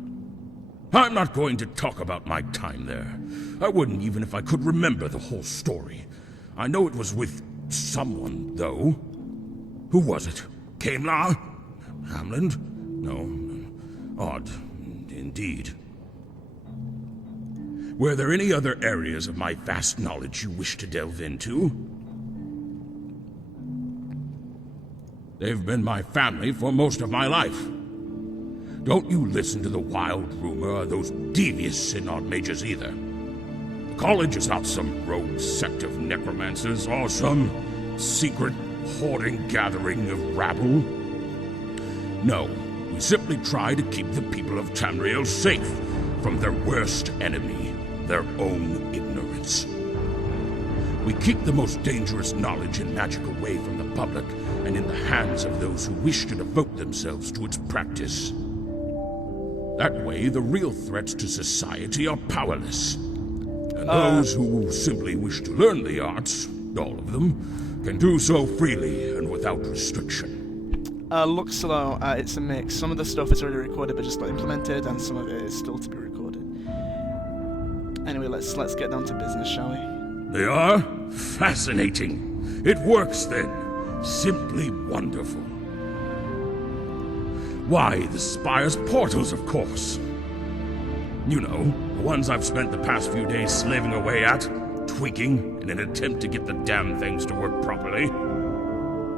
I'm not going to talk about my time there. I wouldn't even if I could remember the whole story. I know it was with someone, though. Who was it? Kaemlar? Hamland? No. Odd, indeed. Were there any other areas of my vast knowledge you wish to delve into? They've been my family for most of my life. Don't you listen to the wild rumor or those devious Synod mages either. The college is not some rogue sect of necromancers or some secret hoarding gathering of rabble. No, we simply try to keep the people of Tamriel safe from their worst enemy, their own ignorance. We keep the most dangerous knowledge and magic away from the public and in the hands of those who wish to devote themselves to its practice. That way, the real threats to society are powerless. And those who simply wish to learn the arts, all of them, can do so freely and without restriction. Luxalo, it's a mix. Some of the stuff is already recorded but just not implemented, and some of it is still to be recorded. Anyway, let's get down to business, shall we? They are? Fascinating. It works then. Simply wonderful. Why, the Spire's portals, of course. You know, The ones I've spent the past few days slaving away at, tweaking in an attempt to get the damn things to work properly.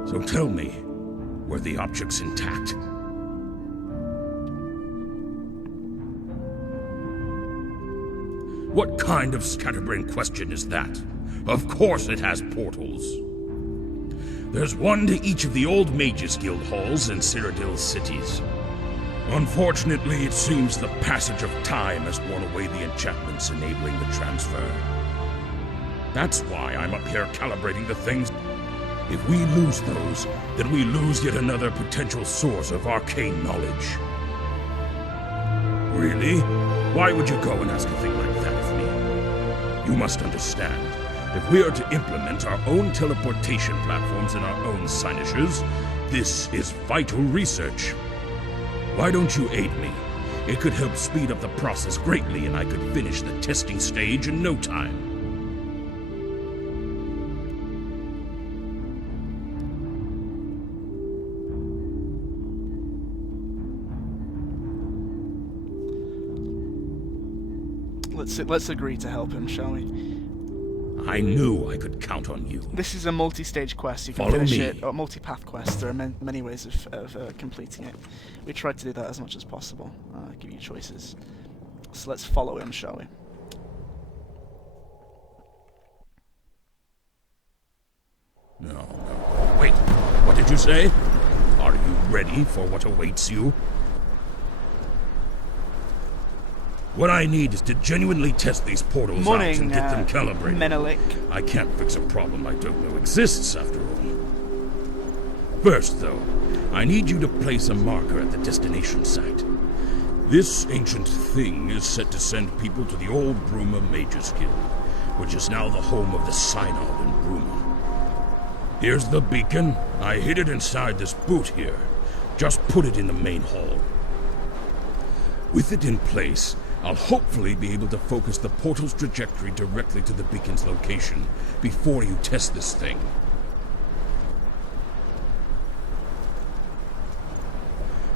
So tell me, were the objects intact? What kind of scatterbrain question is that? Of course it has portals. There's one to each of the old Mages Guild halls in Cyrodiil's cities. Unfortunately, it seems the passage of time has worn away the enchantments enabling the transfer. That's why I'm up here calibrating the things. If we lose those, then we lose yet another potential source of arcane knowledge. Really? Why would you go and ask a thing like that of me? You must understand, if we are to implement our own teleportation platforms in our own cynosures, this is vital research. Why don't you aid me? It could help speed up the process greatly, and I could finish the testing stage in no time. Let's agree to help him, shall we? I knew I could count on you. This is a multi-stage quest. You can Follow finish me. it, or multi-path quest. There are many ways of completing it. We tried to do that as much as possible. Give you choices. So let's follow him, shall we? No. Wait, what did you say? Are you ready for what awaits you? What I need is to genuinely test these portals out and get them calibrated. Menelik. I can't fix a problem I don't know exists, after all. First, though, I need you to place a marker at the destination site. This ancient thing is set to send people to the old Bruma Mages Guild, which is now the home of the Synod in Bruma. Here's the beacon. I hid it inside this boot here. Just put it in the main hall. With it in place, I'll hopefully be able to focus the portal's trajectory directly to the beacon's location before you test this thing.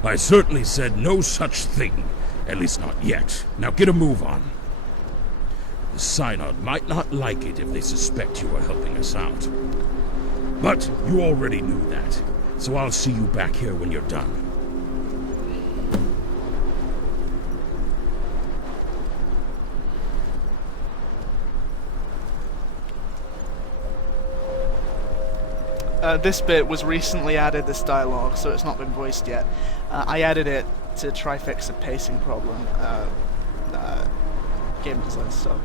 I certainly said no such thing, at least not yet. Now get a move on. The Synod might not like it if they suspect you are helping us out. But you already knew that, so I'll see you back here when you're done. This bit was recently added, this dialogue, so it's not been voiced yet. I added it to try fix a pacing problem. Game design stuff.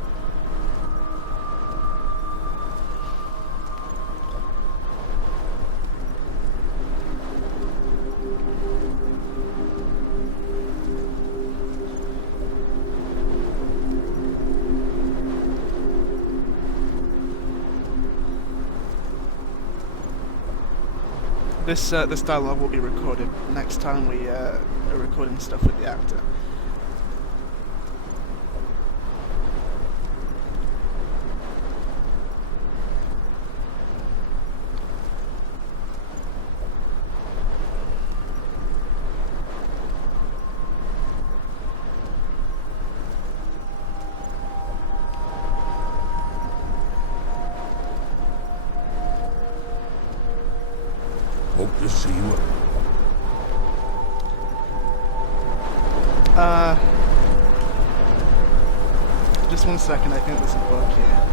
This dialogue will be recorded next time we are recording stuff with the actor. Hope to see you. Just 1 second, I think there's a bug here.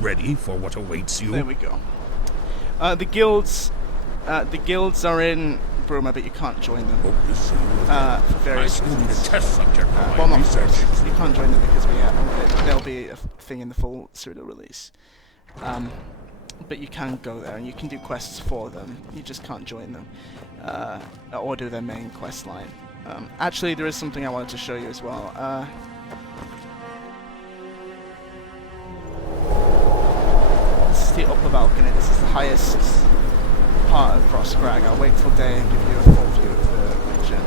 Ready for what awaits you? There we go. The guilds are in Bruma, but you can't join them. My For various school reasons. is a test subject for my Well, not research. you can't join them because there'll be a thing in the full Cyrodiil release. But you can go there and you can do quests for them. You just can't join them or do their main quest line. Actually, there is something I wanted to show you as well. This is the upper balcony. This is the highest part of Frostcrag. I'll wait till day and give you a full view of the region.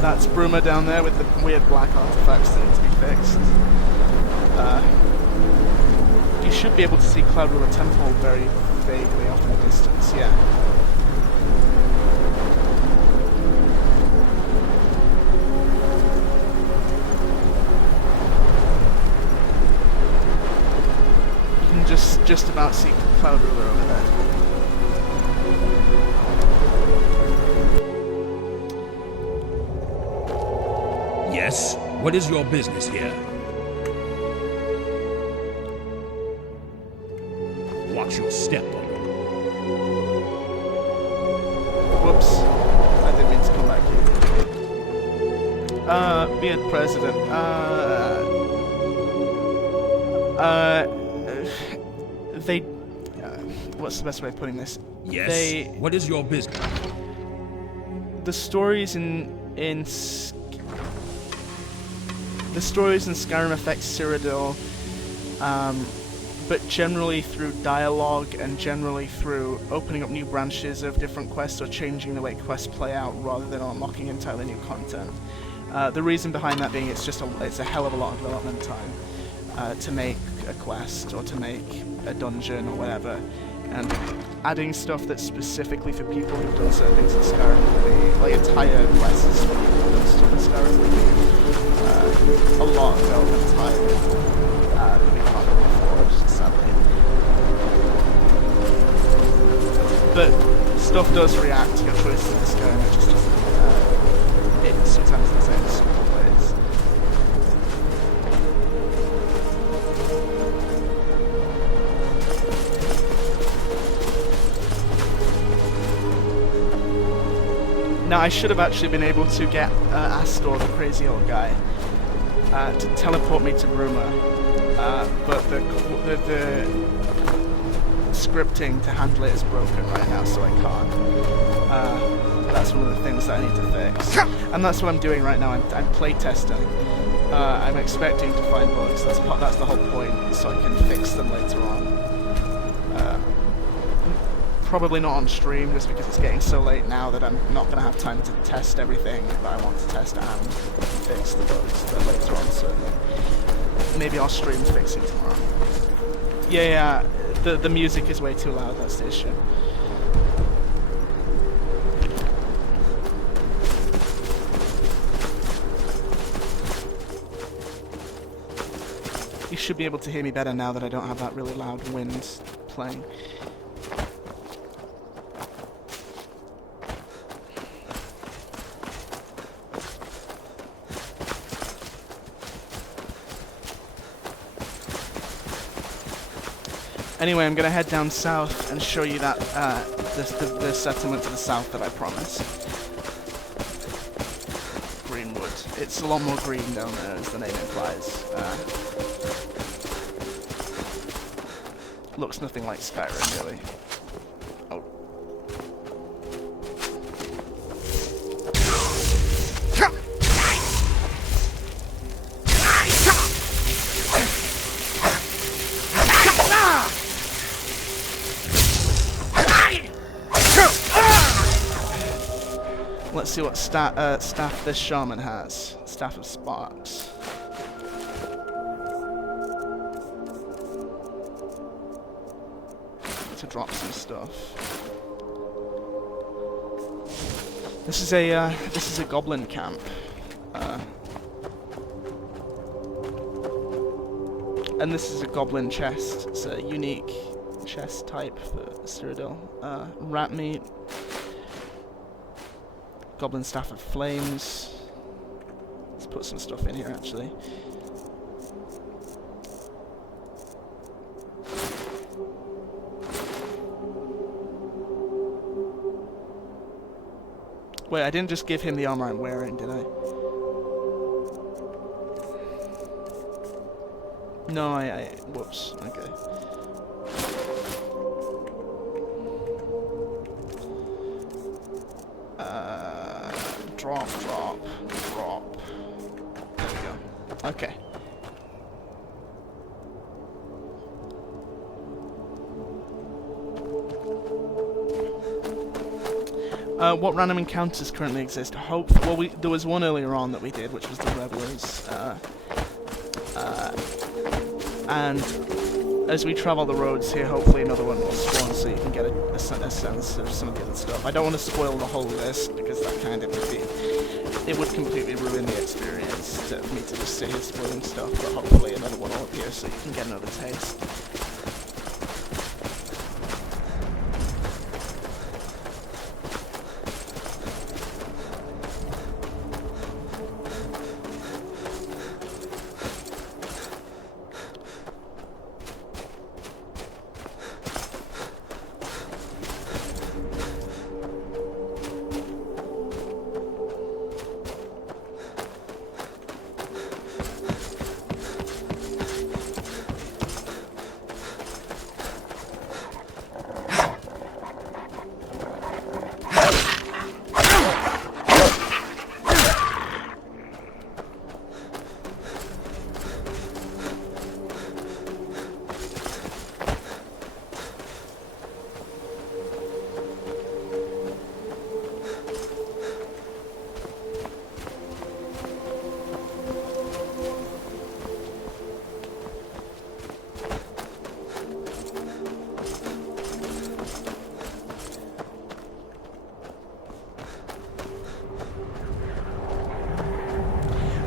That's Bruma down there with the weird black artifacts that need to be fixed. You should be able to see Cloud Ruler Temple very vaguely off in the distance, yeah. You can just about see Cloud Ruler over there. Yes? What is your business here? Watch your step. Whoops. I didn't mean to come back here. Beard President, they... what's the best way of putting this? Yes? What is your business? The stories the stories in Skyrim affect Cyrodiil, but generally through dialogue and generally through opening up new branches of different quests or changing the way quests play out rather than unlocking entirely new content. The reason behind that being it's a hell of a lot of development time to make a quest or to make a dungeon or whatever, and adding stuff that's specifically for people who've done certain things in Skyrim would be, like entire quests for people who've done stuff in Skyrim would be a lot of development time that we can't afford, sadly. But stuff does react to your choices in Skyrim, it just doesn't, it sometimes the same as simple ways. Now, I should have actually been able to get Astor, the crazy old guy, to teleport me to Bruma, but the scripting to handle it is broken right now, so I can't. That's one of the things that I need to fix, and that's what I'm doing right now. I'm playtesting. I'm expecting to find bugs. That's the whole point, so I can fix them later on. Probably not on stream, just because it's getting so late now that I'm not going to have time to test everything that I want to test and fix the bugs but later on, so maybe I'll stream fixing tomorrow. Yeah, the music is way too loud, that's the issue. You should be able to hear me better now that I don't have that really loud wind playing. Anyway, I'm going to head down south and show you that the settlement to the south that I promised. Greenwood. It's a lot more green down there, as the name implies. Looks nothing like Skyrim, really. Oh. Let's see what staff this shaman has. Staff of Sparks. To drop some stuff. This is a goblin camp. And this is a goblin chest. It's a unique chest type for Cyrodiil. Rat meat. Goblin Staff of Flames. Let's put some stuff in here, actually. Wait, I didn't just give him the armor I'm wearing, did I? No, whoops, okay. Drop. There we go. Okay. What random encounters currently exist? Well, there was one earlier on that we did, which was the Revelers. And as we travel the roads here, hopefully another one will spawn, so you can get a sense of some of the other stuff. I don't want to spoil the whole list, because that kind of it would completely ruin the experience for me to just sit here spoiling stuff, but hopefully another one will appear so you can get another taste.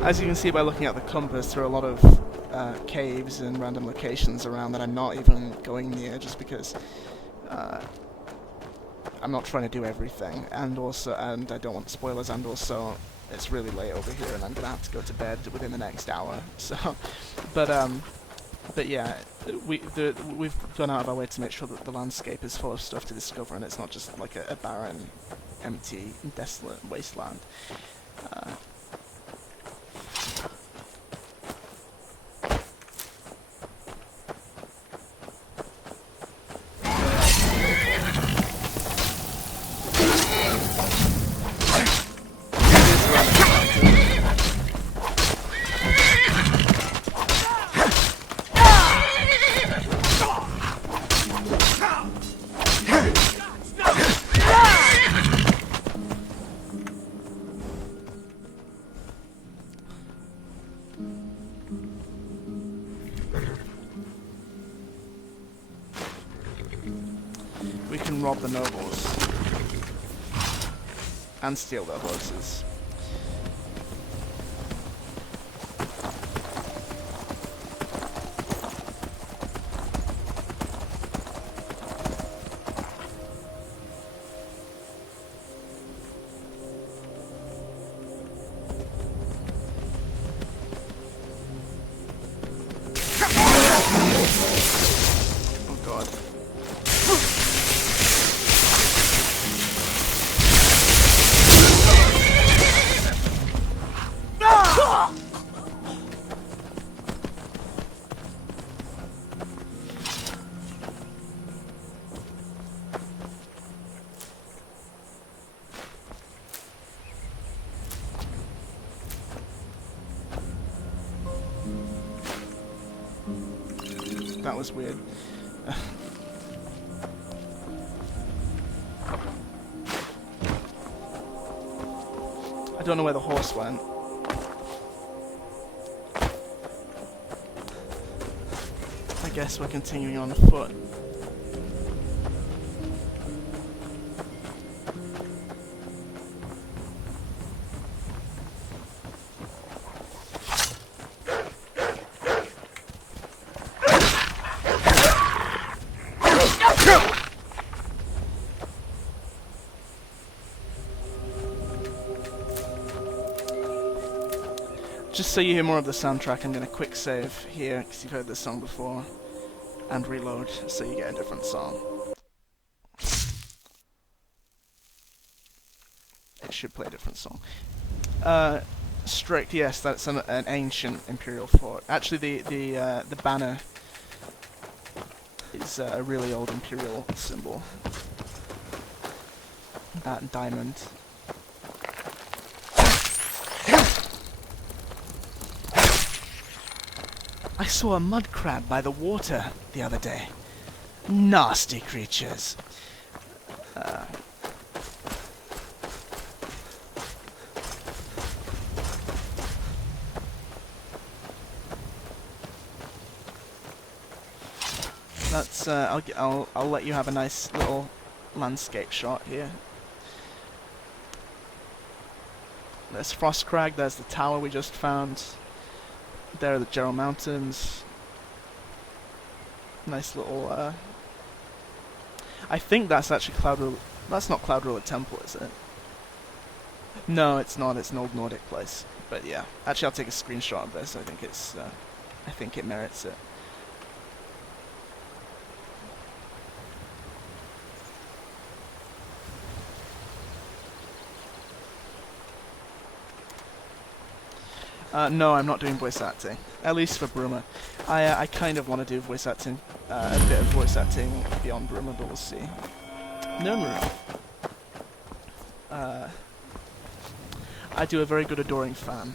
As you can see by looking at the compass, there are a lot of caves and random locations around that I'm not even going near, just because I'm not trying to do everything, and I don't want spoilers, and also it's really late over here, and I'm gonna have to go to bed within the next hour. So, but yeah, we've gone out of our way to make sure that the landscape is full of stuff to discover, and it's not just like a barren, empty, desolate wasteland. We can rob the nobles and steal their horses. Oh god. That was weird. I don't know where the horse went. I guess we're continuing on foot. Just so you hear more of the soundtrack, I'm going to quick save here, because you've heard this song before, and reload, so you get a different song. It should play a different song. Strict, yes, that's an ancient Imperial fort. Actually, the banner is a really old Imperial symbol. That diamond. I saw a mud crab by the water the other day. Nasty creatures. That's I'll let you have a nice little landscape shot here. There's Frostcrag, there's the tower we just found. There are the Gerald Mountains. Nice little I think that's actually Cloud Ruler. That's not Cloud Ruler Temple, is it? No, it's not. It's an old Nordic place. But yeah, actually I'll take a screenshot of this. I think it merits it. No, I'm not doing voice acting. At least for Bruma. I kind of want to do voice acting, a bit of voice acting beyond Bruma, but we'll see. No. I do a very good adoring fan.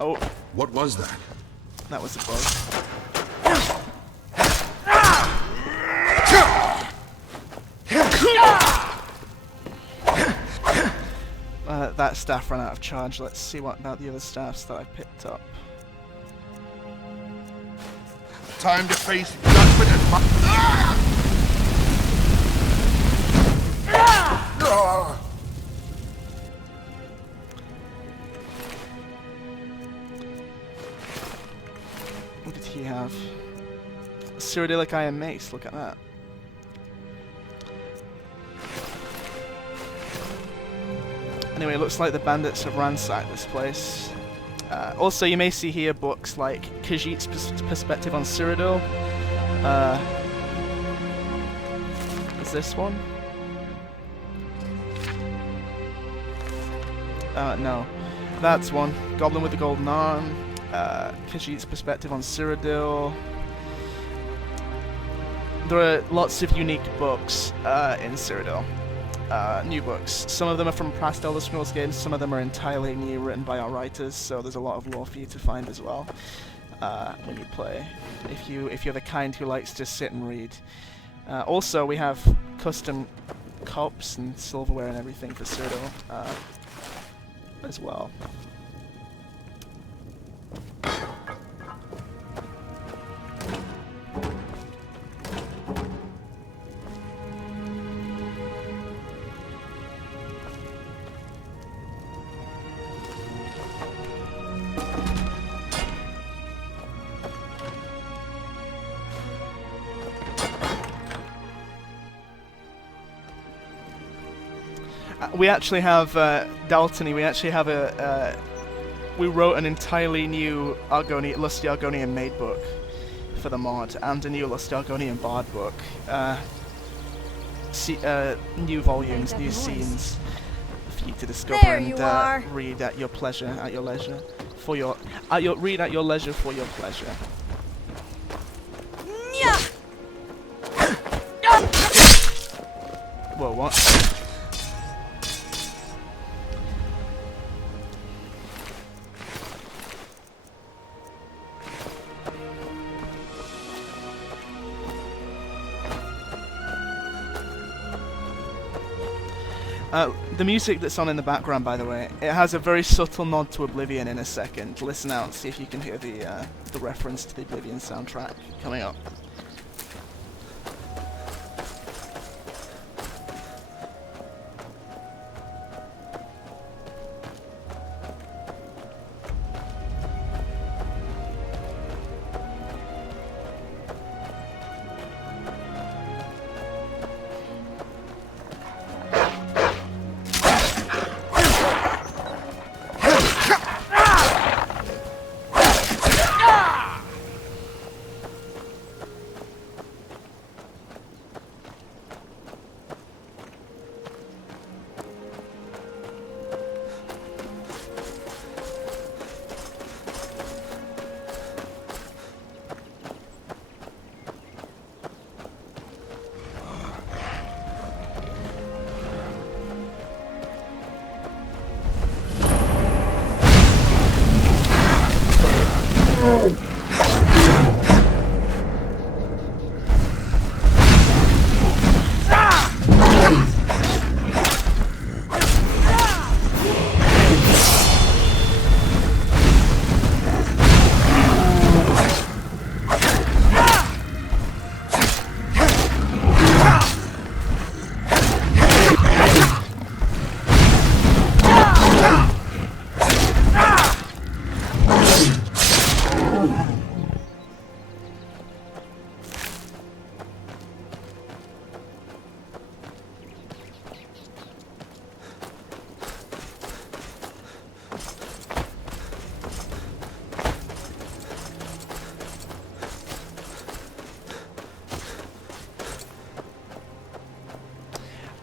Oh. What was that? That was a bug. That staff ran out of charge. Let's see what about the other staffs that I picked up. Time to face judgment and What did he have? Cyrodiilic Iron Mace, look at that. Anyway, it looks like the bandits have ransacked this place. Also, you may see here books like Khajiit's Perspective on Cyrodiil. Is this one? No. That's one. Goblin with the Golden Arm. Khajiit's Perspective on Cyrodiil. There are lots of unique books in Cyrodiil. New books. Some of them are from past Elder Scrolls games, some of them are entirely new, written by our writers, so there's a lot of lore for you to find as well when you play, if you're the kind who likes to sit and read. Also, we have custom cups and silverware and everything for Cyrodiil as well. We actually have Daltony. We actually have we wrote an entirely new Lusty Argonian maid book for the mod, and a new Lusty Argonian bard book. New volumes, new scenes for you to discover and read at your pleasure, at your leisure, read at your leisure for your pleasure. Whoa, what? The music that's on in the background, by the way, it has a very subtle nod to Oblivion in a second. Listen out, see if you can hear the reference to the Oblivion soundtrack coming up.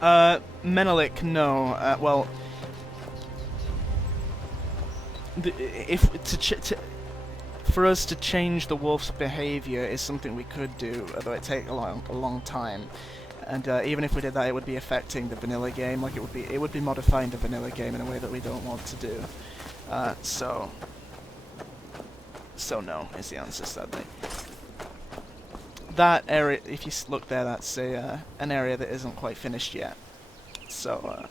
Menelik, no. Well, if for us to change the wolf's behavior is something we could do, although it take a long time. And even if we did that, it would be affecting the vanilla game. Like it would be modifying the vanilla game in a way that we don't want to do. So no is the answer, sadly. That area, if you look there, that's an area that isn't quite finished yet. So.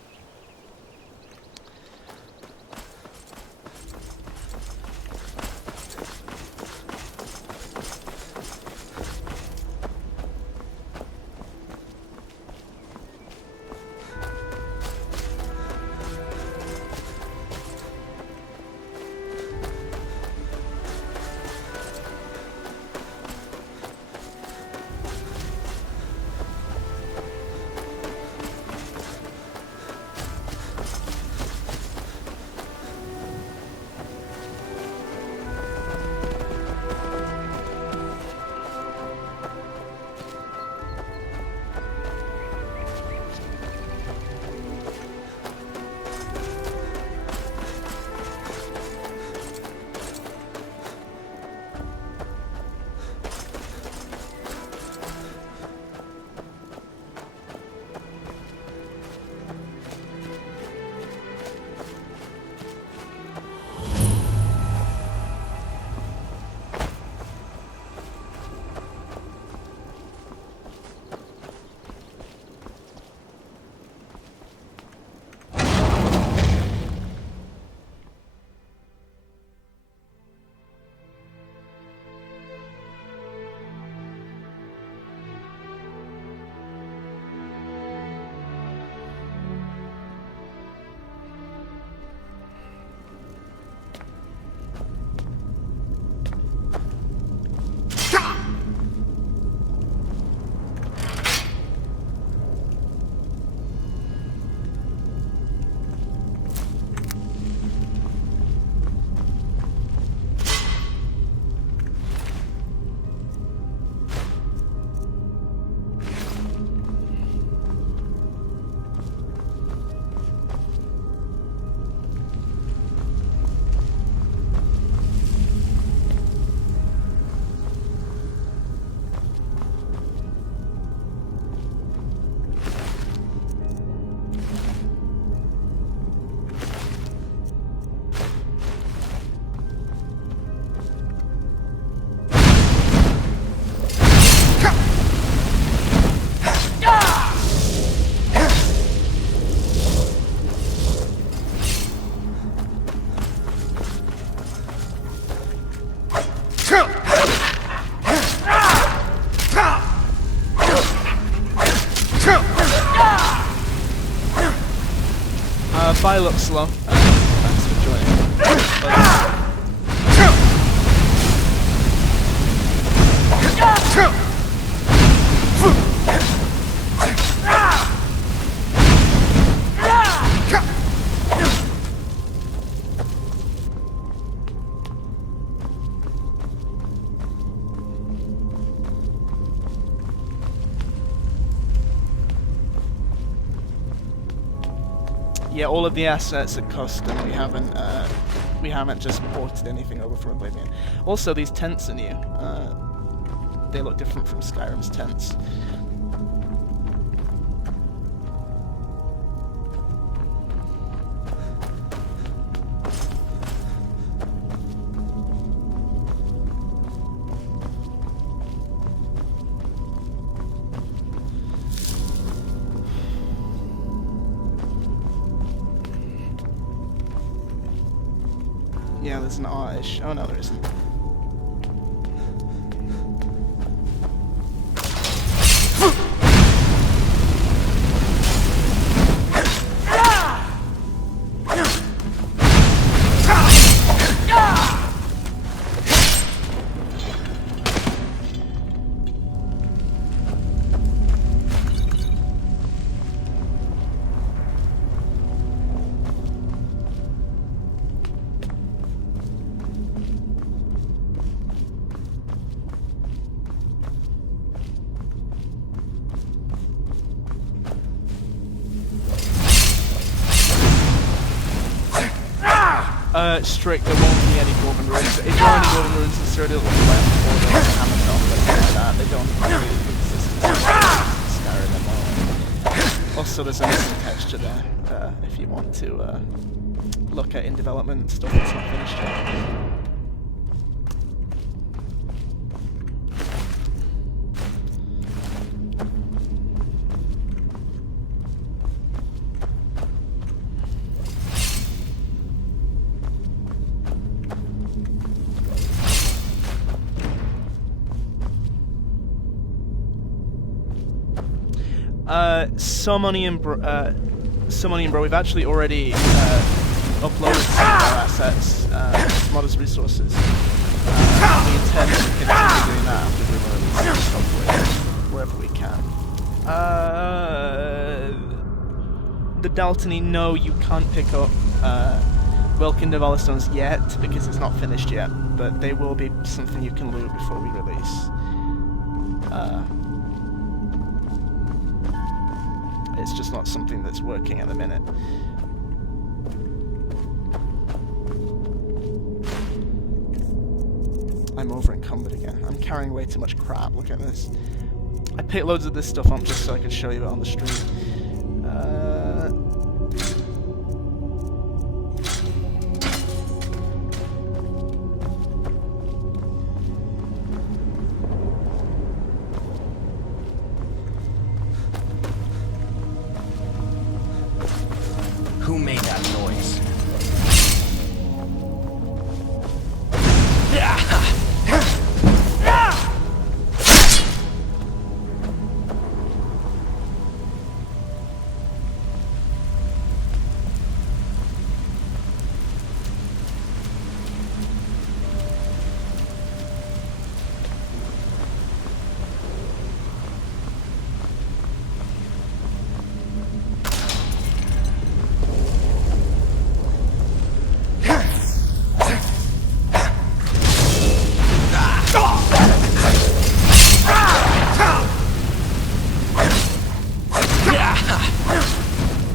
Bye, look slow. Thanks for joining. Yeah, all of the assets are custom. We haven't just ported anything over from Oblivion. Also, these tents are new. They look different from Skyrim's tents. Yeah, there's an artish. Oh no, there isn't. Strict, there won't be any Dwarven ruins. If there are any Dwarven ruins in Cyrodiil, it'll be left for the Hammerfell, but like that, they don't really exist in Skyrim anymore. Also, there's a missing texture there, if you want to look at in development stuff that's not finished yet. Summoning Bro, we've actually already uploaded some of our assets, modders resources. We intend to continue doing that after we release some stuff wherever we can. The Daltony, no, you can't pick up Wilkin de Vallestones yet because it's not finished yet, but they will be something you can loot before we release. It's just not something that's working at the minute. I'm over encumbered again. I'm carrying way too much crap. Look at this. I picked loads of this stuff up just so I could show you it on the stream. Who made that noise?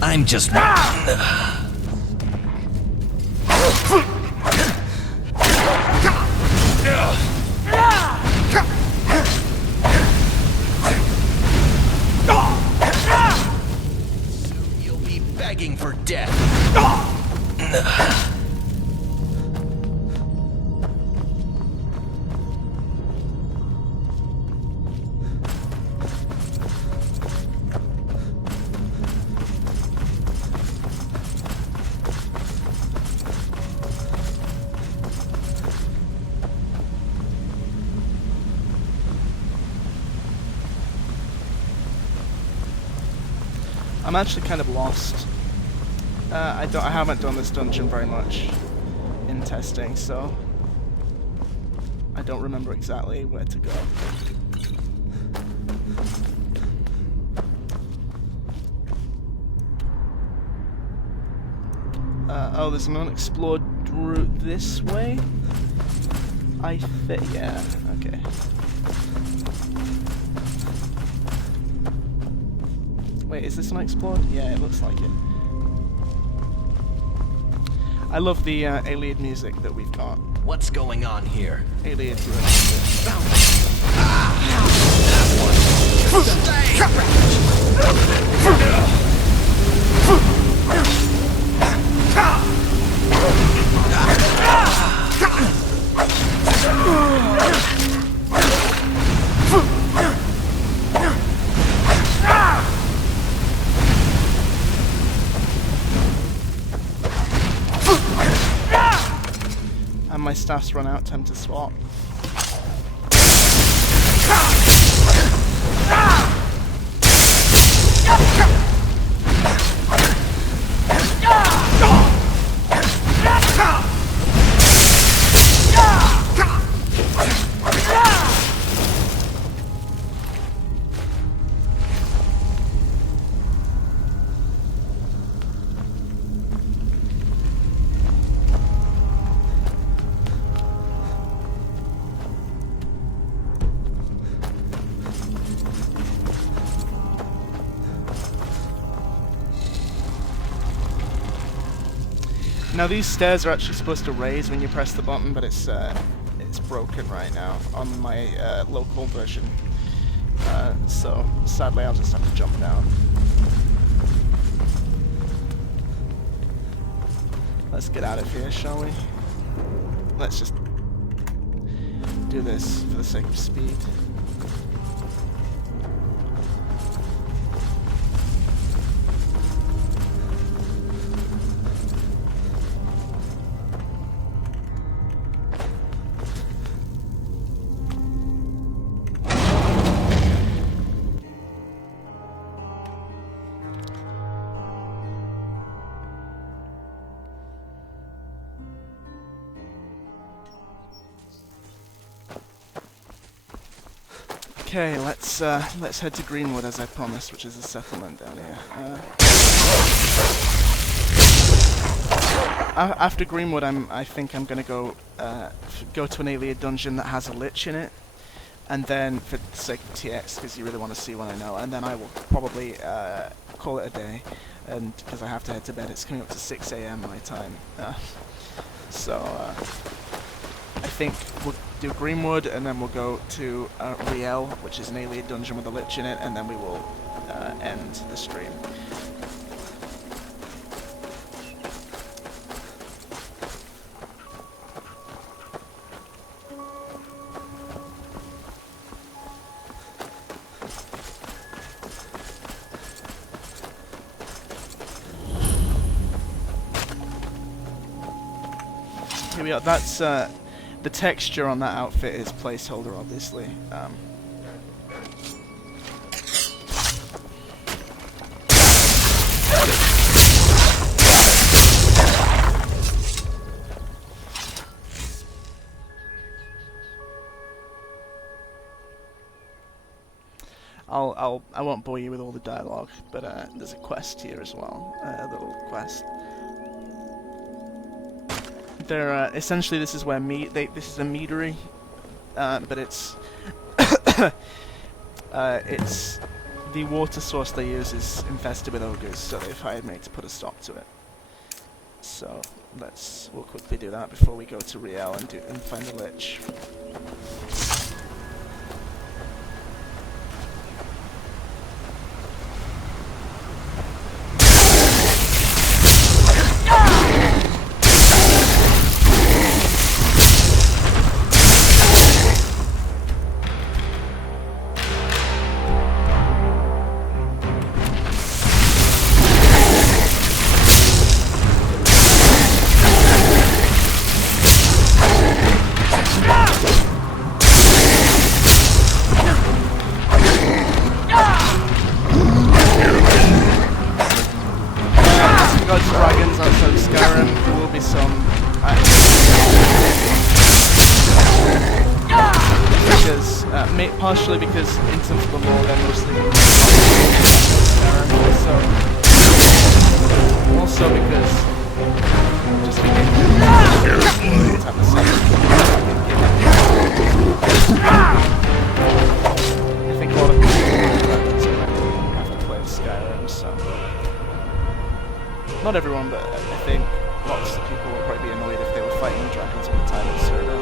I'm just... Soon you'll be begging for death. I'm actually kind of lost. I haven't done this dungeon very much in testing, so I don't remember exactly where to go. Oh, there's an unexplored route this way? Yeah, okay. Wait, is this unexplored? Yeah, it looks like it. I love the Iliad music that we've got. What's going on here? Iliad And my staff's run out, time to swap. Now these stairs are actually supposed to raise when you press the button, but it's broken right now on my local version. So sadly, I'll just have to jump down. Let's get out of here, shall we? Let's just do this for the sake of speed. Okay, let's head to Greenwood as I promised, which is a settlement down here. After Greenwood, I think I'm gonna go to an alien dungeon that has a lich in it, and then for the sake of TX, because you really want to see what I know, and then I will probably call it a day, and because I have to head to bed, it's coming up to 6 AM my time. So I think we'll do Greenwood, and then we'll go to Riel, which is an alien dungeon with a lich in it, and then we will end the stream. Here we are. That's the texture on that outfit is placeholder, obviously. I won't bore you with all the dialogue, but there's a quest here as well, a little quest. They're essentially, this is where this is a meadery, but it's it's the water source they use is infested with ogres, so they've hired me to put a stop to it. So we'll quickly do that before we go to Riel and find the lich. Dragons outside of Skyrim, there will be some because partially because in terms of the lore they're mostly Skyrim, also because just I think a lot of people have to play Skyrim, so. Not everyone, but I think lots of people would probably be annoyed if they were fighting dragons all the time in Cyrodiil.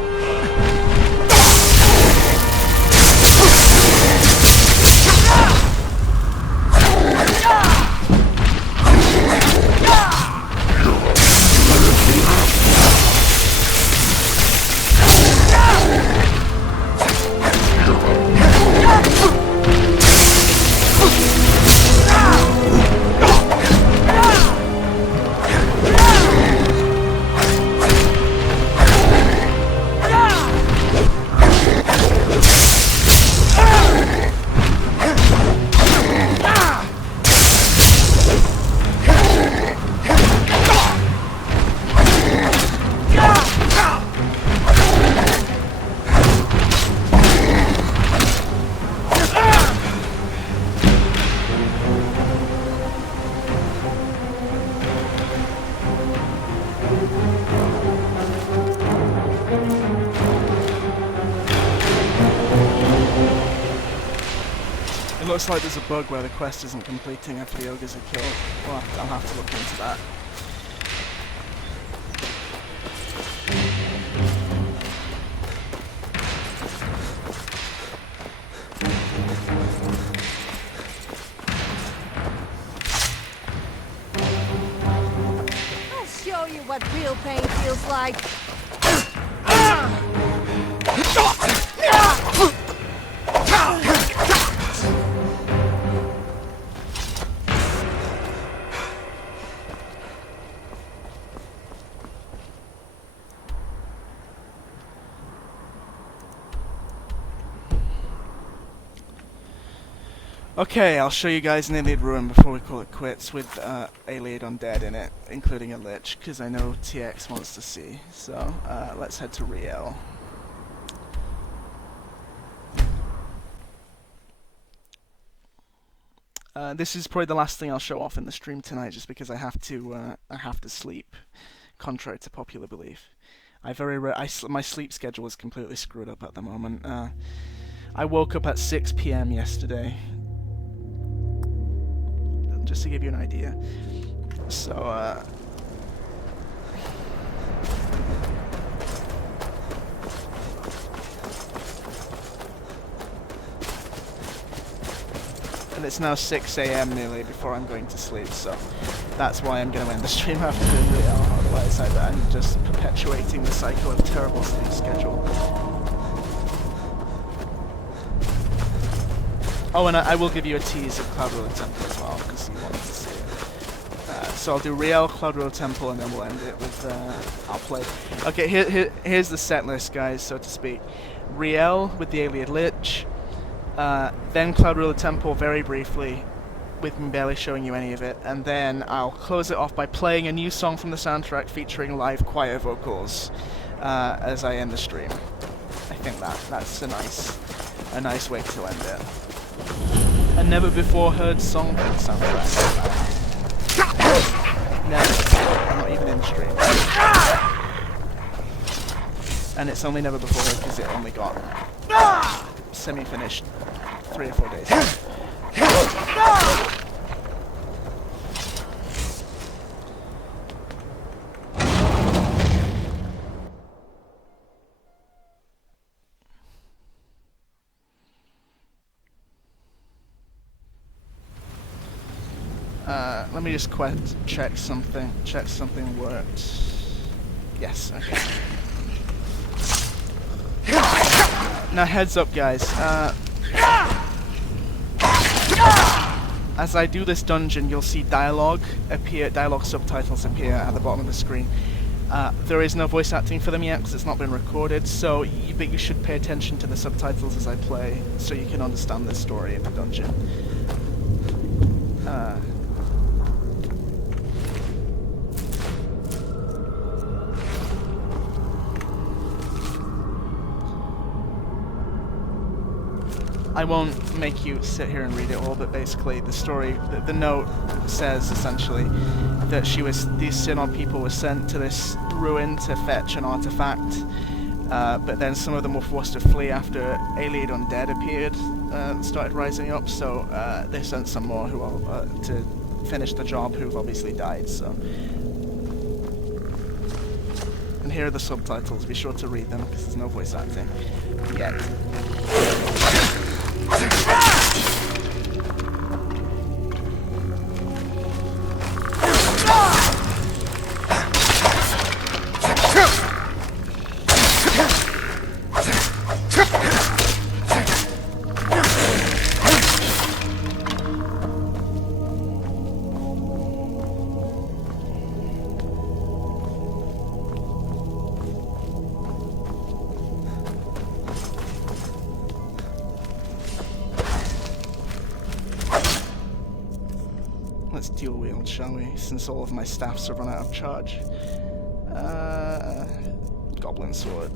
Looks like there's a bug where the quest isn't completing after the ogres are killed. I'll have to look into that. what real pain feels like. Okay, I'll show you guys an Unedited ruin before we call it quits with Alien Undead in it, including a Lich, because I know TX wants to see. So, let's head to Riel. This is probably the last thing I'll show off in the stream tonight, just because I have to sleep, contrary to popular belief. My sleep schedule is completely screwed up at the moment. I woke up at 6 PM yesterday, just to give you an idea. So, and it's now 6 AM nearly before I'm going to sleep, so that's why I'm going to end the stream after doing Riel, otherwise I'm just perpetuating the cycle of terrible sleep schedule. Oh, and I will give you a tease of Cloud Road Temple as well, because you wanted to see it. So I'll do Riel, Cloud Road Temple, and then we'll end it with I'll play. Okay, here's the set list, guys, so to speak. Riel with the Alien Lich, then Cloud Road Temple very briefly, with me barely showing you any of it, and then I'll close it off by playing a new song from the soundtrack featuring live choir vocals as I end the stream. I think that's a nice way to end it. A never before heard song from the soundtrack. Never. Not even in stream. And it's only never before heard because it only got semi-finished 3 or 4 days ago. Let me just check something. Check something worked. Yes, okay. Now heads up, guys. As I do this dungeon, you'll see dialogue subtitles appear at the bottom of the screen. There is no voice acting for them yet because it's not been recorded, so but you should pay attention to the subtitles as I play so you can understand the story of the dungeon. I won't make you sit here and read it all, but basically the story, the note says essentially that these Synod people were sent to this ruin to fetch an artifact, but then some of them were forced to flee after Alien Undead appeared, started rising up, so they sent some more to finish the job who've obviously died, so. And here are the subtitles, be sure to read them because there's no voice acting yet. Let's dual wield, shall we? Since all of my staffs have run out of charge. Goblin sword.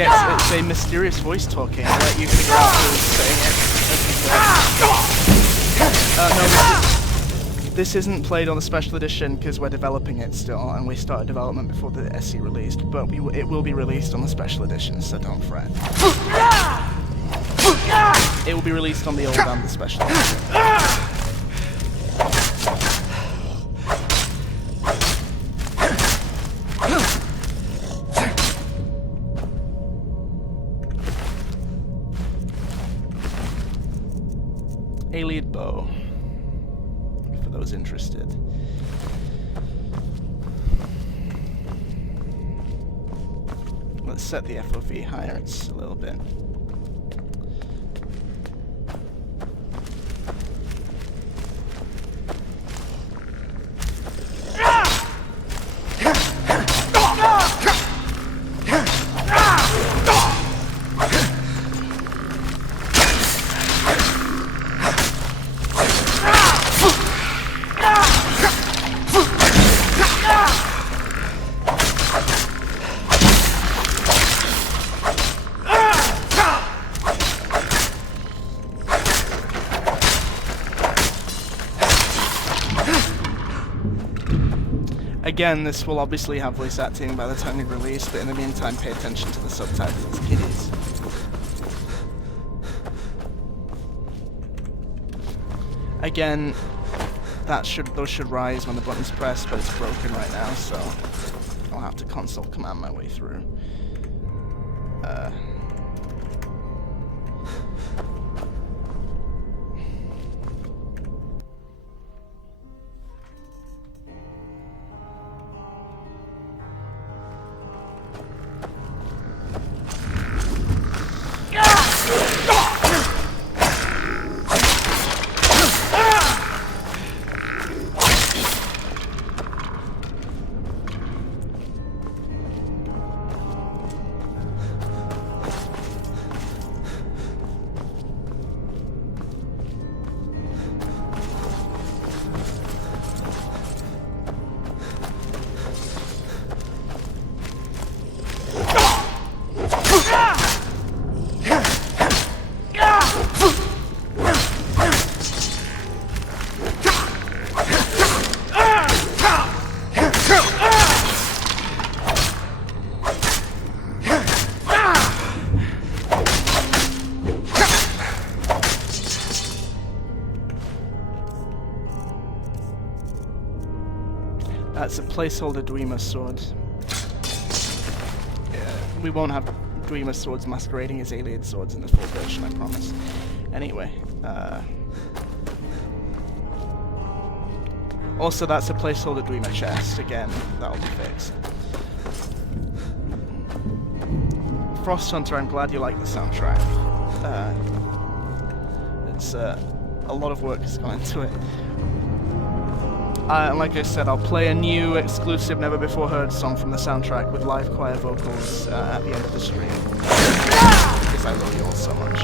It's a mysterious voice talking. I'll let you figure out who's saying it. No, this isn't played on the special edition because we're developing it still, and we started development before the SE released. But it will be released on the special edition, so don't fret. it will be released on the old and the special. Alien bow, for those interested. Let's set the FOV higher, it's a little bit. Again, this will obviously have voice acting by the time we release, but in the meantime, pay attention to the subtitles, kiddies. Again, those should rise when the button's pressed, but it's broken right now, so I'll have to console command my way through. That's a placeholder Bruma sword. We won't have Bruma swords masquerading as alien swords in the full version, I promise. Anyway, also that's a placeholder Bruma chest. Again, that'll be fixed. Frost Hunter, I'm glad you like the soundtrack. It's a lot of work has gone into it. Like I said, I'll play a new, exclusive, never-before-heard song from the soundtrack with live choir vocals at the end of the stream. Because I love you all so much.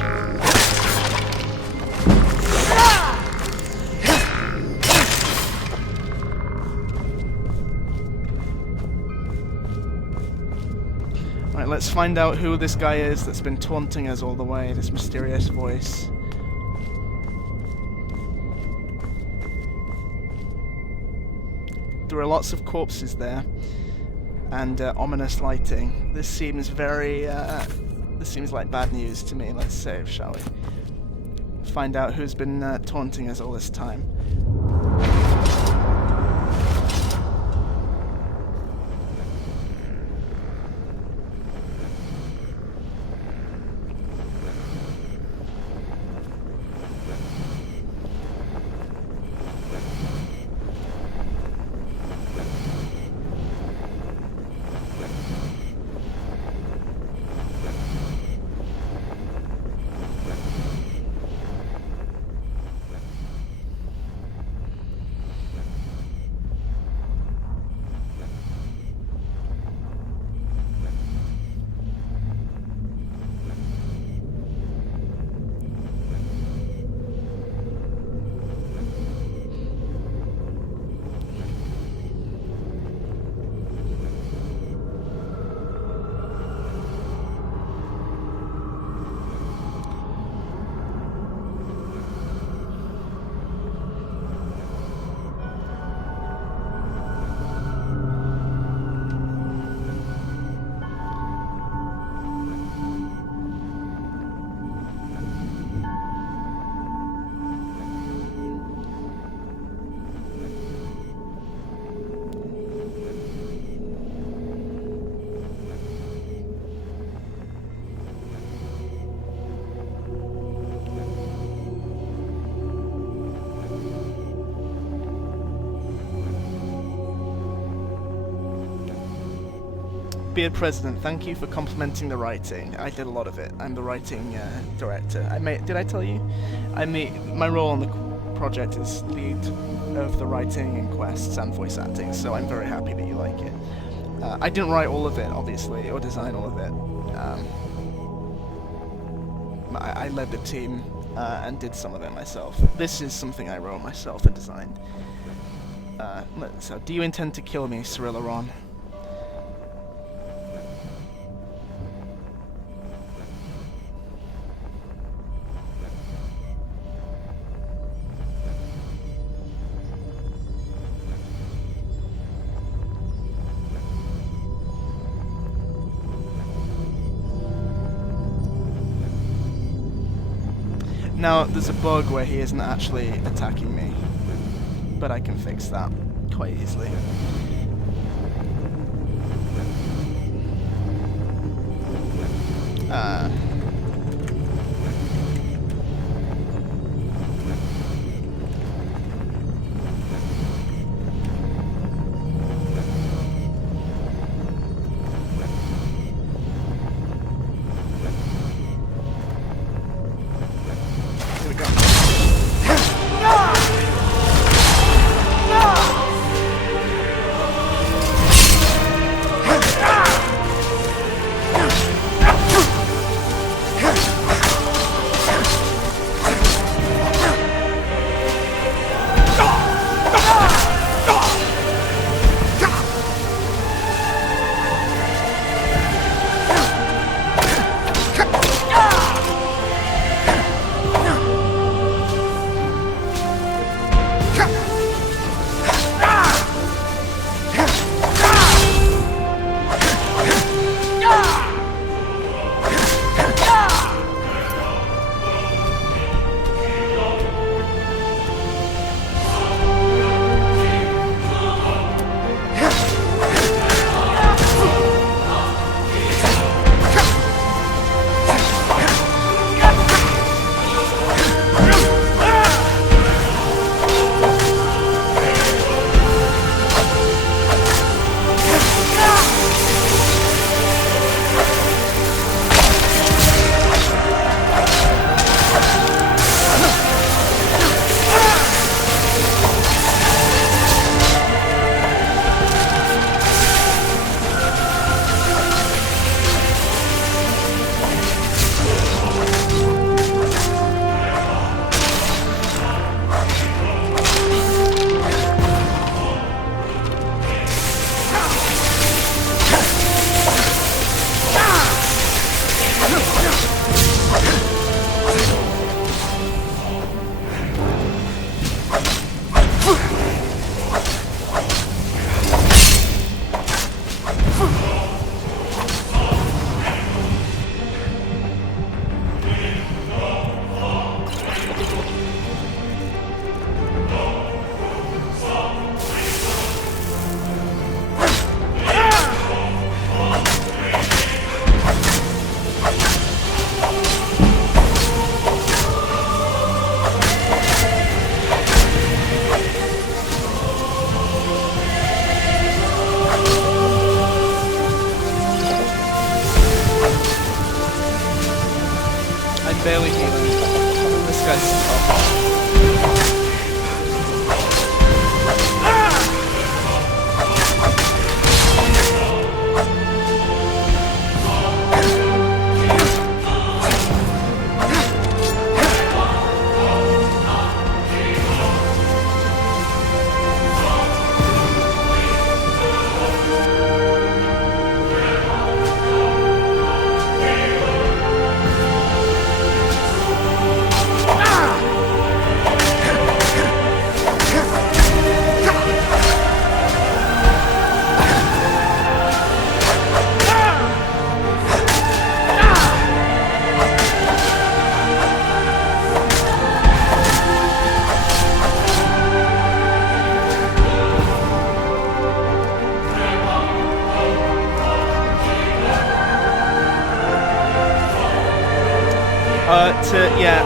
Alright, let's find out who this guy is that's been taunting us all the way, this mysterious voice. There are lots of corpses there, and ominous lighting. This seems very, this seems like bad news to me. Let's save, shall we? Find out who's been taunting us all this time. Beard President, thank you for complimenting the writing. I did a lot of it. I'm the writing director. Did I tell you? My role on the project is lead of the writing and quests and voice acting, so I'm very happy that you like it. I didn't write all of it, obviously, or design all of it. I led the team and did some of it myself. This is something I wrote myself and designed. So, do you intend to kill me, Cyrilla Ron? Now, there's a bug where he isn't actually attacking me, but I can fix that quite easily. Barely healing. This guy's tough.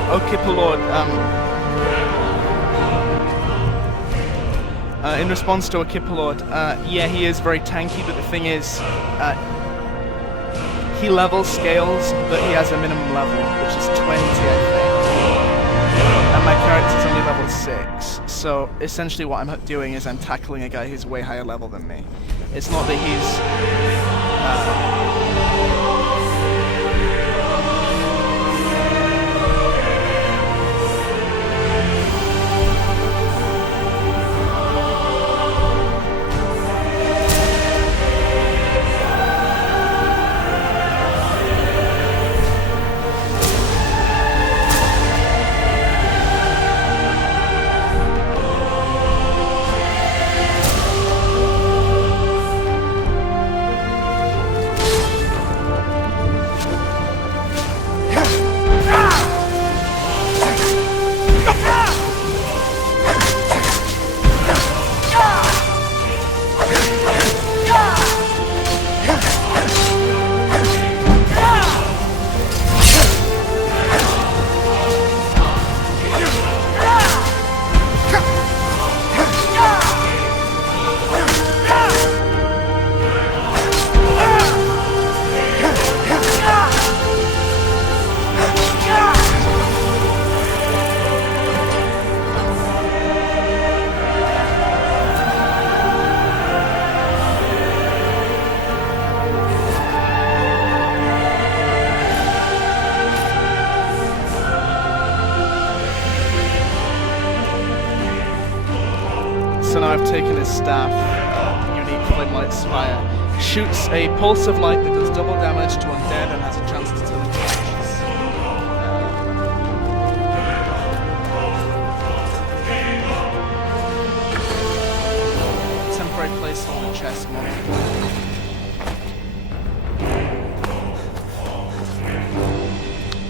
Okipalord, in response to Okipalord, yeah, he is very tanky, but the thing is, He level scales, but he has a minimum level, which is 20, I think. And my character's only level 6. So essentially what I'm doing is I'm tackling a guy who's way higher level than me. It's not that he's... So now I've taken his staff, unique flame light spire, shoots a pulse of light that does double damage to undead and has a chance to turn into ashes. Temporary placeholder chest monitor.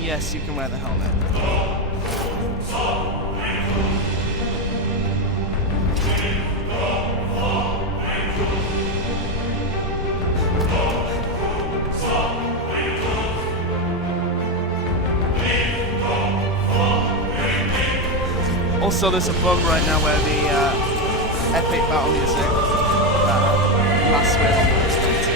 Yes, you can wear the helmet. Also, there's a bug right now where the epic battle music lasts way longer than it's meant to.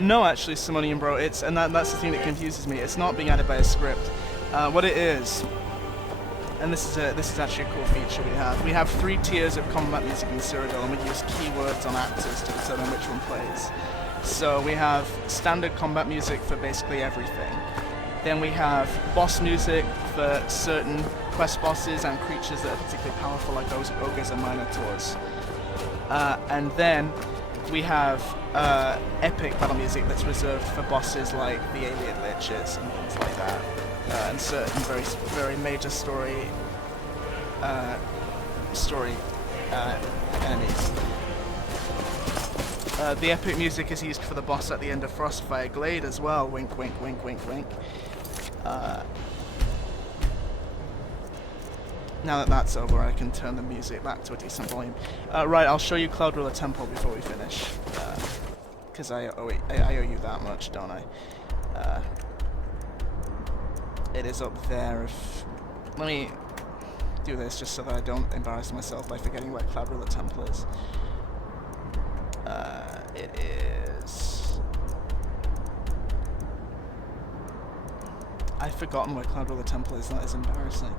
No, actually, Simonian Bro, that's the thing that confuses me. It's not being added by a script. What it is, and this is actually a cool feature we have 3 tiers of combat music in Cyrodiil, and we use keywords on actors to determine which one plays. So we have standard combat music for basically everything. Then we have boss music for certain quest bosses and creatures that are particularly powerful, like those ogres and minotaurs. And then we have epic battle music that's reserved for bosses like the Alien Liches and things like that, and certain very major story enemies. The epic music is used for the boss at the end of Frostfire Glade as well. Wink, wink, wink, wink, wink. Now that that's over, I can turn the music back to a decent volume. Right, I'll show you Cloud Ruler Temple before we finish, because I owe you that much, don't I? It is up there. Let me do this just so that I don't embarrass myself by forgetting where Cloud Ruler Temple is. It is... I've forgotten where Cloud Ruler Temple is. That is embarrassing.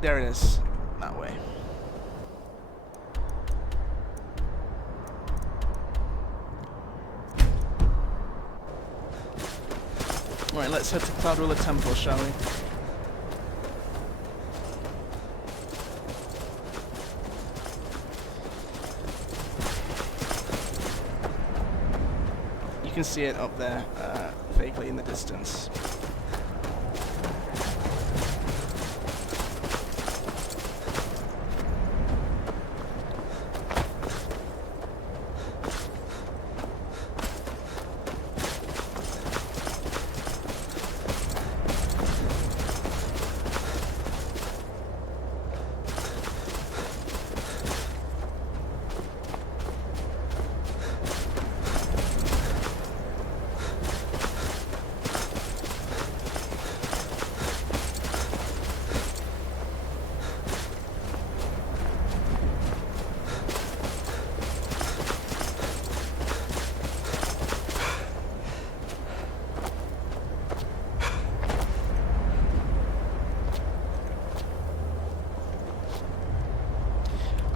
There it is, that way. Alright, let's head to Cloud Ruler Temple, shall we? You can see it up there, vaguely in the distance.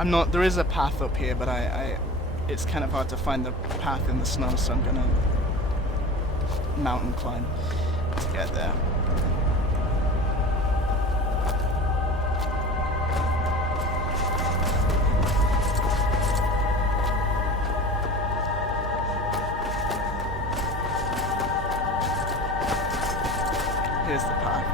I'm not. There is a path up here, but it's kind of hard to find the path in the snow, so I'm gonna mountain climb to get there. Here's the path.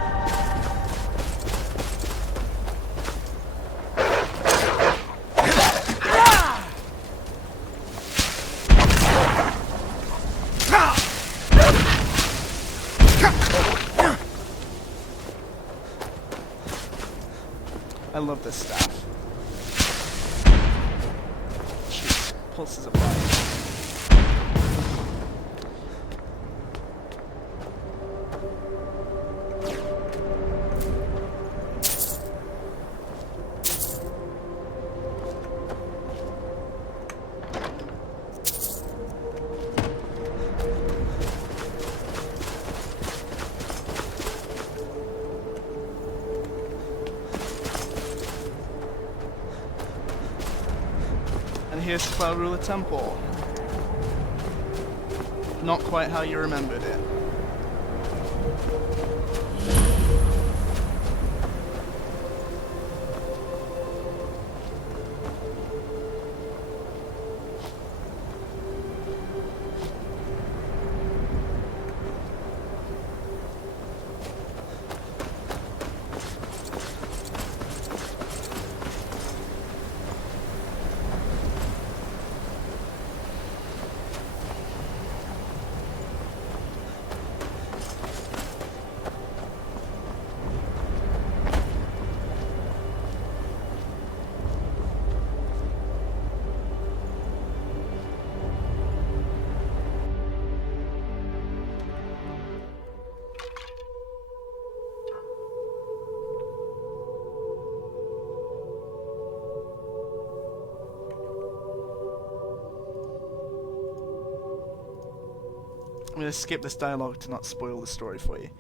I love this staff. Shoots pulses of light. Here's Cloudruler Temple. Not quite how you remembered it. I'm going to skip this dialogue to not spoil the story for you.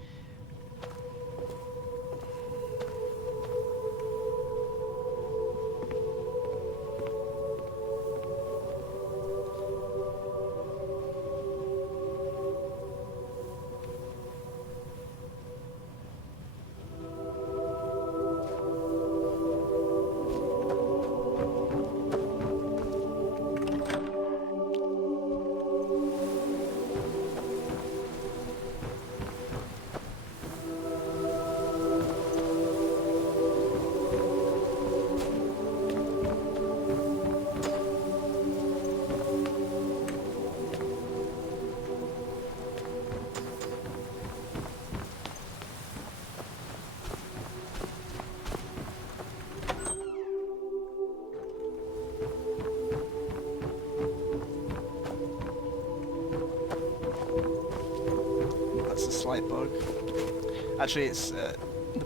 Bug. Actually, it's the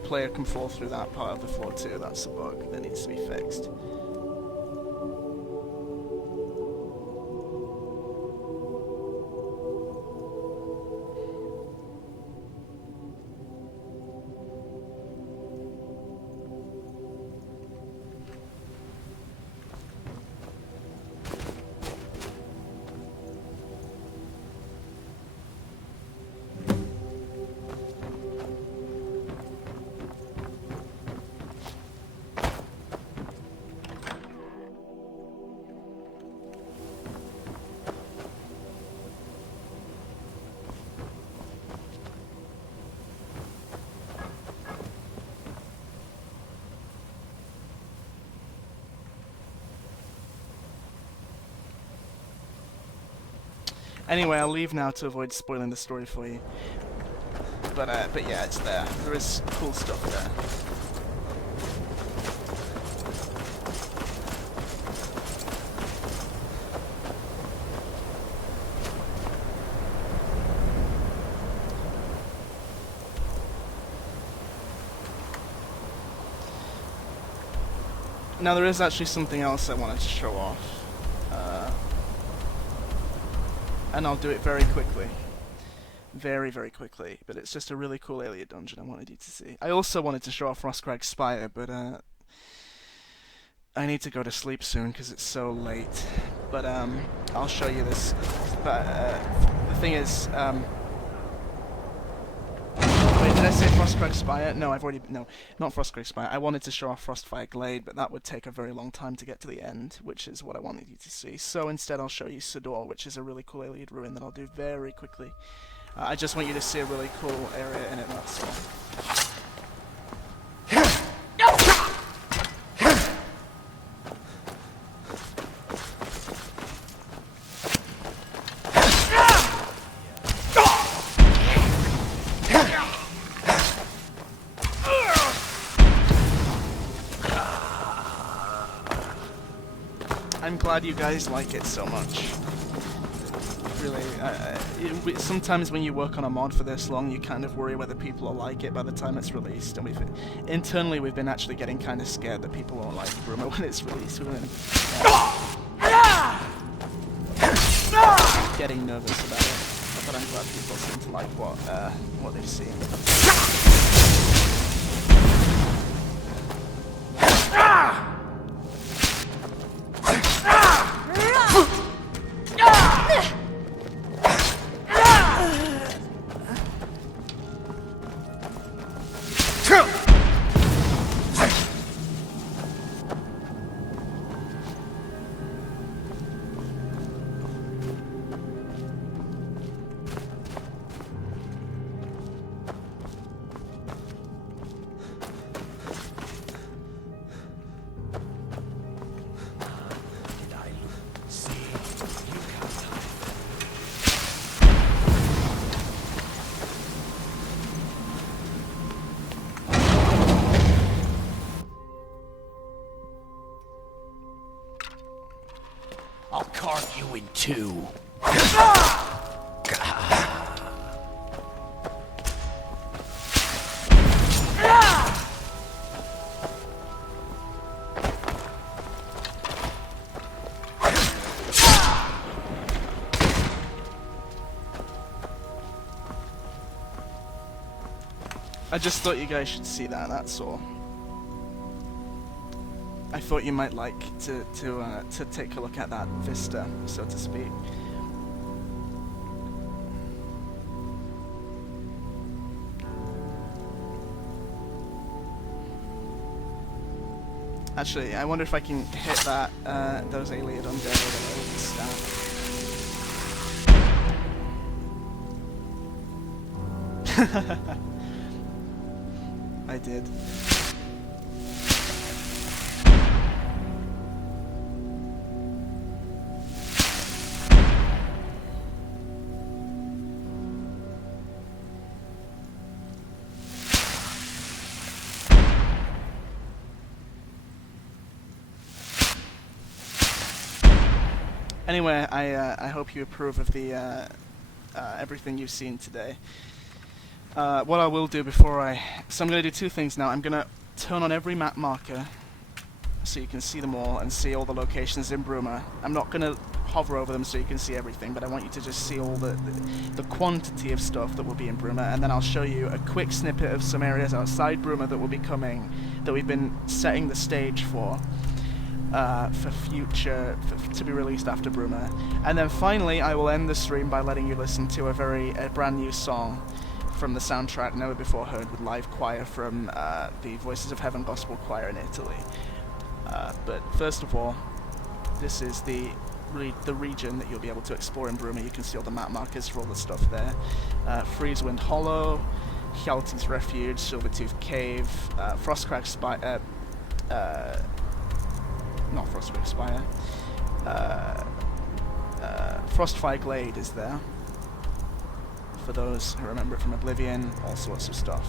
player can fall through that part of the floor too. That's a bug that needs to be fixed. Anyway, I'll leave now to avoid spoiling the story for you. But yeah, it's there. There is cool stuff there. Now there is actually something else I wanted to show off. And I'll do it very quickly. Very, very quickly. But it's just a really cool alien dungeon I wanted you to see. I also wanted to show off Roscrag's Spire, but I need to go to sleep soon because it's so late. But I'll show you this. But the thing is, wait, did I say Frostcrag Spire? No, no, not Frostcrag Spire. I wanted to show off Frostfire Glade, but that would take a very long time to get to the end, which is what I wanted you to see. So instead, I'll show you Sidor, which is a really cool Iliad ruin that I'll do very quickly. I just want you to see a really cool area in it. That's all. I'm glad you guys like it so much. Really, sometimes when you work on a mod for this long, you kind of worry whether people will like it by the time it's released, and internally we've been actually getting kind of scared that people won't like Bruma when it's released. We've been getting nervous about it, but I'm glad people seem to like what they've seen. I'll carve you in two. I just thought you guys should see that, that's all. I thought you might like to take a look at that vista, so to speak. Actually, I wonder if I can hit that those Iliad undead with a staff. I did. Anyway, I hope you approve of the everything you've seen today. What I will do before so I'm going to do two things now. I'm going to turn on every map marker so you can see them all and see all the locations in Bruma. I'm not going to hover over them so you can see everything, but I want you to just see all the quantity of stuff that will be in Bruma, and then I'll show you a quick snippet of some areas outside Bruma that will be coming, that we've been setting the stage for future, to be released after Bruma. And then finally, I will end the stream by letting you listen to a brand new song from the soundtrack Never Before Heard, with live choir from the Voices of Heaven Gospel Choir in Italy. But first of all, this is the region that you'll be able to explore in Bruma. You can see all the map markers for all the stuff there. Freezewind Hollow, Hjalti's Refuge, Silvertooth Cave, Frostcrag Spire, not Frostcrag Spire, Frostfire Glade is there, for those who remember it from Oblivion, all sorts of stuff.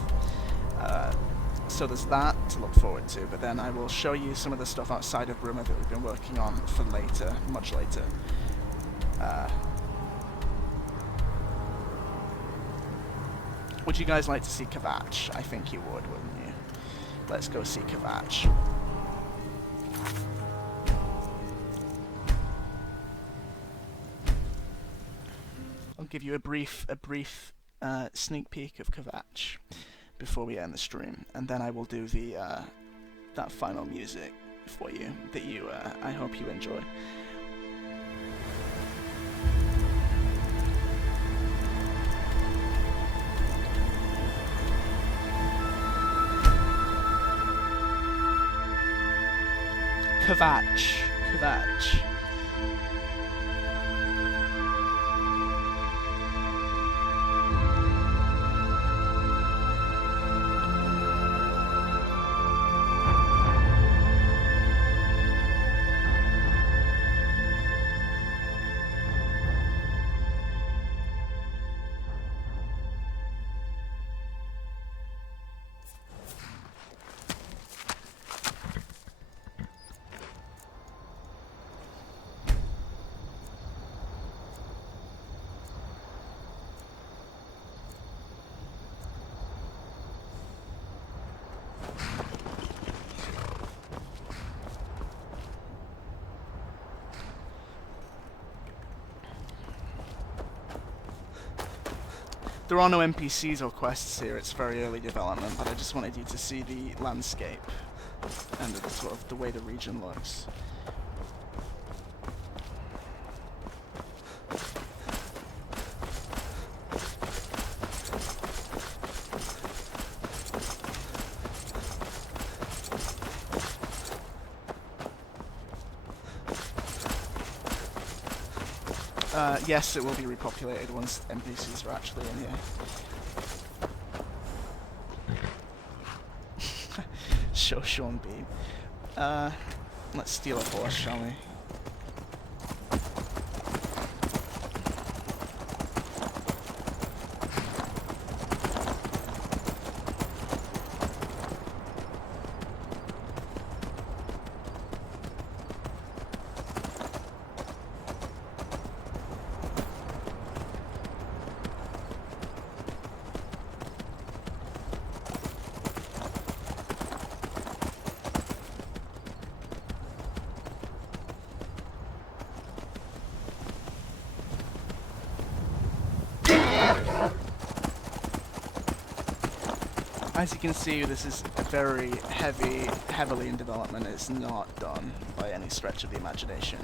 So there's that to look forward to, but then I will show you some of the stuff outside of Bruma that we've been working on for later, much later. Would you guys like to see Kvatch? I think you would, wouldn't you? Let's go see Kvatch. I'll give you a brief sneak peek of Kvatch before we end the stream, and then I will do the that final music. for you that I hope you enjoy. Kvatch. There are no NPCs or quests here, it's very early development, but I just wanted you to see the landscape and the sort of the way the region looks. Yes, it will be repopulated once NPCs are actually in here. Show Sean Beam. Let's steal a horse, shall we? As you can see, this is very heavily in development. It's not done by any stretch of the imagination.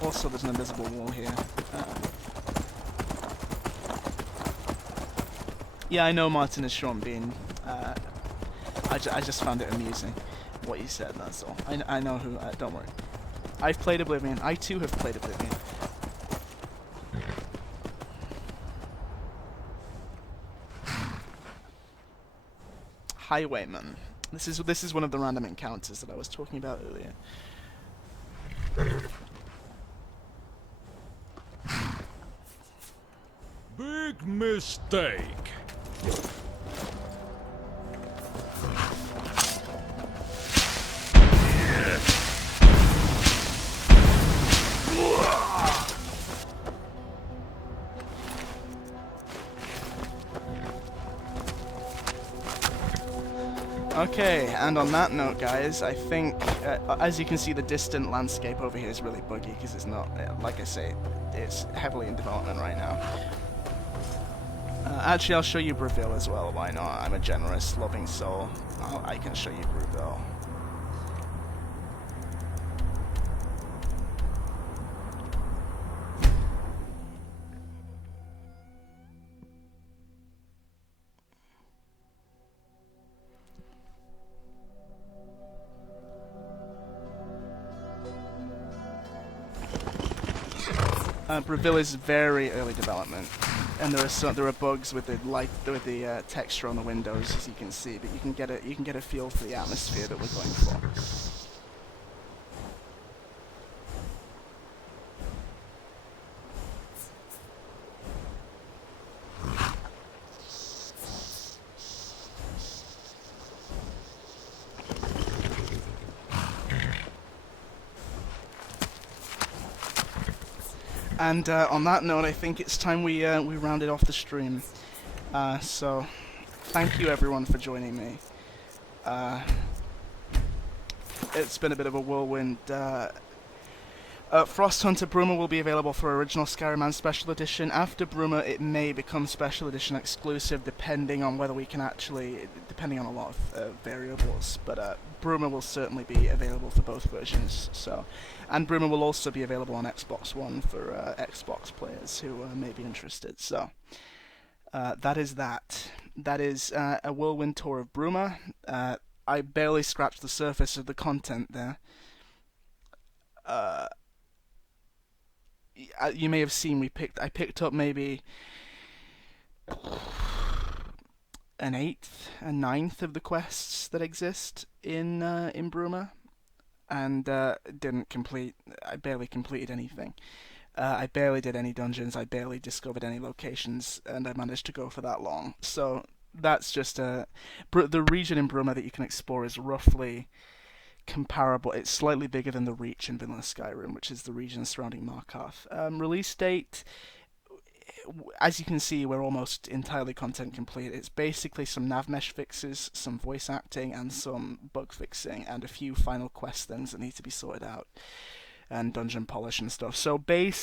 Also, there's an invisible wall here. Yeah, I know Martin is Sean Bean. I just found it amusing what you said, that's all. I know who, don't worry. I've played Oblivion. I too have played Oblivion. Highwayman. This is one of the random encounters that I was talking about earlier. Big mistake. Okay, and on that note, guys, I think, as you can see, the distant landscape over here is really buggy because it's not, like I say, it's heavily in development right now. Actually, I'll show you Breville as well, why not? I'm a generous, loving soul. I can show you Breville. Breville is very early development, and there are bugs with the light, with the texture on the windows, as you can see. But you can get a feel for the atmosphere that we're going for. And on that note, I think it's time we rounded off the stream. So, thank you everyone for joining me. It's been a bit of a whirlwind Frost Hunter Bruma will be available for original Skyrim and Special Edition. After Bruma, it may become Special Edition exclusive, depending on whether we can actually, depending on a lot of variables. But Bruma will certainly be available for both versions. So, and Bruma will also be available on Xbox One for Xbox players who may be interested. So, that is that. That is a whirlwind tour of Bruma. I barely scratched the surface of the content there. You may have seen I picked up maybe an eighth, a ninth of the quests that exist in Bruma, and didn't complete. I barely completed anything. I barely did any dungeons. I barely discovered any locations, and I managed to go for that long. So that's just the region in Bruma that you can explore is roughly comparable. It's slightly bigger than the Reach in Vanilla Skyrim, which is the region surrounding Markarth. Release date, as you can see, we're almost entirely content complete. It's basically some nav mesh fixes, some voice acting, and some bug fixing, and a few final quest things that need to be sorted out, and dungeon polish and stuff. So basically